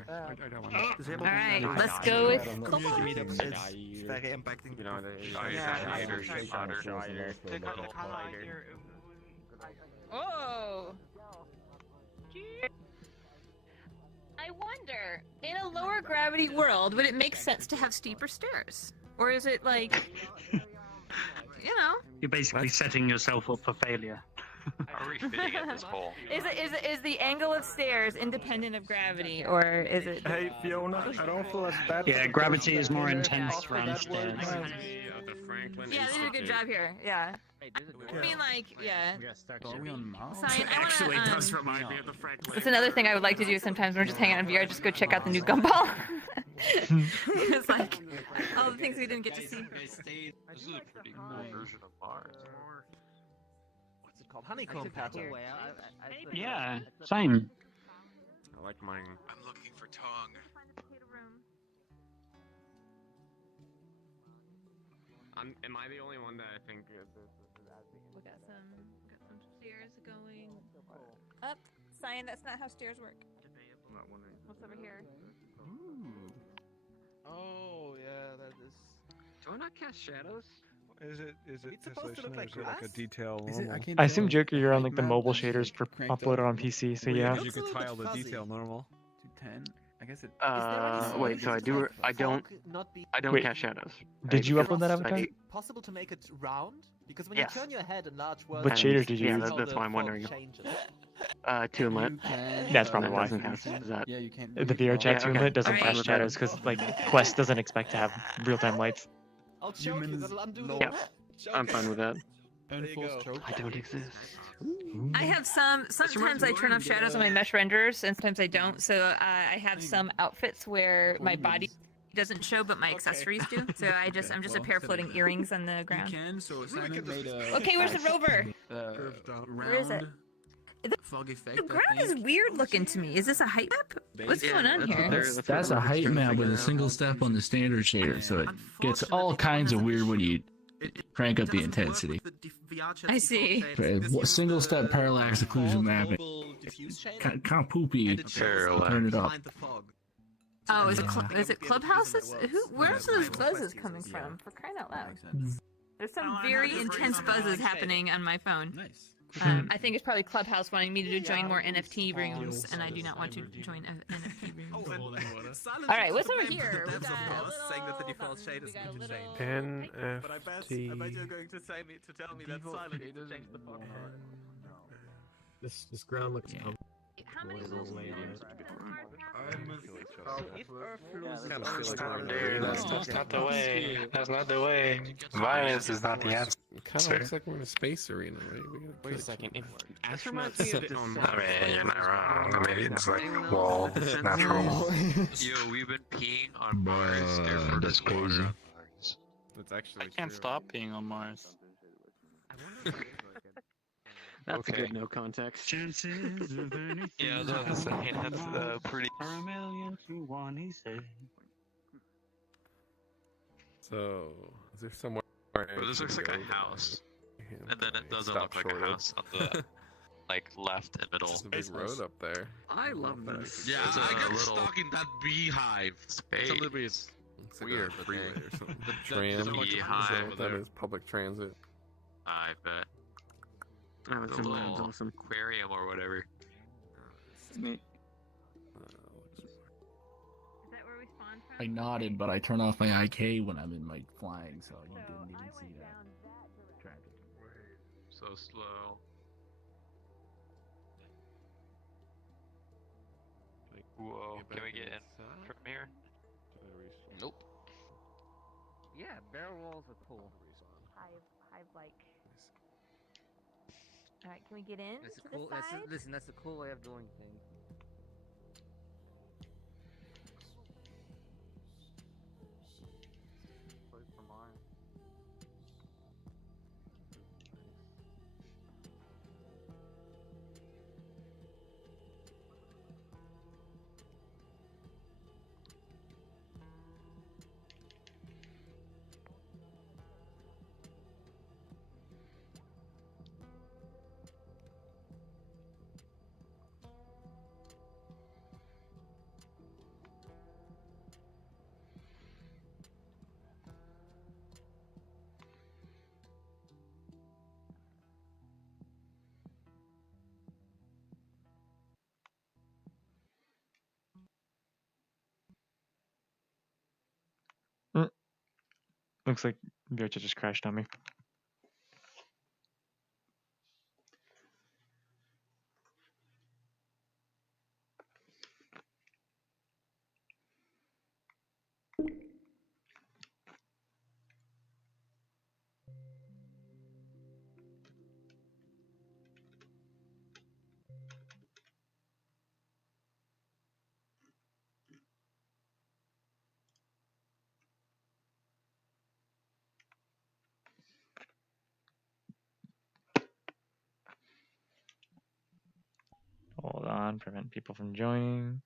Alright, let's go with Meetup. It's very impacting. You know, Oh! I wonder, in a lower gravity world, would it make sense to have steeper stairs? Or is it like, you know? You're basically setting yourself up for failure. How are we fitting at this hole? Is the angle of stairs independent of gravity, or is it? Hey Fiona, I don't feel as bad. Yeah, gravity is more intense from stairs. Yeah, they did a good job here. Yeah. I mean, like, yeah. Are we on Mars? Cyan, Actually, does remind me of the Franklin. That's another thing I would like to do sometimes when we're just hanging out in VR. Just go check out the new gumball. It's like all the things we didn't get to see. This is a pretty cool version of Mars. Honeycomb pattern. Yeah, same. I like mine. I'm looking for tongue. Am I the only one that I think? We got some stairs going up. Cyan, that's not how stairs work. What's over here? Oh yeah, that is. Do I not cast shadows? Is it It's supposed to look like like a glass? detail Is it? normal? I can't I assume tell. Joker, you're on like the mobile shaders for uploaded on PC, so yeah. You could tile the detail normal. 210. I guess it. Wait, so I don't Wait. cast shadows. Did you upload that avatar? Possible to make it round? Because when Yes. you turn your head in large world, What shaders did you Yeah, use? that's why I'm wondering. Toonlit. You can, That's probably but why. it doesn't have- Is that? Yeah, you can't. The VRChat Yeah, okay. Toonlit doesn't Alright. flash shadows because like Quest doesn't expect to have real-time lights. I'll choke you, that'll undo the Yeah, choke I'm fine with that. Unforced choke. I don't exist. I have some. Sometimes I turn off shadows on my mesh renderers, and sometimes I don't. So I have some outfits where my body doesn't show, but my accessories do. So I'm just a pair of floating earrings on the You ground. can. So Simon made a. Okay, where's the rover? Where is it? The Fog effect. The ground is weird looking to me. Is this a height map? What's going on here? That's a height map with a single step on the standard shader, so it gets all kinds of weird when you Crank up the intensity. I see. Single step parallax occlusion mapping. Kind of poopy. Turn it up. Oh, is it Clubhouses? Where's those buzzes coming from? For crying out loud. There's some very intense buzzes happening on my phone. Nice. I think it's probably Clubhouse wanting me to join more NFT rooms, and I do not want to join NFT rooms. All right, what's over here? We got a little, saying that the default shade is insane. NFT. But I bet you're going to tell me that silence changed the font. This ground looks. How many rules do you Dude, that's not the way. That's not the way. Violence is not the answer. Kind of looks like we're in a space arena, right? Wait a second. Astronauts Reminds me of this, I mean, you're not wrong. Maybe it's like wall, natural. Yo, we've been peeing on Mars. Therefore, that's crazy. That's actually I can't stop being on Mars. That's a good no context. Chances of anything. Yeah, that's pretty. A million to one, he said. So, is there somewhere? Bro, this looks like a house, and then it doesn't look like a house on the like left and middle. There's a big road up there. I love this. Yeah, There's I a got little stuck in that beehive space. It's like Weird, a freeway or something. The Tram. Is beehive. that what that is? Public transit. I bet. Oh, it's The little awesome. aquarium or whatever. Is that where we spawned from? I nodded, but I turn off my IK when I'm in like flying, so you didn't even see that. So slow. Whoa, can we get in from here? Nope. Yeah, barrel walls are cool. Hive like. All right, can we get in That's a to cool. the side? Listen, that's a cool way of doing things. Looks like VRChat just crashed on me. Hold on, prevent people from joining.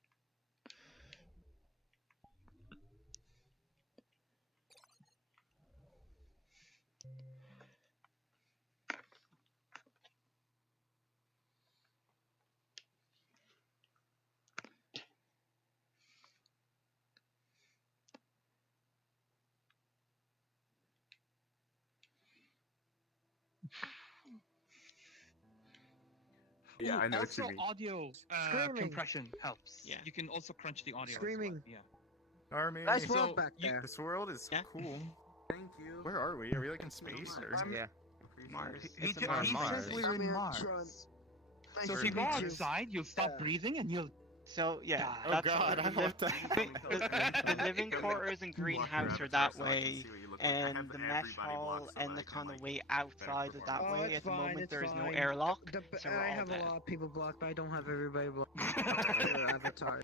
Yeah, I know what you also, mean. audio Screaming. compression helps. Yeah. You can also crunch the audio. Screaming. As well. Yeah. Army. Nice So, world back there. This world is cool. Thank you. Where are we? Are we like in space or? Yeah. Mars. He It's simply Mars. in Mars. So if you go outside, you'll stop breathing and you'll. So yeah, Oh that's God, what I want that. the living quarters and greenhouse are that way, and the mesh hall and the kind of way outside is that way. At the moment, there is no airlock, so we're I all have dead. a lot of people blocked, but I don't have everybody blocked. Their avatar.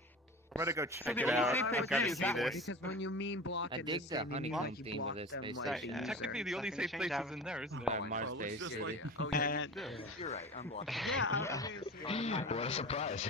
I'm gonna go check the it only out. safe I place gotta is see that way. this. Because when you mean block I in dig this the game, you mean honeycomb like you theme of block this them space like station. the user. Technically, the only safe place is in there, isn't it? Mars Space City. And You're right. I'm blocking. What a surprise.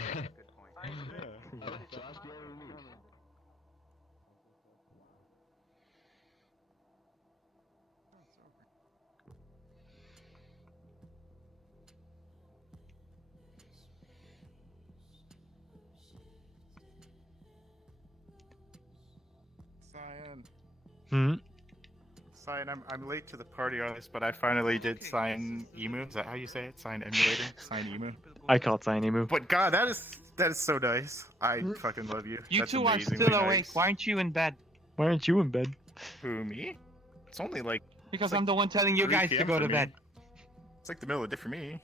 Cyan. Cyan, I'm late to the party on this, but I finally did Cyan Emu. Is that how you say it? Cyan Emulator? Cyan Emu? I call it Cyan Emu. But God, that is so nice. I fucking love you. You That's two are amazingly still nice. awake. Why aren't you in bed? Why aren't you in bed? Who, me? It's only like... Because I'm the one telling you 3 guys to PM go for to me. bed. It's like the middle of the day for me.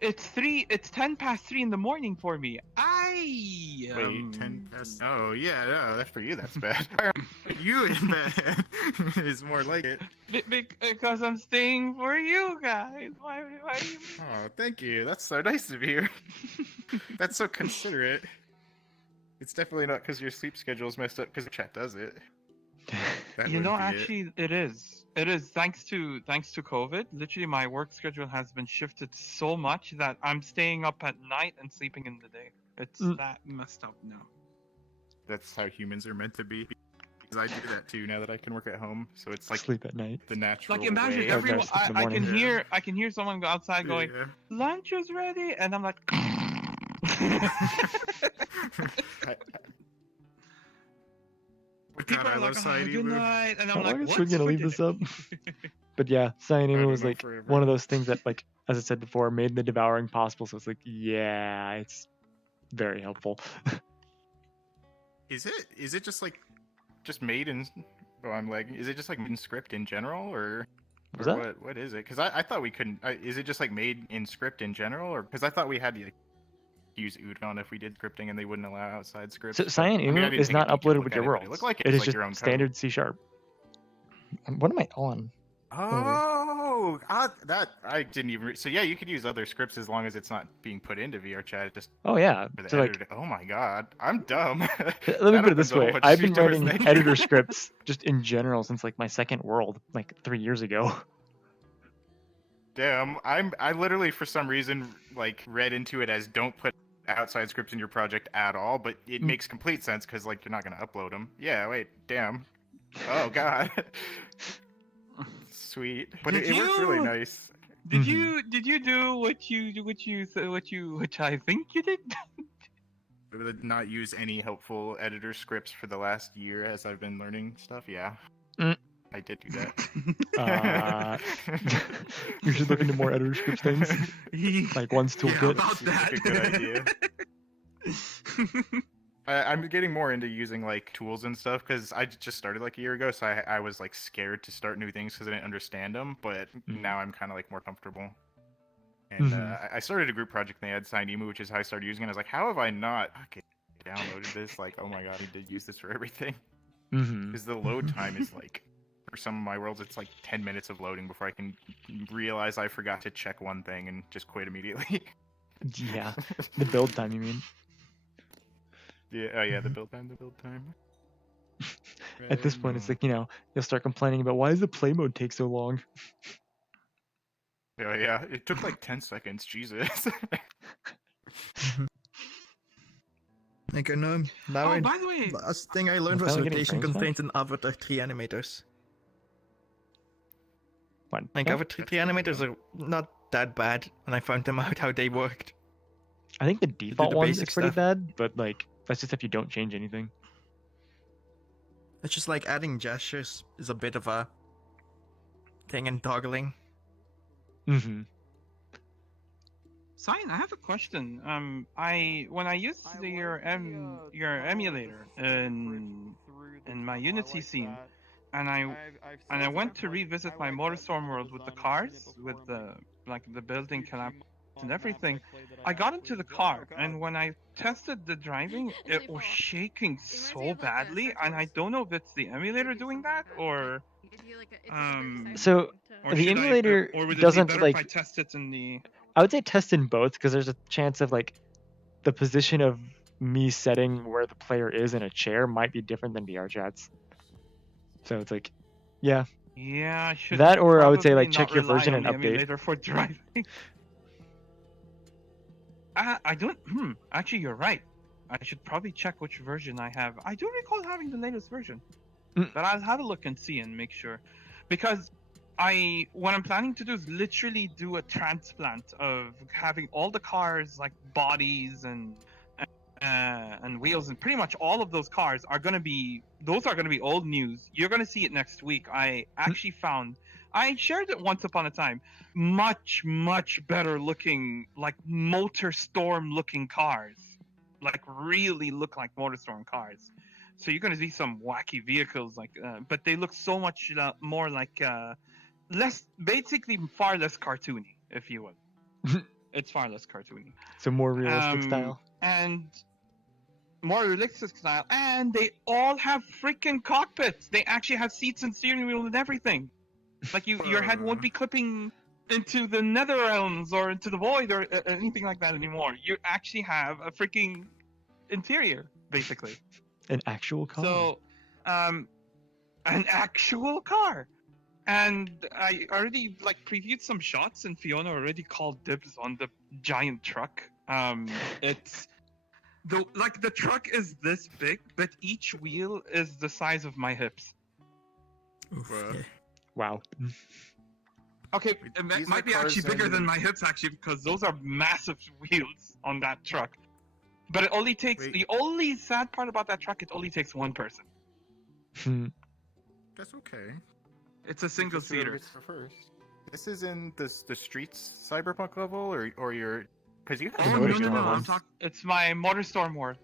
It's 10 past 3 in the morning for me. Wait, 10 past... Oh, yeah, no, that's for you, that's bad. You in bed is more like it. Because I'm staying for you guys. Why do you... Oh, thank you. That's so nice of you. That's so considerate. It's definitely not because your sleep schedule is messed up because chat does it. That You know, wouldn't be actually, it is. It is thanks to COVID. Literally, my work schedule has been shifted so much that I'm staying up at night and sleeping in the day. It's that messed up now. That's how humans are meant to be. Because I do that too now that I can work at home. So it's like sleep at night. The natural. Like imagine way. everyone. I can hear someone go outside going, "Lunch is ready," and I'm like. People are like, oh, good night, and I'm like, we're gonna leave this up. But yeah, Cyan Emu was like one of those things that, like, as I said before, made the devouring possible. So it's like, yeah, it's very helpful. Is it just like made in? Oh, I'm lagging. Is it just like made in script in general, or what is it? Because I thought we couldn't. Is it just like made in script in general, or because I thought we had to like, use Udon if we did scripting and they wouldn't allow outside scripts. So Cyan Emu is not uploaded with your world. It is just standard C#. What am I on? Oh, that I didn't even. So yeah, you could use other scripts as long as it's not being put into VRChat. Just oh yeah. So like, oh my god, I'm dumb. Let me put it this way: I've been writing editor scripts just in general since like my second world, like 3 years ago. Damn, I literally for some reason like read into it as don't put outside scripts in your project at all, but it makes complete sense because like you're not gonna upload them. Yeah, wait, damn. Oh god. Sweet, but it works really nice. Did you do what I think you did? Not use any helpful editor scripts for the last year as I've been learning stuff. Yeah. I did do that. You should look into more editor script things. Like one's toolkit. That's a good idea. I'm getting more into using like tools and stuff because I just started like a year ago, so I was like scared to start new things because I didn't understand them. But now I'm kind of like more comfortable. And I started a group project and they had Cyan Emu, which is how I started using it. I was like, how have I not downloaded this? Like, oh my god, I did use this for everything. Because the load time is like, for some of my worlds, it's like 10 minutes of loading before I can realize I forgot to check one thing and just quit immediately. Yeah, the build time, you mean? Yeah, oh yeah, the build time. At this point, it's like, you know, you'll start complaining about why does the play mode take so long? Oh yeah, it took like 10 seconds, Jesus. Like, I know, now by the way, last thing I learned was rotation constraints in Avatar 3 animators. What? Like, Avatar 3 animators are not that bad, and I found them out how they worked. I think the default one is basic pretty stuff. bad, but like, that's just if you don't change anything. It's just like adding gestures is a bit of a thing and toggling. Cyan, I have a question. When I used your emulator in my Unity scene, and I went to revisit my Motorstorm world with the cars, with the building collapse and everything, I got into the car, and when I tested the driving, it was shaking so badly, and I don't know if it's the emulator doing that or. So the emulator doesn't if like. I test it in the. I would say test in both because there's a chance of like the position of me setting where the player is in a chair might be different than VRChat's. So it's like, yeah. Yeah, I should. That or I would say like not check your rely version on and the update. emulator for driving. I don't. Actually, you're right. I should probably check which version I have. I do recall having the latest version, but I'll have a look and see and make sure, because what I'm planning to do is literally do a transplant of having all the cars like bodies and and wheels, and pretty much all of those cars are gonna be old news. You're gonna see it next week. I actually found, I shared it once upon a time, much better looking, like MotorStorm looking cars, like really look like MotorStorm cars. So you're gonna see some wacky vehicles, like, but they look so much more like basically far less cartoony, if you will. It's far less cartoony. So more realistic style. And more realistic style, and they all have freaking cockpits. They actually have seats and steering wheel and everything. Like your head won't be clipping into the nether realms or into the void or anything like that anymore. You actually have a freaking interior, basically. An actual car. So, an actual car. And I already like previewed some shots, and Fiona already called dibs on the giant truck. It's the truck is this big, but each wheel is the size of my hips. Wow. Okay, it might be actually bigger than my hips, actually, because those are massive wheels on that truck. But it only takes the only sad part about that truck. It only takes one person. That's okay. It's a single seater. This is in the streets cyberpunk level, or your, because you have no. I'm talking. It's my MotorStorm world.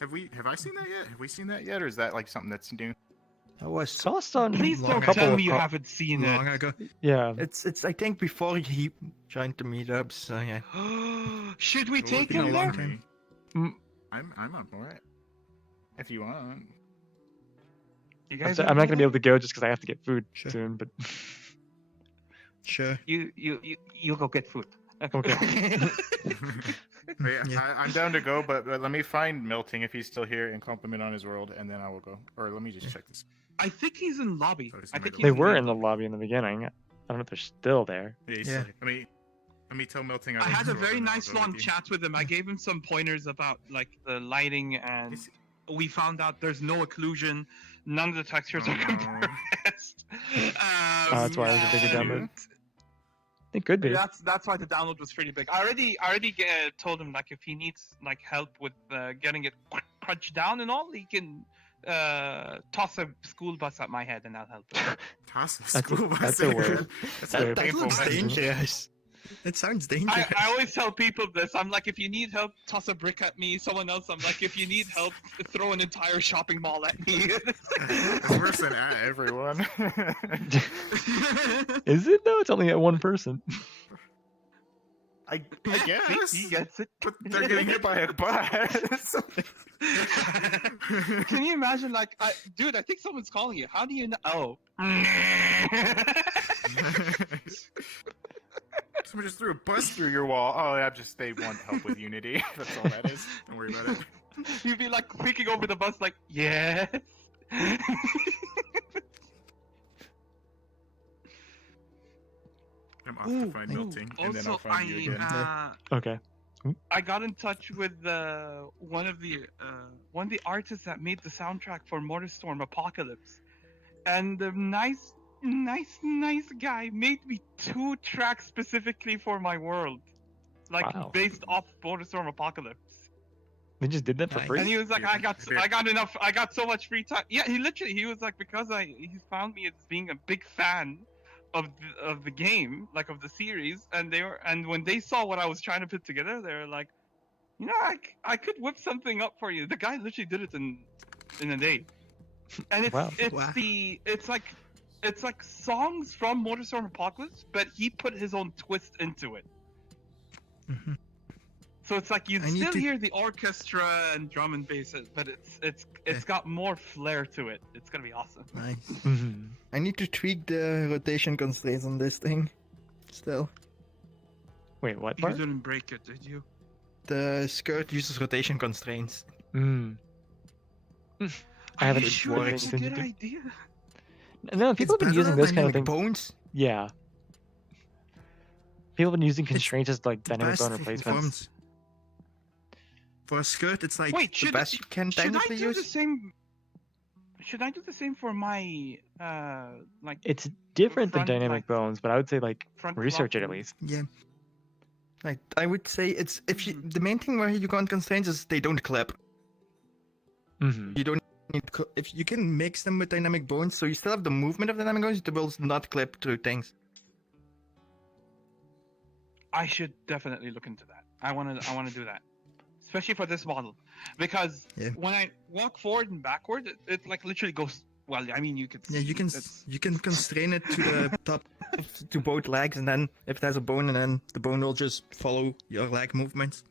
Have I seen that yet? Have we seen that yet, or is that like something that's new? I was saw on. Please don't tell me you haven't seen it. Long ago. Yeah. It's I think before he joined the meetups. So yeah. Should we take him there? I'm up for it. If you want. You guys I'm not gonna be able to go just because I have to get food soon. But sure. You go get food. Okay. I'm down to go, but let me find Melting if he's still here and compliment on his world, and then I will go. Or let me just check this. I think he's in lobby. I think they were in the lobby in the beginning. I don't know if they're still there. Yeah. Let me tell Melting. I had a very nice long chat with him. I gave him some pointers about like the lighting, and we found out there's no occlusion. None of the textures are compressed. That's why it was a bigger download. It could be. That's why the download was pretty big. I already told him like if he needs like help with getting it crunched down and all, he can toss a school bus at my head and I'll help him. Toss a school bus. That's a word. That looks dangerous. It sounds dangerous. I always tell people this. I'm like, if you need help, toss a brick at me. Someone else, I'm like, if you need help, throw an entire shopping mall at me. It's worse than at everyone. Is it though? It's only at one person. I guess he gets it. But they're getting hit by a bus. Can you imagine? Like, dude, I think someone's calling you. How do you know? Oh. Someone just threw a bus through your wall. Oh, yeah, they want help with Unity. That's all that is. Don't worry about it. You'd be like peeking over the bus, like, yes. I'm off to find Melting, and then I'll find you again. Okay. I got in touch with one of the artists that made the soundtrack for MotorStorm Apocalypse, and the nice guy made me 2 tracks specifically for my world, like based off MotorStorm Apocalypse. They just did that for free. And he was like, I got so much free time. Yeah, he was like, because he found me as being a big fan of the game, like of the series, and when they saw what I was trying to put together, they were like, you know, I could whip something up for you. The guy literally did it in a day, and it's like songs from MotorStorm Apocalypse, but he put his own twist into it. Mm-hmm. So it's like you still hear the orchestra and drum and bass, but it's got more flair to it. It's gonna be awesome. Nice. Mm-hmm. I need to tweak the rotation constraints on this thing. Still. Wait, what part? You didn't break it, did you? The skirt uses rotation constraints. I haven't sure it's a good idea. No, people have been using this kind of thing. Bones? Yeah. People have been using constraints as like dynamic bone replacements. For a skirt, it's like Wait, the best you can dynamically use. Should I do the same for my like? It's different than dynamic bones, but I would say like research it at least. Yeah. I would say it's the main thing where you go on constraints is they don't clip. You don't need if you can mix them with dynamic bones, so you still have the movement of dynamic bones, it will not clip through things. I should definitely look into that. I want to do that, especially for this model, because when I walk forward and backward, it like literally goes. Well, I mean, you could. Yeah, you can constrain it to the top, to both legs, and then if there's a bone, and then the bone will just follow your leg movements.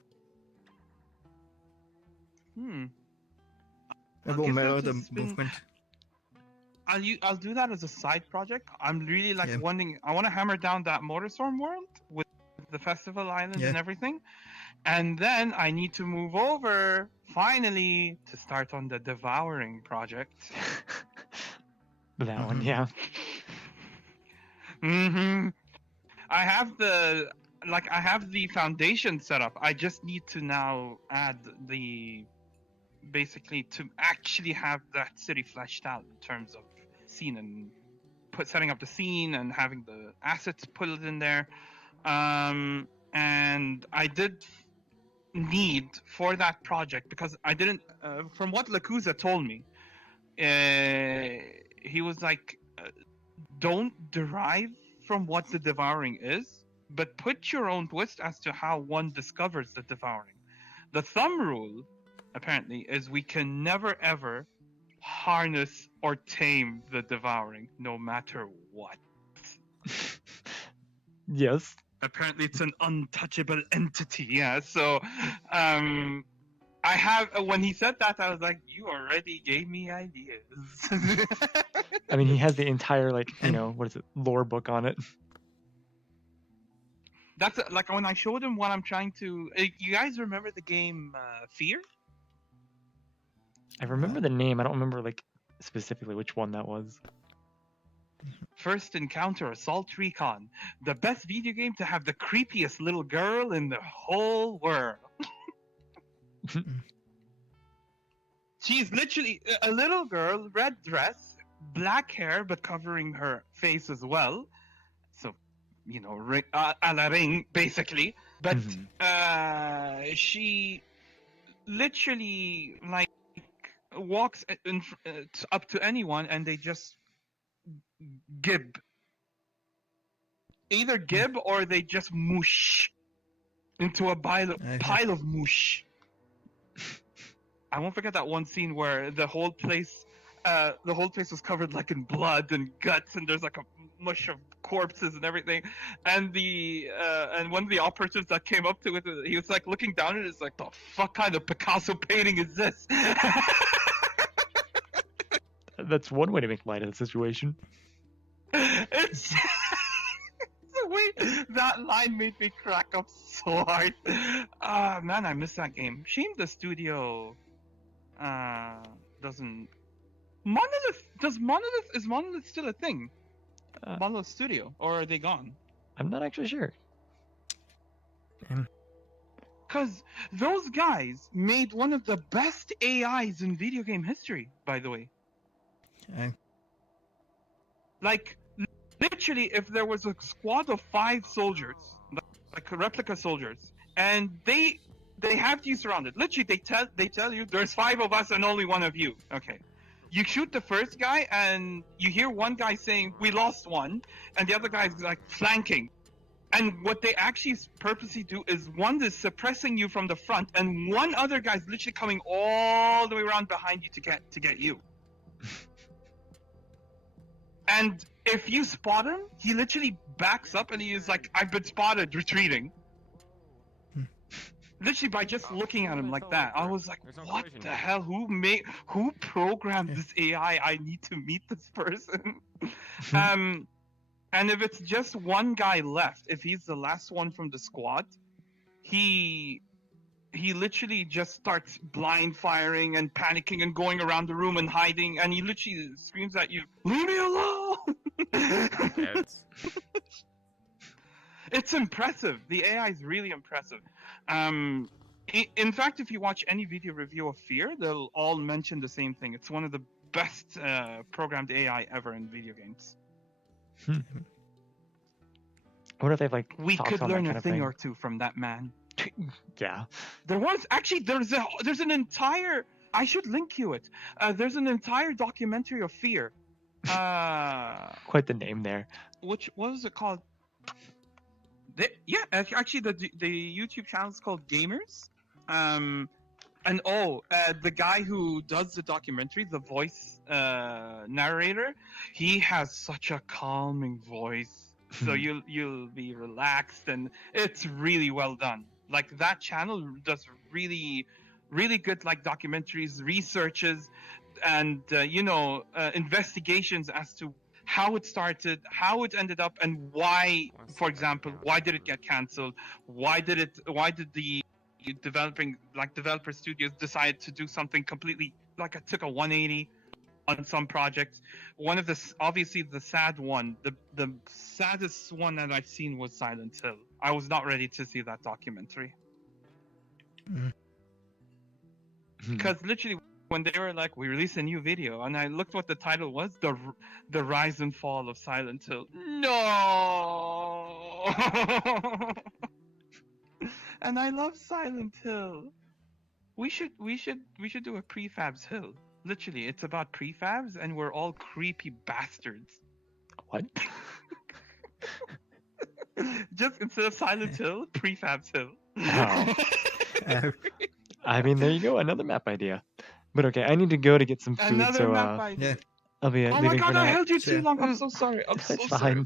It will mirror the movement. I'll do that as a side project. I'm really like wanting. I want to hammer down that Motorstorm world with the festival island and everything, and then I need to move over finally to start on the Devouring project. That one, yeah. I have the foundation set up. I just need to now add basically to actually have that city fleshed out in terms of scene and setting up the scene and having the assets put it in there. And I did need for that project, because I didn't from what Lakuza told me, he was like, don't derive from what the Devouring is, but put your own twist as to how one discovers the Devouring. The thumb rule, apparently, is we can never ever harness or tame the Devouring, no matter what. Yes. Apparently it's an untouchable entity, yeah. So, I have, when he said that, I was like, you already gave me ideas. I mean, he has the entire, like, you know, what is it, lore book on it. That's like when I showed him what I'm trying to. You guys remember the game Fear? I remember the name. I don't remember like specifically which one that was. First Encounter Assault Recon, the best video game to have the creepiest little girl in the whole world. She's literally a little girl, red dress, black hair, but covering her face as well. So, you know, a la Ring, basically. But she literally, like, walks up to anyone and they just gib. Either gib or they just moosh into a pile of moosh. I won't forget that one scene where the whole place was covered like in blood and guts, and there's like a mush of corpses and everything. And and one of the operatives that came up to it, he was like looking down at it, it's like, the fuck kind of Picasso painting is this? That's one way to make light of the situation. It's the way that line made me crack up so hard. Man, I miss that game. Shame the studio doesn't. Is Monolith still a thing? Monolith Studio, or are they gone? I'm not actually sure. Because those guys made one of the best AIs in video game history, by the way. Like, literally, if there was a squad of 5 soldiers, like replica soldiers, and they have you surrounded. Literally, they tell you there's 5 of us and only 1 of you. Okay. You shoot the first guy, and you hear one guy saying, "We lost 1," and the other guy's like flanking. And what they actually purposely do is one is suppressing you from the front, and one other guy's literally coming all the way around behind you to get you. And if you spot him, he literally backs up and he is like, "I've been spotted, retreating." Literally by just looking at him like that, I was like, "What the hell? Who programmed this AI? I need to meet this person." And if it's just one guy left, if he's the last one from the squad, he literally just starts blind firing and panicking and going around the room and hiding, and he literally screams at you, "Leave me alone!" It's impressive. The AI is really impressive. In fact, if you watch any video review of Fear, they'll all mention the same thing. It's one of the best programmed AI ever in video games. What if they have like We talks could on that learn kind a of thing thing? or two from that man. Yeah. There's an entire. I should link you it. There's an entire documentary of fear. Quite the name there. What was it called? Actually, the YouTube channel is called Gamers. And the guy who does the documentary, the voice narrator, he has such a calming voice. So you'll be relaxed, and it's really well done. Like that channel does really, really good like documentaries, researches, and investigations as to how it started, how it ended up, and why. For example, why did it get cancelled? Why did the developer studios decide to do something completely like it took a 180 on some projects. One of obviously the sad one, the saddest one that I've seen was Silent Hill. I was not ready to see that documentary. Because literally when they were like, we released a new video, and I looked what the title was, the rise and fall of Silent Hill. No. And I love Silent Hill. We should do a prefabs hill. Literally, it's about prefabs, and we're all creepy bastards. What? Just instead of Silent Hill, prefabs hill. Oh. I mean, there you go, another map idea. But okay, I need to go to get some food, Another so map idea. I'll be Oh leaving my for god, now. I held you too long. I'm so sorry. I'm so It's sorry. fine.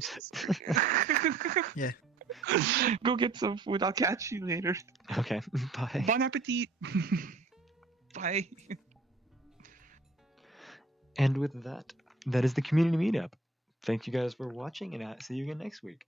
Yeah. Go get some food. I'll catch you later. Okay, bye. Bon appetit. Bye. And with that, that is the community meetup. Thank you guys for watching, and I'll see you again next week.